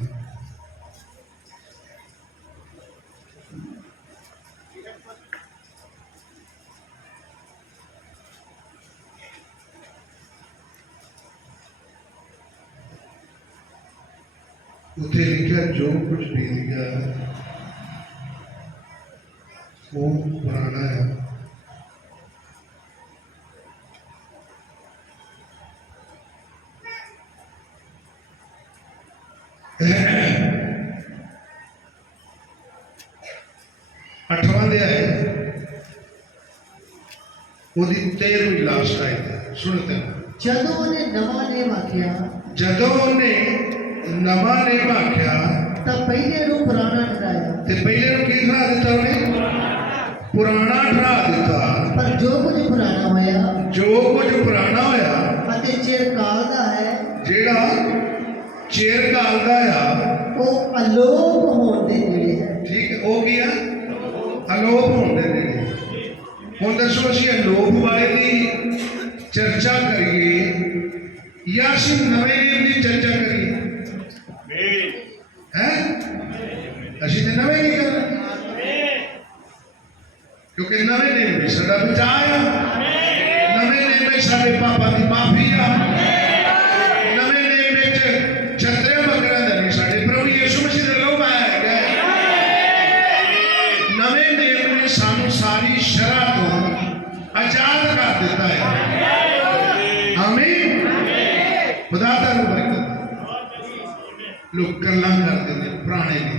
उसे लिखा जो कुछ बीत गया वो पुराना है। 8वां अध्याय ਉਹਦੀ 13ਵੀਂ ਲਾਸਟ ਆਇਤ ਸੁਣते हैं। ਜਦੋਂ ਉਹਨੇ ਨਵਾਂ ਨੇਮ ਆਖਿਆ ਜਦੋਂ ਉਹਨੇ ਨਵਾਂ ਨੇਮ ਆਖਿਆ ਤਾਂ ਪਹਿਲੇ ਨੂੰ ਪੁਰਾਣਾ ਠਹਿਰਾਇਆ ਤੇ ਪਹਿਲੇ ਨੂੰ ਕੀ ਠਹਿਰਾ ਦਿੱਤਾ ਉਹਨੇ? ਪੁਰਾਣਾ ਠਹਿਰਾ ਦਿੱਤਾ। ਪਰ ਜੋ ਕੁਝ ਪੁਰਾਣਾ ਹੋਇਆ ਜੋ ਕੁਝ ਪੁਰਾਣਾ ਹੋਇਆ ਅਤੇ ਚਿਰਕਾਲ ਦਾ ਹੈ ਜਿਹੜਾ ਚਿਰ ਕਾਲ ਦਾ ਆ ਉਹ ਅਲੋਪ ਹੋਣ ਦੇ ਨੇੜੇ ਹੈ। ਠੀਕ ਹੈ ਉਹ ਕੀ ਆ? ਅਲੋਪ ਹੋਣ ਦੇ ਨੇੜੇ। ਹੁਣ ਦੱਸੋ ਅਸੀਂ ਅਲੋਪ ਵਾਲੇ ਦੀ ਚਰਚਾ ਕਰੀਏ ਜਾਂ ਅਸੀਂ ਨਵੇਂ ਨੇਮ ਦੀ ਚਰਚਾ ਕਰੀਏ? ਹੈ ਅਸੀਂ ਤੇ ਨਵੇਂ ਨਹੀਂ ਕਰਨਾ ਕਿਉਂਕਿ ਨਵੇਂ ਨੇਮ ਵਿੱਚ ਸਾਡਾ ਬਚਾਅ ਆ। ਨਵੇਂ ਨੇਮ ਵਿੱਚ ਸਾਡੇ ਪਾਪਾਂ ਦੀ ਮਾਫੀ ਆ। ਨਵੇਂ ਨੇਮ ਵਿੱਚ ਛਤਰਿਆਂ ਬੱਕਰਿਆਂ ਦਾ ਨਹੀਂ ਸਾਡੇ ਪ੍ਰਭੂ ਯਿਸੂ ਮਸੀਹ ਦਾ ਲਹੂ ਬਹਾਇਆ ਹੈਗਾ। ਨਵੇਂ ਨੇਮ ਨੇ ਸਾਨੂੰ ਸਾਰੀ ਸ਼ਰਾਂ ਤੋਂ ਆਜ਼ਾਦ ਕਰ ਦਿੱਤਾ ਹੈ। ਆਮੀਨ। खुदा तारू बरकत। लोग गल्लां करते हैं पुराने ने।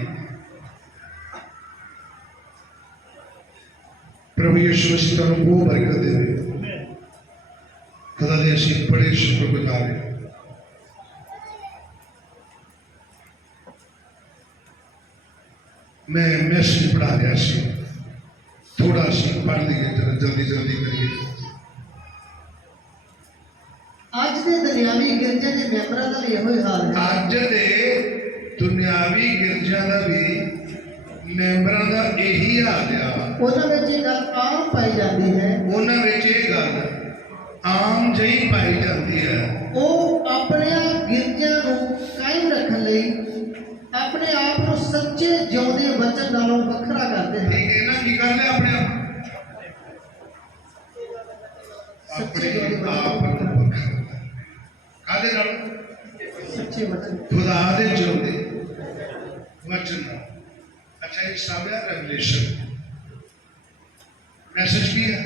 प्रभु यीशु मसीह तारू बहुत बरकत देवे। खुदा दे असीं बड़े शुक्रगुजार हैं। मैं मैसेज पढ़ा रहा सी थोड़ा सी पढ़ लीए जल्दी जल्दी करिए। ਅੱਜ ਦੇ ਦੁਨਿਆਵੀ ਗਿਰਜੇ ਦੇ ਮੈਂਬਰਾਂ ਦਾ ਵੀ ਇਹੋ ਹੀ ਹਾਲ ਹੈ। ਅੱਜ ਦੇ ਦੁਨਿਆਵੀ ਗਿਰਜਾਂ ਦਾ ਵੀ ਮੈਂਬਰਾਂ ਦਾ ਇਹੀ ਹਾਲ ਆ। ਉਹਨਾਂ ਵਿੱਚ ਇਹ ਗੱਲ ਆਮ ਪਾਈ ਜਾਂਦੀ ਹੈ। ਉਹਨਾਂ ਵਿੱਚ ਇਹ ਗੱਲ ਆਮ ਜਿਹੀ ਪਾਈ ਜਾਂਦੀ ਹੈ। ਉਹ ਆਪਣੀਆਂ ਗਿਰਜਾਂ ਨੂੰ ਕਾਇਮ ਰੱਖਣ ਲਈ ਆਪਣੇ ਆਪ ਨੂੰ ਸੱਚੇ ਜਿਉਂਦੇ ਵਚਨ ਨਾਲੋਂ ਵੱਖਰਾ ਕਰਦੇ ਹਨ। ਠੀਕ ਹੈ ਨਾ? ਕੀ ਕਰ ਲਿਆ ਆਪਣੇ ਆਪ? ਆਪਣੇ ਆਪ ਨੂੰ ਵੱਖਰਾ ਕਾਹਦੇ ਨਾਲ? ਸੱਚੇ ਵਚਨ खुदा दे जिंदे वचन। अच्छा एक सामने रेवलेशन मैसेज भी है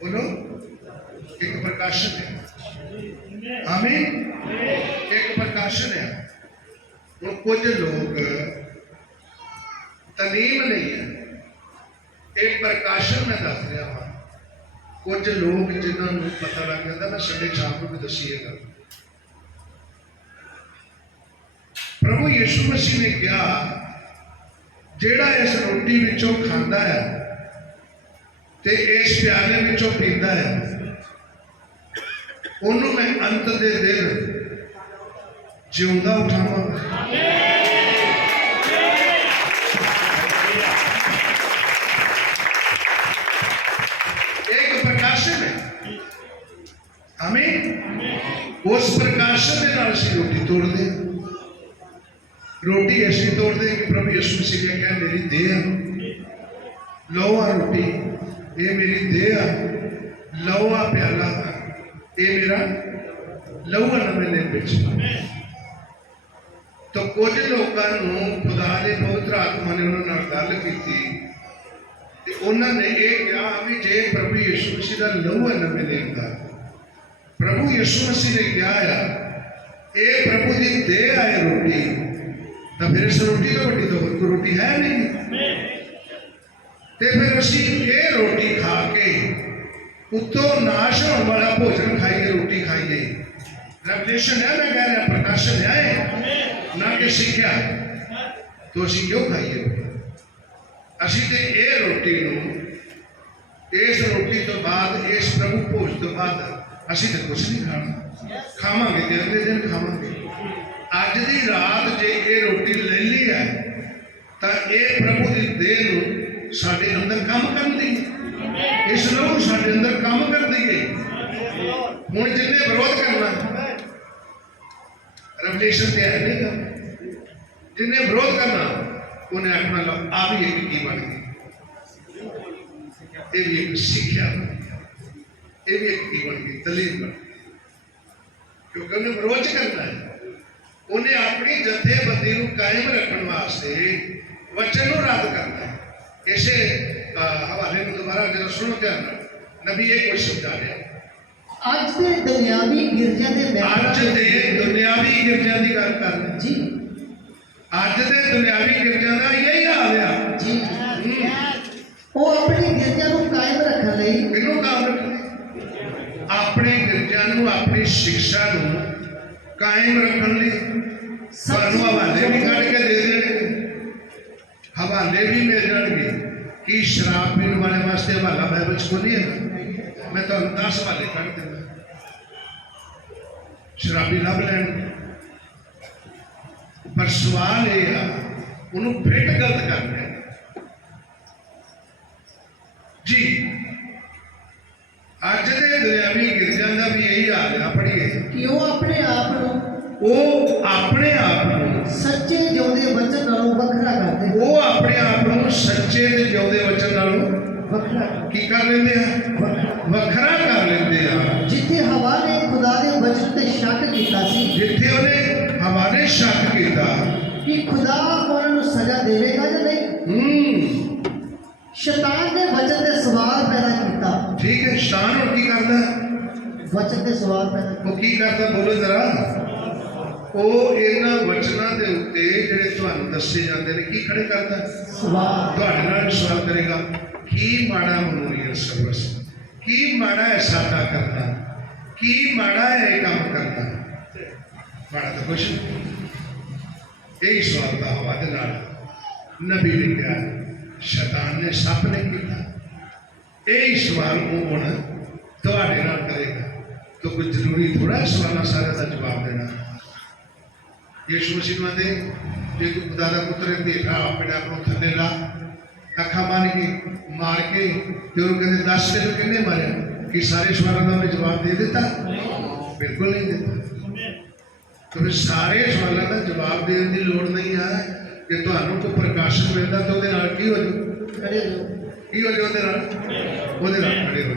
बोलो। एक प्रकाशन है। आमीन। एक प्रकाशन है। वो कुछ लोग तलीम नहीं है। एक प्रकाशन में दस रहा हाँ। कुछ लोग जिन्होंने पता लग जाता मैं संडे शाम को भी दसीएगा। प्रभु यीशु मसीह ने कहा जेड़ा इस रोटी विचों खांदा है ते इस प्याले विचों पींदा है उन्होंने मैं अंत दे दिन जिउंदा उठावांगा। एक प्रकाशन है। आमीन। उस प्रकाशन के नाल असीं रोटी तोड़दे। रोटी ऐसी तोड़ दे कि प्रभु यीशु मसीह ने कहा मेरी देह लो आ रोटी ये मेरी देह लो आ प्याला ये मेरा लहू आ नवें दिन विच। तो कुछ लोगों को खुदा दे पवित्र आत्मा ने उन्होंने गल की ते उन्होंने ये कहा भी जे प्रभु यीशु मसीह का लहू है नवें दिन का प्रभु यीशु मसीह ने कहा ये प्रभु की देह है रोटी तो फिर इस रोटी तो वड्डी तो कोई रोटी है नहीं। तो फिर असी ये रोटी खा के उत्तों नाश होने वाला भोजन खाइए रोटी खाइए। रेवलेशन है मैं कह रहा प्रकाशन है ना कि सीखा तो असी क्यों खाइए? असी तो ये रोटी इस रोटी तो बाद, इस प्रभु भोज तो बाद असीं तो कुछ नहीं खाना, खावांगे तो अगले दिन खावांगे। अज की रात जे ये रोटी ले ली है तो ये प्रभु की देह नूं साडे अंदर काम कर दी, इस लहू साडे अंदर काम कर दी गई। हुण जिन्हें विरोध करना रेवलेशन ते है नहीं गा, जिन्हें विरोध करना उन्हें आखना लो आ भी एक की बन गई, ये भी एक सिक्ख्या बन गई, ये भी एक की बन गई, दलील बन गई, क्योंकि उन्हें विरोध करना है। उन्हें अपनी जथेबंदी को कायम रखने वास्ते वचन को रद्द करना है। इसे हवाले में दोबारा जरा सुनो ध्यान नाल, नबी ये कुछ समझा रहे हैं। ਅੱਜ ਦੇ ਦੁਨਿਆਵੀ ਗਿਰਜਿਆਂ ਦੇ ਅੱਜ ਦੇ ਦੁਨਿਆਵੀ ਗਿਰਜਿਆਂ ਦੀ ਗੱਲ ਕਰ ਰਹੇ ਜੀ ਅੱਜ ਦੇ ਦੁਨਿਆਵੀ ਗਿਰਜਿਆਂ ਦਾ ਇਹੀ ਹਾਲ ਆ ਜੀ ਉਹ ਆਪਣੀ ਗਿਰਜਿਆਂ ਨੂੰ ਕਾਇਮ ਰੱਖਣ ਲਈ ਕਿਹਨੂੰ ਕਾਇਮ ਰੱਖਣਾ, ਆਪਣੇ ਗਿਰਜਿਆਂ ਨੂੰ ਆਪਣੀ ਸਿੱਖਿਆ ਨੂੰ ਕਾਇਮ ਰੱਖਣ ਲਈ ਸਾਨੂੰ ਹਵਾਲੇ ਵੀ ਕੱਢ ਕੇ ਦੇ ਦੇਣਗੇ, ਹਵਾਲੇ ਵੀ ਮਿਲ ਜਾਣਗੇ। कि शराब पीने वाले वास्ते हवाला बाइबल च कोई है, मैं तो 10 हवाले कढ़ देना, शराबी लभ लैन। पर सवाल ये आ उन्होंने फिट गलत करना जी। अज के दुनियावी गिरजां का भी यही हाल है, पढ़िए कि वो अपने आप ਨੂੰ सच्चे जिउंदे वचन नालों वखरा करते, वो अपने आप ਨੂੰ सच्चे ते जिउंदे वचन नालों वखरा की कर लेंदे आ, वखरा कर लेंदे आ। जिथे हवा ने खुदा दे वचन ते शक कीता सी, जिथे उन्हें हवा ने शक कीता कि खुदा उन्हां नूं सजा देवेगा या नहीं, शैतान ने वचन ते सवाल पैदा कीता। ठीक है, शैतान हुण की करदा, वचन ते सवाल पैदा वो की करदा, बोलो जरा। ਉਹ ਇਹਨਾਂ ਵਚਨਾਂ ਦੇ ਉੱਤੇ ਜਿਹੜੇ ਤੁਹਾਨੂੰ ਦੱਸੇ ਜਾਂਦੇ ਨੇ ਕੀ ਖੜੇ ਕਰਦਾ, सवाल ਤੁਹਾਡੇ ਨਾਲ ਸਵਾਲ ਕਰੇਗਾ ਕੀ ਮਾੜਾ ਮਨੋਰੀਅਲ ਸਰਵਿਸ, ਕੀ ਮਾੜਾ ਹੈ ਸਾਡਾ ਕਰਨਾ, ਕੀ ਮਾੜਾ ਹੈ ਇਹ ਕੰਮ ਕਰਨਾ, ਮਾੜਾ ਤਾਂ ਕੁਛ ਨਹੀਂ। ਇਹ ਸਵਾਲ ਦਾ ਹਵਾ ਦੇ ਨਾਲ ਨਬੀ ਨੇ ਕਿਹਾ, ਸ਼ੈਤਾਨ ਨੇ ਸੱਪ ਨੇ ਕੀਤਾ। ਇਹ ਸਵਾਲ ਉਹ ਹੁਣ ਤੁਹਾਡੇ ਨਾਲ ਕਰੇਗਾ, ਤਾਂ ਕੋਈ ਜ਼ਰੂਰੀ ਥੋੜਾ ਸਵਾਲਾਂ ਸਾਰਿਆਂ ਦਾ ਜਵਾਬ ਦੇਣਾ। यीशु मसीह ने जे तू खुदा का पुत्र है देखा अपने आप को थले ला, अखा बन के मार के जो कहते 10 तेन किन्ने मारे, कि सारे सवालों का उन्हें जवाब दे देता, बिल्कुल नहीं देता। तो फिर सारे सवालों का जवाब देने की लोड़ नहीं है कि तुहानू कोई प्रकाशन मिलता तो वो की हो जाओ, की हो जाओ, खड़े हो।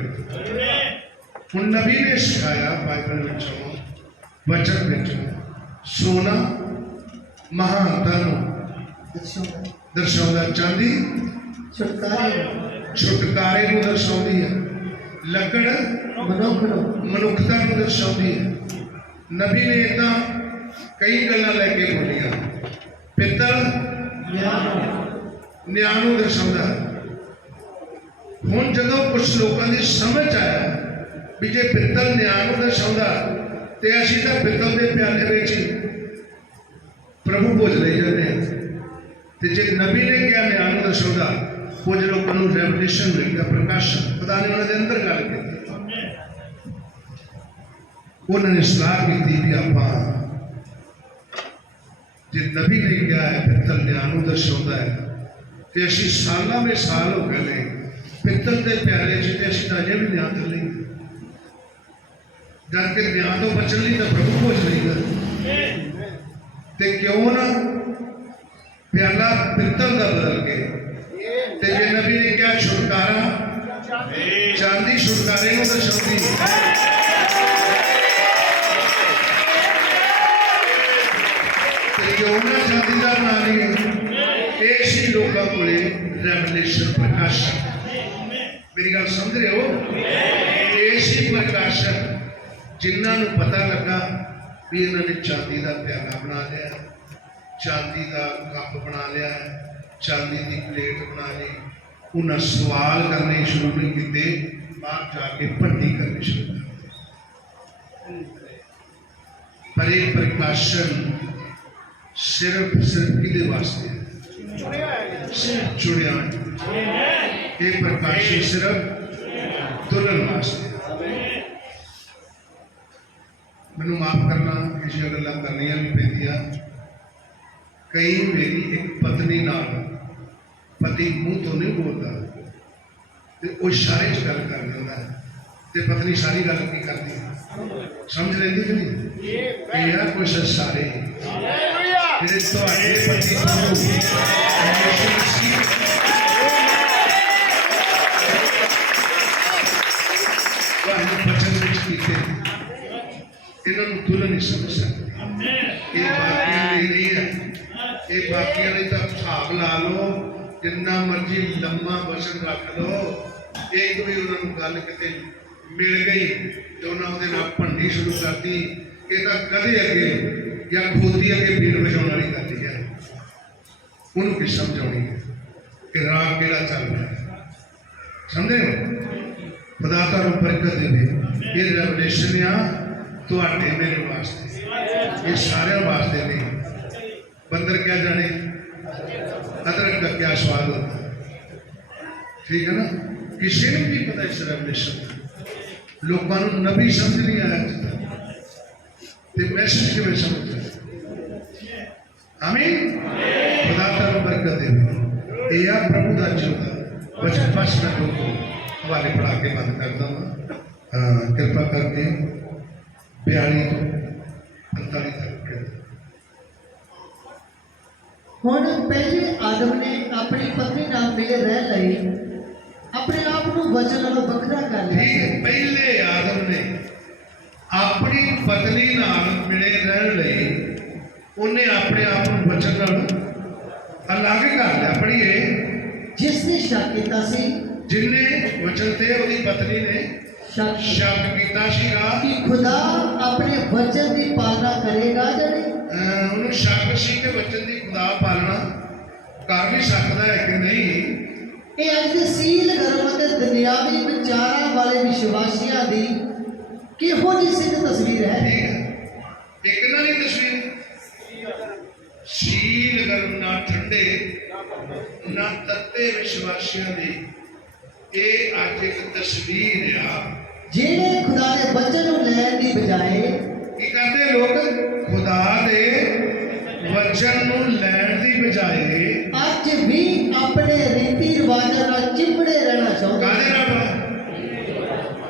हुण नबी ने सिखाया बाइबल विचों वचन विचों सोना महानता दर्शाउंदा, चांदी छुटकारे नूं दर्शाउंदी है, लकड़ मनुखता नूं दर्शाउंदी है। नबी ने इदां कई गल्लां लैके बोलियां। पित्तल न्याय नूं दर्शाउंदा। हुण जदों कुछ लोगों की समझ आया भी जे पित्तल न्याय नूं दर्शाउंदा ते असीं तां पित्तल दे प्याले विच प्रभु भोज ले जाते हैं, तो जे नबी ने क्या न्याय नूं दर्शाउंदा, कुछ लोगों को रेवलेशन मिल गया, प्रकाशन खुदा ने उन्होंने अंदर गल की, उन्होंने सलाह की भी आपां जे नबी ने क्या है पित्तल न्याय नूं दर्शाउंदा है, तो असीं सालां में साल हो गए ने पित्तल के प्याले च, ते असीं तां अजे भी न्याय थल्ले जाके न्याय तो बचन लिए तो प्रभु भोज नहीं कर, ते क्यों ना प्याला पित्तल का बदल के, ते जे नबी ने क्या छुटकारा चांदी छुटकारे को दर्शाती, ते क्यों ना चांदी का बना लिए। ऐसी लोगों को रेवलेशन प्रकाशन, मेरी गल समझ रहे हो, ऐसी प्रकाशन जिन्होंने पता लगा भी इन्होंने चांदी का प्याला बना लिया, चांदी का कप बना लिया, चांदी की प्लेट बना ली, उन्हें सवाल करने शुरू नहीं किए, बाहर जाके भट्टी करनी शुरू कर। पर एक प्रकाशन सिर्फ किदे वास्ते चुनिया, ये प्रकाशन सिर्फ तुलन वास्ते। मैनू माफ करना, किसी गल्लां करनियां भी पैंदियां। कई मेरी एक पत्नी नाल पति मूँह तो नहीं बोलता ते वो इशारे च गल कर दिंदा ते पत्नी सारी गल की करती समझ लेंदी कि नहीं? ये यार कुछ इशारे ਜਿਹੜੇ ਤੁਹਾਡੇ ਪਤੀ ਨੂੰ ਤੁਹਾਨੂੰ ਬਚਨ ਵਿੱਚ ਕੀਤੇ ਇਹਨਾਂ ਨੂੰ ਤੁਲਨ ਨਹੀਂ ਸਮਝ ਸਕਦੇ। ਇਹ ਬਾਕੀਆਂ ਲਈ ਨਹੀਂ ਹੈ, ਇਹ ਬਾਕੀਆਂ ਲਈ ਤਾਂ ਹਿਸਾਬ ਲਾ ਲਓ, ਜਿੰਨਾ ਮਰਜ਼ੀ ਲੰਮਾ ਬਚਨ ਰੱਖ ਲਓ, ਇੱਕ ਵੀ ਉਹਨਾਂ ਨੂੰ ਗੱਲ ਕਿਤੇ ਮਿਲ ਗਈ ਤੇ ਉਹਨਾਂ ਉਹਦੇ ਨਾਲ ਭੰਡੀ ਸ਼ੁਰੂ ਕਰਤੀ, ਇਹ ਤਾਂ ਕਦੇ ਅੱਗੇ या खोती अगे भीड़ बजाने वाली करती है, उन्होंने समझानी है कि राग केड़ा चल रहा है। समझे हो? खुदा तुहानू बरकत देवे। ये रेवलेशन आ तुहाडे मेरे वास्ते, ये सारे वास्ते नहीं। बंदर क्या जाने अदरक का क्या स्वाद होता है, ठीक है ना? किसी ने भी पता इस रेवलेशन का, लोगों को नबी समझ नहीं आया ते मैसेज किवें समझ। आमीन। खुदा तुहानू बरकत देवे। ये आ प्रभु दा जिंदा वचन। बस मैं दो हवाले पढ़ा के बंद करदा हां। कृपा करके 42 तो 45 तक। ਹੁਣ ਪਹਿਲੇ ਆਦਮ ਨੇ ਆਪਣੀ ਪਤਨੀ ਨਾਲ ਮਿਲੇ ਰਹਿ ਲਈ ਆਪਣੇ ਆਪ ਨੂੰ ਵਚਨ ਨਾਲੋਂ ਵੱਖਰਾ ਕਰ ਲਿਆ। ठीक है, पहले आदम ने अपनी पत्नी नाल मिले रहन लई उन्हें अपने आप को वचन नाल अलग कर लिया। पढ़िए, जिसने शक ਕੀਤਾ ਸੀ, जिन्हें वचन ते उहदी पत्नी ने शक कीता सीगा कि खुदा अपने वचन की पालना करेगा ਜਾਂ ਨਹੀਂ। ਉਹਨੂੰ ਸ਼ੱਕ ਸੀ ਕਿ ਵਚਨ ਦੀ ਖੁਦਾ ਪਾਲਣਾ ਕਰ ਵੀ ਸਕਦਾ ਹੈ ਕਿ ਨਹੀਂ। ਇਹ ਅੱਜ ਦੇ ਸੀਲ ਗਰਮ ਅਤੇ ਦੁਨਿਆਵੀ ਵਿਚਾਰਾਂ ਵਾਲੇ ਵਿਸ਼ਵਾਸੀਆਂ ਦੀ ਕਿਹੋ ਜਿਹੀ ਸਿੱਧ ਤਸਵੀਰ ਹੈ। ਠੀਕ ਹੈ, ਇੱਕ ਨਾ ਦੀ ਤਸਵੀਰ ਸੀਲ ਗਰਮ ਨਾ ਠੰਡੇ ਨਾ ਤੱਤੇ ਵਿਸ਼ਵਾਸੀਆਂ ਦੀ ਇਹ ਅੱਜ ਇੱਕ ਤਸਵੀਰ ਆ। ਜਿਹੜੇ ਖੁਦਾ ਦੇ ਵਚਨ ਨੂੰ ਲੈਣ ਦੀ ਬਜਾਏ ਕੀ ਕਰਦੇ ਲੋਕ? ਖੁਦਾ ਦੇ ਵਚਨ ਨੂੰ ਲੈਣ ਦੀ ਬਜਾਏ ਅੱਜ ਵੀ ਆਪਣੇ ਰੀਤੀ ਰਿਵਾਜਾਂ ਨਾਲ ਚਿਪੜੇ ਰਹਿਣਾ ਚਾਹੁੰਦੇ ਕਾਹਦੇ ਨਾਲ?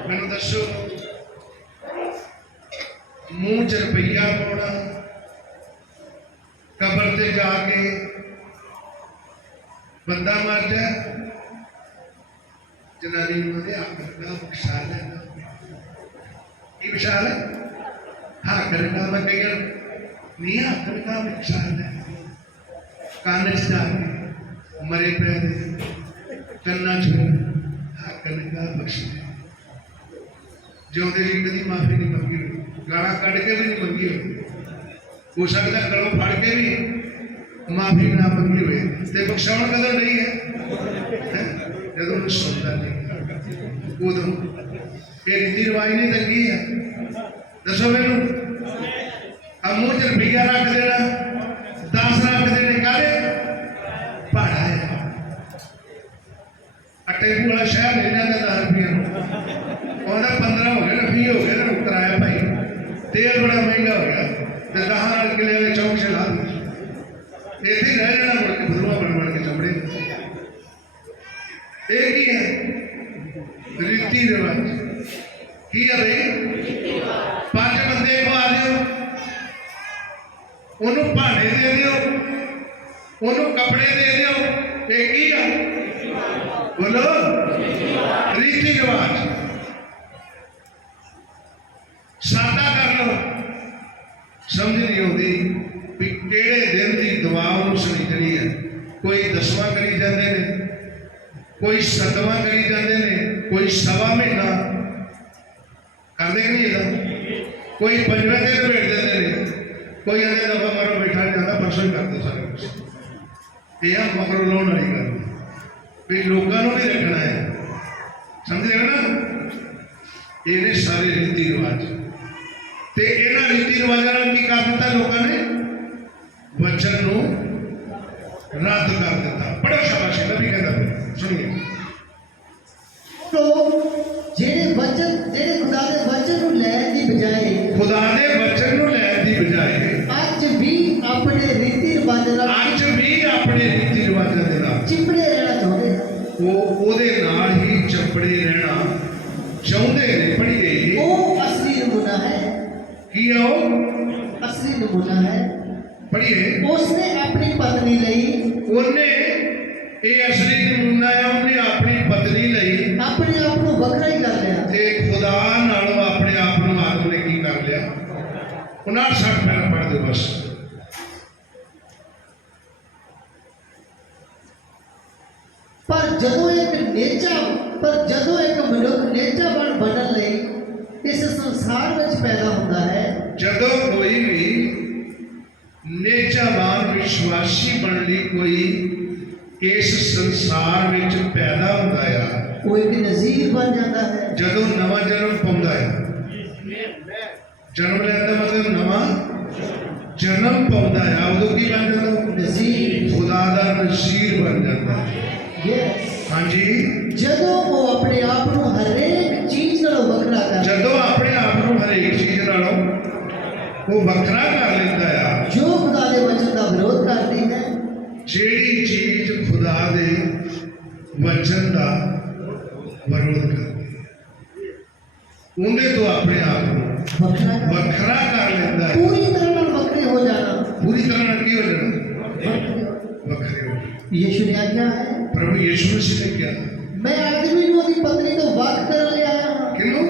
ਮੈਨੂੰ ਦੱਸੋ, ਮੂੰਹ ਚ ਰੁਪਈਆ ਪਾਉਣਾ, ਕਬਰ ਤੇ ਜਾ ਕੇ ਬੰਦਾ ਮਰ ਜਾ, ਜਨਾਨੀ ਨੂੰ ਉਹਦੇ ਆਖਰ ਦਾ ਵਿਸ਼ਾਲ ਹੈ। ਕੀ ਵਿਸ਼ਾਲ ਹੈ? ਆਖਰ ਦਾ ਮੈਂ ਕਹਿੰਦਾ ਨਹੀਂ, ਆਖਰ ਦਾ ਵਿਸ਼ਾਲ ਹੈ। ਕੰਨ ਚ ਜਾ ਕੇ ਮਰੇ ਪਏ ਦੇ ਕੰਨਾਂ ਚ ਆਖਰ ਦਾ ਬਖਸ਼ ਦੇ। ਜਿਉਂਦੇ ਜੀ ਕਦੀ ਮਾਫੀ ਨਹੀਂ ਮੰਗੀ ਹੋਈ, ਗਾਲਾਂ ਕੱਢ ਕੇ ਵੀ ਨਹੀਂ ਮੰਗੀ ਹੋਈ, ਹੋ ਸਕਦਾ ਗਲੋਂ ਫੜ ਕੇ ਵੀ ਮਾਫੀ ਨਾ ਮੰਗੀ ਹੋਵੇ ਤੇ ਬਖਸ਼ਾਉਣ ਕਦੋਂ ਨਹੀਂ ਹੈ? ਜਦੋਂ ਉਹਨੂੰ ਸੁਣਦਾ ਨਹੀਂ ਉਦੋਂ। ਇਹ ਰੀਤੀ ਰਿਵਾਜ ਨਹੀਂ ਤੰਗੀ ਹੈ। ਦੱਸੋ ਮੈਨੂੰ, ਆ ਮੂੰਹ ਚ ਰੁਪਈਆ ਰੱਖ ਦੇਣਾ, 10 ਰੱਖ ਦੇਣੇ, ਕਾਹਦੇ? ਭਾੜਾ ਹੈ। ਟੈਂਪੂ ਵਾਲਾ ਸ਼ਹਿਰ ਲੈ ਜਾਂਦਾ 10 ਰੁਪਈਆ ਨੂੰ, ਉਹਦਾ 15 ਹੋ ਗਏ ਨਾ, 20 ਹੋ ਗਏ ਨਾ, ਕਿਰਾਇਆ ਭਾਈ। ਤੇਲ ਬੜਾ ਮਹਿੰਗਾ ਹੋ ਗਿਆ ਤੇ 10 ਨਾਲ ਕਿਲੇ ਵਾਲੇ ਚੌਂਕ ਚ ਲਾ ਦਿੱਤੇ। ਇੱਥੇ ਹੀ ਰਹਿ ਜਾਣਾ, ਮੁੜ ਕੇ ਬਦਲੂਆ ਬਣ ਕੇ ਚਮੜੇ। ਇਹ ਕੀ ਹੈ? ਰੀਤੀ ਰਿਵਾਜ। ਕੀ ਹੈ ਬਈ? 5 ਬੰਦੇ ਖਵਾ ਦਿਓ, ਉਹਨੂੰ ਭਾਂਡੇ ਦੇ ਦਿਓ, ਉਹਨੂੰ ਕੱਪੜੇ ਦੇ ਦਿਓ, ਇਹ ਕੀ ਆ? ਬੋਲੋ, ਰੀਤੀ ਰਿਵਾਜ। ਸਾਦਾ ਕਰ ਲਓ। ਸਮਝ ਨਹੀਂ ਆਉਂਦੀ ਵੀ ਕਿਹੜੇ ਦਿਨ ਦੀ ਦੁਆ ਉਹਨੂੰ ਸੁਣੀਜਣੀ ਹੈ। ਕੋਈ 10ਵਾਂ ਕਰੀ ਜਾਂਦੇ ਨੇ, ਕੋਈ 7ਵਾਂ ਕਰੀ ਜਾਂਦੇ ਨੇ, ਕੋਈ 1.25 ਮਹੀਨਾ ਕਰਦੇ ਕਿ ਨਹੀਂ ਇਹਦਾ, ਕੋਈ 5ਵੇਂ ਤੇ ਭੇਟ ਦਿੰਦੇ ਨੇ, ਕੋਈ ਇਹਦੇ ਦਫਾ ਮਰੋ ਬੈਠਾ ਨਹੀਂ ਜਾਂਦਾ, ਪਰਸੋਂ ਹੀ ਕਰਦੇ ਸਾਰੇ ਕੁਛ। ਇਹ ਆ ਮਗਰੋਂ ਲਾਉਣ ਵਾਲੀ ਗੱਲ ਵੀ ਲੋਕਾਂ ਨੂੰ ਨਹੀਂ ਰੱਖਣਾ ਹੈ। ਸਮਝ ਰਹੇ ਨਾ? ਇਹ ਨੇ ਸਾਰੇ ਰੀਤੀ ਰਿਵਾਜ ਤੇ ਇਹਨਾਂ ਰੀਤੀ ਰਿਵਾਜਾਂ ਨਾਲ ਕੀ ਕਰ ਦਿੱਤਾ ਲੋਕਾਂ ਨੇ? ਵਚਨ ਨੂੰ ਰੱਦ ਕਰ ਦਿੱਤਾ। ਬੜਾ ਸ਼ਾਬਾਸ਼, ਨਬੀ ਕਹਿੰਦਾ। ਸੁਣੀਏ, तो ਜਿਹੜੇ ਵਚਨ ਜਿਹੜੇ ਖੁਦਾ ਦੇ ਵਚਨ ਨੂੰ ਲੈਣ ਦੀ ਬਜਾਏ ਖੁਦਾ ਦੇ ਵਚਨ ਨੂੰ ਲੈਣ ਦੀ ਬਜਾਏ ਅੱਜ ਵੀ ਆਪਣੇ ਰੀਤੀ ਰਿਵਾਜਾਂ ਨਾਲ ਅੱਜ ਵੀ ਆਪਣੇ ਰੀਤੀ ਰਿਵਾਜਾਂ ਦੇ ਨਾਲ ਚਿਪੜੇ ਰਹਿਣਾ ਚਾਹੁੰਦੇ ਹਨ। ਉਹਦੇ ਨਾਲ ਹੀ ਚੰਪੜੇ ਰਹਿਣਾ ਚਾਹੁੰਦੇ ਨੇ। ਪੜ੍ਹੀਏ ਉਹ ਅਸਲੀ ਨਮੂਨਾ ਹੈ। ਕੀ ਆ ਉਹ? ਅਸਲੀ ਨਮੂਨਾ ਹੈ। ਪੜ੍ਹੀਏ ਉਸਨੇ ਆਪਣੀ ਪਤਨੀ ਲਈ ਉਹਨੇ, ਇਹ ਅਸਲੀ ਨਮੂਨਾ ਹੈ, ਉਹਨੇ ਆਪਣੀ ਪਤਨੀ ਲਈ ਆਪਣੇ ਆਪ ਨੂੰ ਵੱਖਰਾ ਹੀ ਕਰ ਲਿਆ ਤੇ ਖੁਦਾ ਨਾਲੋਂ ਆਪਣੇ ਆਪ ਨੂੰ ਆਦਮ ਨੇ ਕੀ ਕਰ ਲਿਆ? 59 ਮਿੰਟ ਪੜ੍ਹ ਦਿਓ ਬਸ। ਪਰ ਜਦੋਂ ਇੱਕ ਮਨੁੱਖ ਨੇਚਾਵਾਨ ਬਣਨ ਲਈ ਇਸ ਸੰਸਾਰ ਵਿੱਚ ਪੈਦਾ ਹੁੰਦਾ ਹੈ, ਜਦੋਂ ਕੋਈ ਵੀ ਨੇਚਾਵਾਨ ਵਿਸ਼ਵਾਸੀ ਬਣਨ ਲਈ ਕੋਈ ਇਸ ਸੰਸਾਰ ਵਿੱਚ ਪੈਦਾ ਹੁੰਦਾ ਆ, ਉਹ ਇੱਕ ਨਜ਼ੀਰ ਬਣ ਜਾਂਦਾ ਹੈ। ਜਦੋਂ ਨਵਾਂ ਜਨਮ ਪਾਉਂਦਾ ਹੈ, ਜਨਮ ਲੈਣ ਦਾ ਮਤਲਬ ਨਵਾਂ ਜਨਮ ਪਾਉਂਦਾ ਆ, ਉਦੋਂ ਕੀ ਬਣ ਜਾਂਦਾ? ਨਜ਼ੀਰ, ਖੁਦਾ ਦਾ ਨਜ਼ੀਰ ਬਣ ਜਾਂਦਾ ਹੈ। ਯੈਸ। ਹਾਂਜੀ, ਜਦੋਂ ਉਹ ਆਪਣੇ ਆਪ ਨੂੰ ਹਰੇਕ ਚੀਜ਼ ਨਾਲੋਂ ਵੱਖਰਾ ਕਰਦਾ, ਜਦੋਂ ਆਪਣੇ ਆਪ ਨੂੰ ਹਰੇਕ ਚੀਜ਼ ਨਾਲੋਂ ਉਹ ਵੱਖਰਾ ਕਰ ਲੈਂਦਾ ਆ, ਜੋ ਖੁਦਾ ਦੇ ਵਚਨ ਦਾ ਵਿਰੋਧ ਕਰਦੀ ਹੈ, ਜਿਹੜੀ ਚੀਜ਼ ਖੁਦਾ ਦੇ ਵਚਨ ਦਾ ਵਿਰੋਧ ਕਰਦੀ ਹੈ, ਉਹਦੇ ਤੋਂ ਆਪਣੇ ਆਪ ਨੂੰ ਵੱਖਰਾ ਕਰ ਲੈਂਦਾ ਹੈ। ਪੂਰੀ ਤਰ੍ਹਾਂ ਨਾਲ ਵੱਖਰੇ ਹੋ ਜਾਣਾ। ਪੂਰੀ ਤਰ੍ਹਾਂ ਨਾਲ ਕੀ ਹੋ ਜਾਣਾ? ਵੱਖਰੇ ਹੋ ਜਾਣਾ। ਯਿਸੂ ਨੇ ਆਖਿਆ ਹੈ, ਪ੍ਰਭੂ ਯਿਸੂ ਮਸੀਹ ਨੇ ਕਿਹਾ, ਮੈਂ ਆਦਮੀ ਨੂੰ ਉਹਦੀ ਪਤਨੀ ਤੋਂ ਵੱਖ ਕਰਨ ਲਈ ਆਇਆ ਹਾਂ। ਕਿਹਨੂੰ?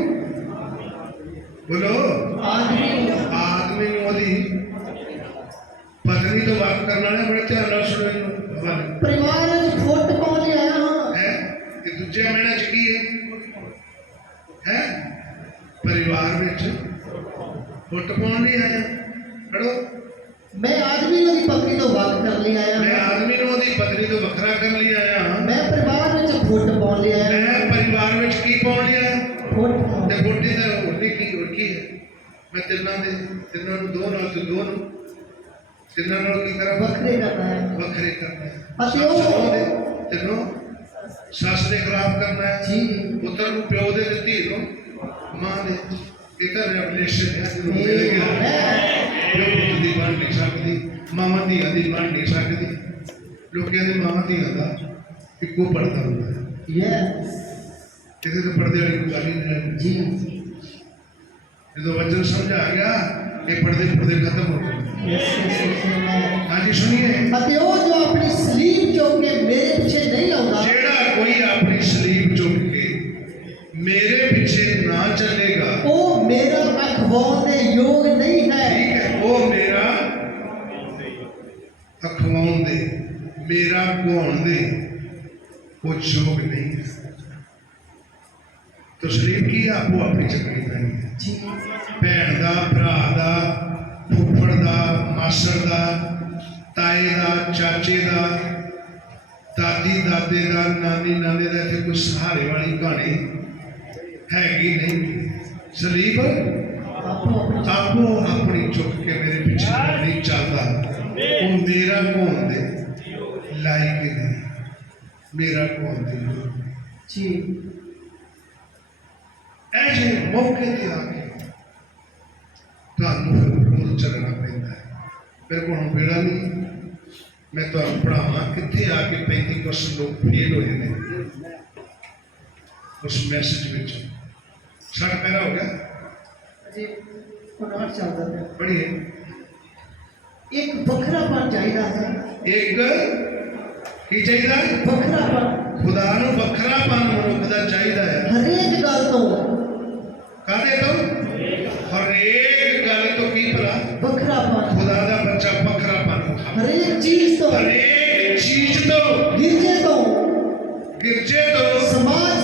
ਬੋਲੋ। ਆਦਮੀ ਨੂੰ। ਆਦਮੀ ਨੂੰ ਉਹਦੀ ਪਤਨੀ ਤੋਂ ਵੱਖ ਕਰਨ ਵਾਲੇ ਬੜੇ ਧਿਆਨ ਨਾਲ ਸੁਣੋ ਇਹਨੂੰ। ਪਰਿਵਾਰ ਵਿੱਚ ਫੁੱਟ ਪਾਉਣ ਲਈ ਆਇਆ ਹਾਂ। ਹੈ ਤੇ ਦੂਜੇ ਮਹੀਨੇ ਚ ਕੀ ਹੈ? ਹੈ ਪਰਿਵਾਰ ਵਿੱਚ ਫੁੱਟ ਪਾਉਣ ਲਈ ਆਇਆ। ਪੜੋ। ਮੈਂ ਆਦਮੀ ਨੂੰ ਉਹਦੀ ਪਤਨੀ ਤੋਂ ਵੱਖ ਕਰਨ ਲਈ ਆਇਆ ਮੈਂ ਹਾਂ। ਆਦਮੀ ਨੂੰ ਉਹਦੀ ਪਤਨੀ ਤੋਂ ਵੱਖਰਾ ਕਰਨ ਲਈ ਆਇਆ ਹਾਂ। ਮੈਂ ਪਰਿਵਾਰ ਵਿੱਚ ਫੁੱਟ ਪਾਉਣ ਲਈ ਆਇਆ ਹਾਂ। ਮੈਂ ਪਰਿਵਾਰ ਵਿੱਚ ਕੀ ਪਾਉਣ ਲਈ ਆਇਆ? ਫੁੱਟ ਪਾਉਣ। ਤੇ ਫੁੱਟੀ ਦਾ ਹੋਰ ਕੀ ਹੈ? ਮੈਂ ਤਿੰਨਾਂ ਨੂੰ ਦੋ ਨਾਲ ਤੇ ਦੋ ਨੂੰ ਤਿੰਨਾਂ ਨਾਲ ਕੀ ਕਰਾਂ? ਵੱਖਰੇ ਕਰਨਾ ਹੈ। ਵੱਖਰੇ ਕਰਨਾ ਹੈ। ਅਤੇ ਉਹ ਤਿੰਨੋਂ ਸੱਸ ਦੇ ਖਿਲਾਫ ਕਰਨਾ ਹੈ, ਜੀ ਪੁੱਤਰ ਨੂੰ ਪਿਓ ਦੇ ਤੇ ਧੀ ਨੂੰ ਮਾਂ ਦੇ। ਇਹ ਤਾਂ ਰੈਵਲੇਸ਼ਨ ਹੈ ਜਿਹਨੂੰ ਮਿਲ ਗਿਆ। ਪਿਓ ਪੁੱਤ ਦੀ ਬਣ ਨਹੀਂ ਸਕਦੀ, ਮਾਵਾਂ ਧੀਆਂ ਦੀ ਬਣ ਨਹੀਂ ਸਕਦੀ। ਲੋਕਾਂ ਦੇ ਮਾਵਾਂ ਧੀਆਂ ਦਾ ਇੱਕੋ ਪੜਦਾ ਹੁੰਦਾ ਹੈ। ਯੈਸ ਕਿਸੇ ਦੇ ਪੜਦੇ ਵਾਲੀ ਕੋਈ ਗੱਲ ਹੀ ਨਹੀਂ। ਜੀ ਜਦੋਂ ਵਚਨ ਸਮਝ ਆ ਗਿਆ, ਇਹ ਪੜਦੇ ਖਤਮ ਹੋ ਗਏ। ਹਾਂਜੀ ਸੁਣੀਏ। ਅਤੇ ਉਹ ਜੋ ਆਪਣੀ ਸਲੀਬ ਚੁੱਕ ਕੇ ਮੇਰੇ ਪਿੱਛੇ ਨਹੀਂ ਆਉਂਦਾ, ਜਿਹੜਾ ਕੋਈ ਆਪਣੀ ਸਲੀਬ ਚੁੱਕ ਕੇ ਮੇਰੇ ਪਿੱਛੇ ਨਾ ਚੱਲੇਗਾ, ਉਹ ਮੇਰਾ ਅਖਵਾਉਣ ਦੇ ਯੋਗ ਨਹੀਂ ਹੈ। ਠੀਕ ਹੈ, ਉਹ ਮੇਰਾ ਅਖਵਾਉਣ ਦੇ, ਮੇਰਾ ਗੁਆਉਣ ਦੇ ਉਹ ਯੋਗ ਨਹੀਂ ਹੈ। ਤਾਂ ਸਲੀਬ ਕੀ ਆ? ਆਪੋ ਆਪਣੀ ਚੱਕਣੀ ਪੈਣੀ ਹੈ। ਜੀ ਭੈਣ ਦਾ, ਭਰਾ ਦਾ, ਫੁੱਫੜ ਦਾ, ਮਾਸੜ ਦਾ, ਤਾਏ ਦਾ, ਚਾਚੇ ਦਾ, ਦਾਦੀ ਦਾਦੇ ਦਾ, ਨਾਨੀ ਨਾਨੇ ਦਾ। ਇੱਥੇ ਕੋਈ ਸਹਾਰੇ ਵਾਲੀ ਕਹਾਣੀ ਹੈਗੀ ਨਹੀਂ। ਸਲੀਬ ਆਪੋ ਆਪਣੀ ਚੁੱਕ ਕੇ ਮੇਰੇ ਪਿੱਛੇ ਨਹੀਂ ਚੱਲਦਾ। ਉਹ ਮੇਰਾ ਘੋਣ ਦੇ ਲਾਇਕ ਨਹੀਂ, ਮੇਰਾ ਘੋਣ ਦੇ ਜੀ ਐਸੇ ਮੌਕੇ ਤੇ ਆ ਕੇ ਤੁਹਾਨੂੰ ਫਿਰ ਰੋਜ਼ ਚੱਲਣਾ ਪੈਂਦਾ ਹੈ। ਮੇਰੇ ਕੋਲ ਹੁਣ ਵੇਲਾ ਨਹੀਂ, ਮੈਂ ਤੁਹਾਨੂੰ ਪੜ੍ਹਾਵਾਂ। ਕਿੱਥੇ ਆ ਕੇ 35% ਲੋਕ ਫੇਲ ਹੋ ਜਾਂਦੇ ਉਸ ਮੈਸੇਜ ਵਿੱਚ। 60 ਪੈਰਾ ਹੋ ਗਿਆ ਜੀ ਉਹਨਾਂ ਚੱਲਦਾ ਹੈ। ਪੜ੍ਹੀਏ। ਇੱਕ ਵੱਖਰਾਪਨ ਚਾਹੀਦਾ ਹੈ। ਇੱਕ ਕੀ ਚਾਹੀਦਾ? ਵੱਖਰਾਪਨ। ਖੁਦਾ ਨੂੰ ਵੱਖਰਾਪਨ ਮਨੁੱਖ ਦਾ ਚਾਹੀਦਾ ਹੈ। ਹਰੇਕ ਗੱਲ ਤੋਂ। ਕਾਹਦੇ ਤੋਂ? ਹਰੇਕ ਗੱਲ ਤੋਂ। ਕੀ ਭਲਾ? ਵੱਖਰਾਪਨ। ਖੁਦਾ ਦਾ ਬੱਚਾ ਵੱਖਰਾਪਨ। ਹਰੇਕ ਚੀਜ਼ ਤੋਂ। ਹਰੇਕ ਚੀਜ਼ ਤੋਂ। ਗਿਰਜੇ ਤੋਂ, ਸਮਾਜ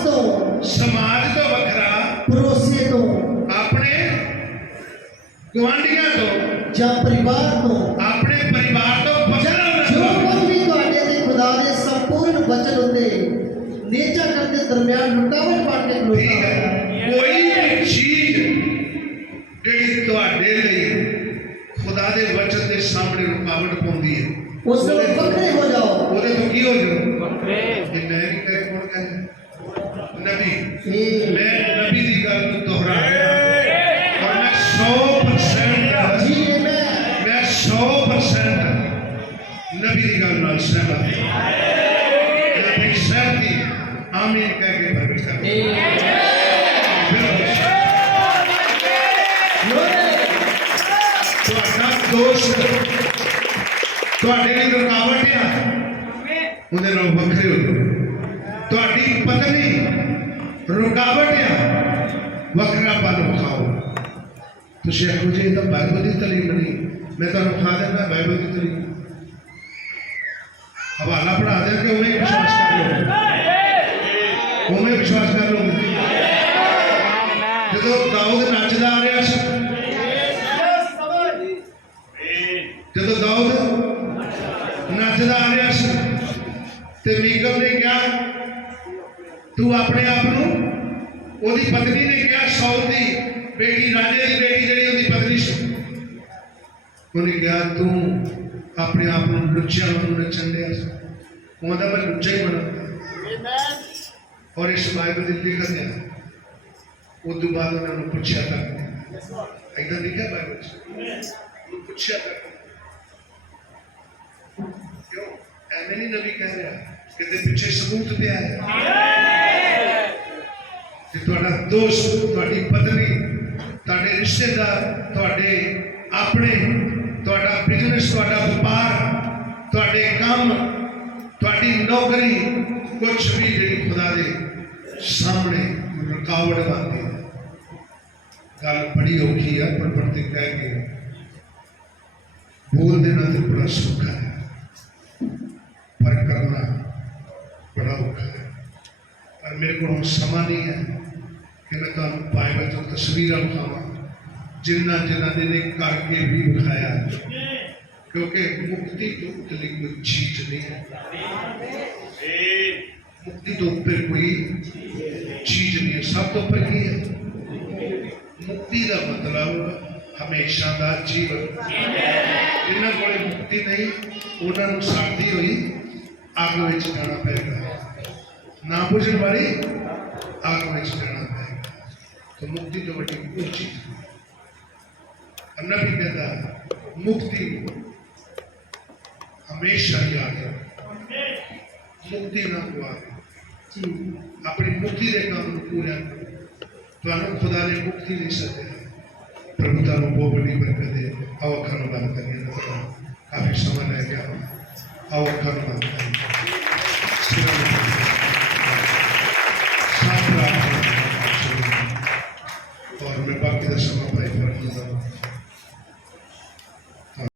ਤੋਂ ਵੱਖਰਾ, ਪੜੋਸੀਏ ਤੋਂ, ਆਪਣੇ ਗੁਆਂਢੀਆਂ ਤੋਂ ਜਾਂ ਪਰਿਵਾਰ ਤੋਂ, ਆਪਣੇ ਪਰਿਵਾਰ ਤੋਂ ਵੱਖਰਾ ਜੋ ਹੋਣਾ। ਕੁਝ ਵੀ ਤੁਹਾਡੇ ਤੇ ਖੁਦਾ ਦੇ ਸੰਪੂਰਨ ਵਚਨ ਉੱਤੇ ਨੇਚਾ ਕਰਦੇ ਦਰਮਿਆਨ ਰੁਕਾਵਟ ਬਣ ਕੇ ਖਲੋਤਾ ਠੀਕ ਹੈ। ਹੈ, ਕੋਈ ਵੀ ਚੀਜ਼ ਜਿਹੜੀ ਤੁਹਾਡੇ ਲਈ ਖੁਦਾ ਦੇ ਵਚਨ ਦੇ ਸਾਹਮਣੇ ਰੁਕਾਵਟ ਪਾਉਂਦੀ ਹੈ, ਉਸ ਤੋਂ ਵੱਖਰੇ ਹੋ ਜਾਓ। ਉਹਦੇ ਤੋਂ ਕੀ ਹੋ ਜਾਓ? ਇਹ ਮੈਂ ਨਹੀਂ ਕਰੇ, ਕੌਣ ਕਹਿੰਦਾ? ਨਬੀ। ਮੈਂ ਨਬੀ ਦੀ नबी की गल नाल सहमत है अपनी सहमति आमीन कह के प्रगट कर ਤੁਹਾਡਾ ਦੋਸਤ ਤੁਹਾਡੇ ਲਈ ਰੁਕਾਵਟ ਆ ਉਹਦੇ ਨਾਲ ਵੱਖਰੇ ਹੋ ਜਾਓ ਤੁਹਾਡੀ ਪਤਨੀ ਰੁਕਾਵਟ ਆ ਵੱਖਰਾਪਨ ਵਿਖਾਓ ਤੁਸੀਂ ਇਹੋ ਜਿਹੀ ਤਾਂ ਬਾਈਬਲ ਦੀ ਤਾਲੀਮ ਨਹੀਂ मैं तो खा देना बाइबल की तरीके हवाला पढ़ा दे के उन्हें विश्वास कर लो उन्हें विश्वास कर लो जो दाऊद नचदा आ रहा जो दाऊद नचदा आ रहा ते मीकल ने कहा तू अपने आप को ओदी पत्नी ने कहा सौल दी बेटी राजे की बेटी जी ओदी पत्नी सी उन्हें कहा तू अपने आप को लुच्चा नचन दिया मैं लुच्चा ही बना और इस बाइबल की लिखत है उस बाद उन्होंने पूछा तक एकदम लिखा बाइबल पूछा तक क्यों एवं नहीं नबी कह रहा कि पिछे सबूत पे आया कि तुहाडा दोस्त तुहाडी पत्नी तुहाडे रिश्तेदार तुहाडे अपने तुहाडा बिजनेस तुहाडा व्यापार तुहाडे काम तुहाडी नौकरी कुछ भी जी खुदा दे सामने रुकावट बनती है गल बड़ी औखी है पर पढ़ते कह के बोल देना तो बड़ा सौखा है पर करना बड़ा औखा है पर मेरे को समा नहीं है कि मैं तुम बाइबल तो तस्वीर विखावा जिन्ना जिन्होंने ने करके भी दिखाया क्योंकि मुक्ति तो उतली कोई चीज नहीं है मुक्ति तो ऊपर कोई चीज नहीं है सब तो ऊपर की है मुक्ति का मतलब हमेशा का जीवन जिन्होंने को मुक्ति नहीं उन्होंने साड़ी हुई अग में जाना पेगा ना बुझन वाली अग में जाना पेगा तो मुक्ति तो बड़ी कोई चीज नहीं नबी कहता मुक्ति हमेशा याद रखो मुक्ति ना हुआ अपनी मुक्ति के काम पूरा करो तो खुदा ने मुक्ति नहीं सके प्रभु तुम बहुत बड़ी बरकत है आओ अखर बंद करिए काफी समय रह गया आओ अखर बंद करिए और मैं बाकी का समय भाई पर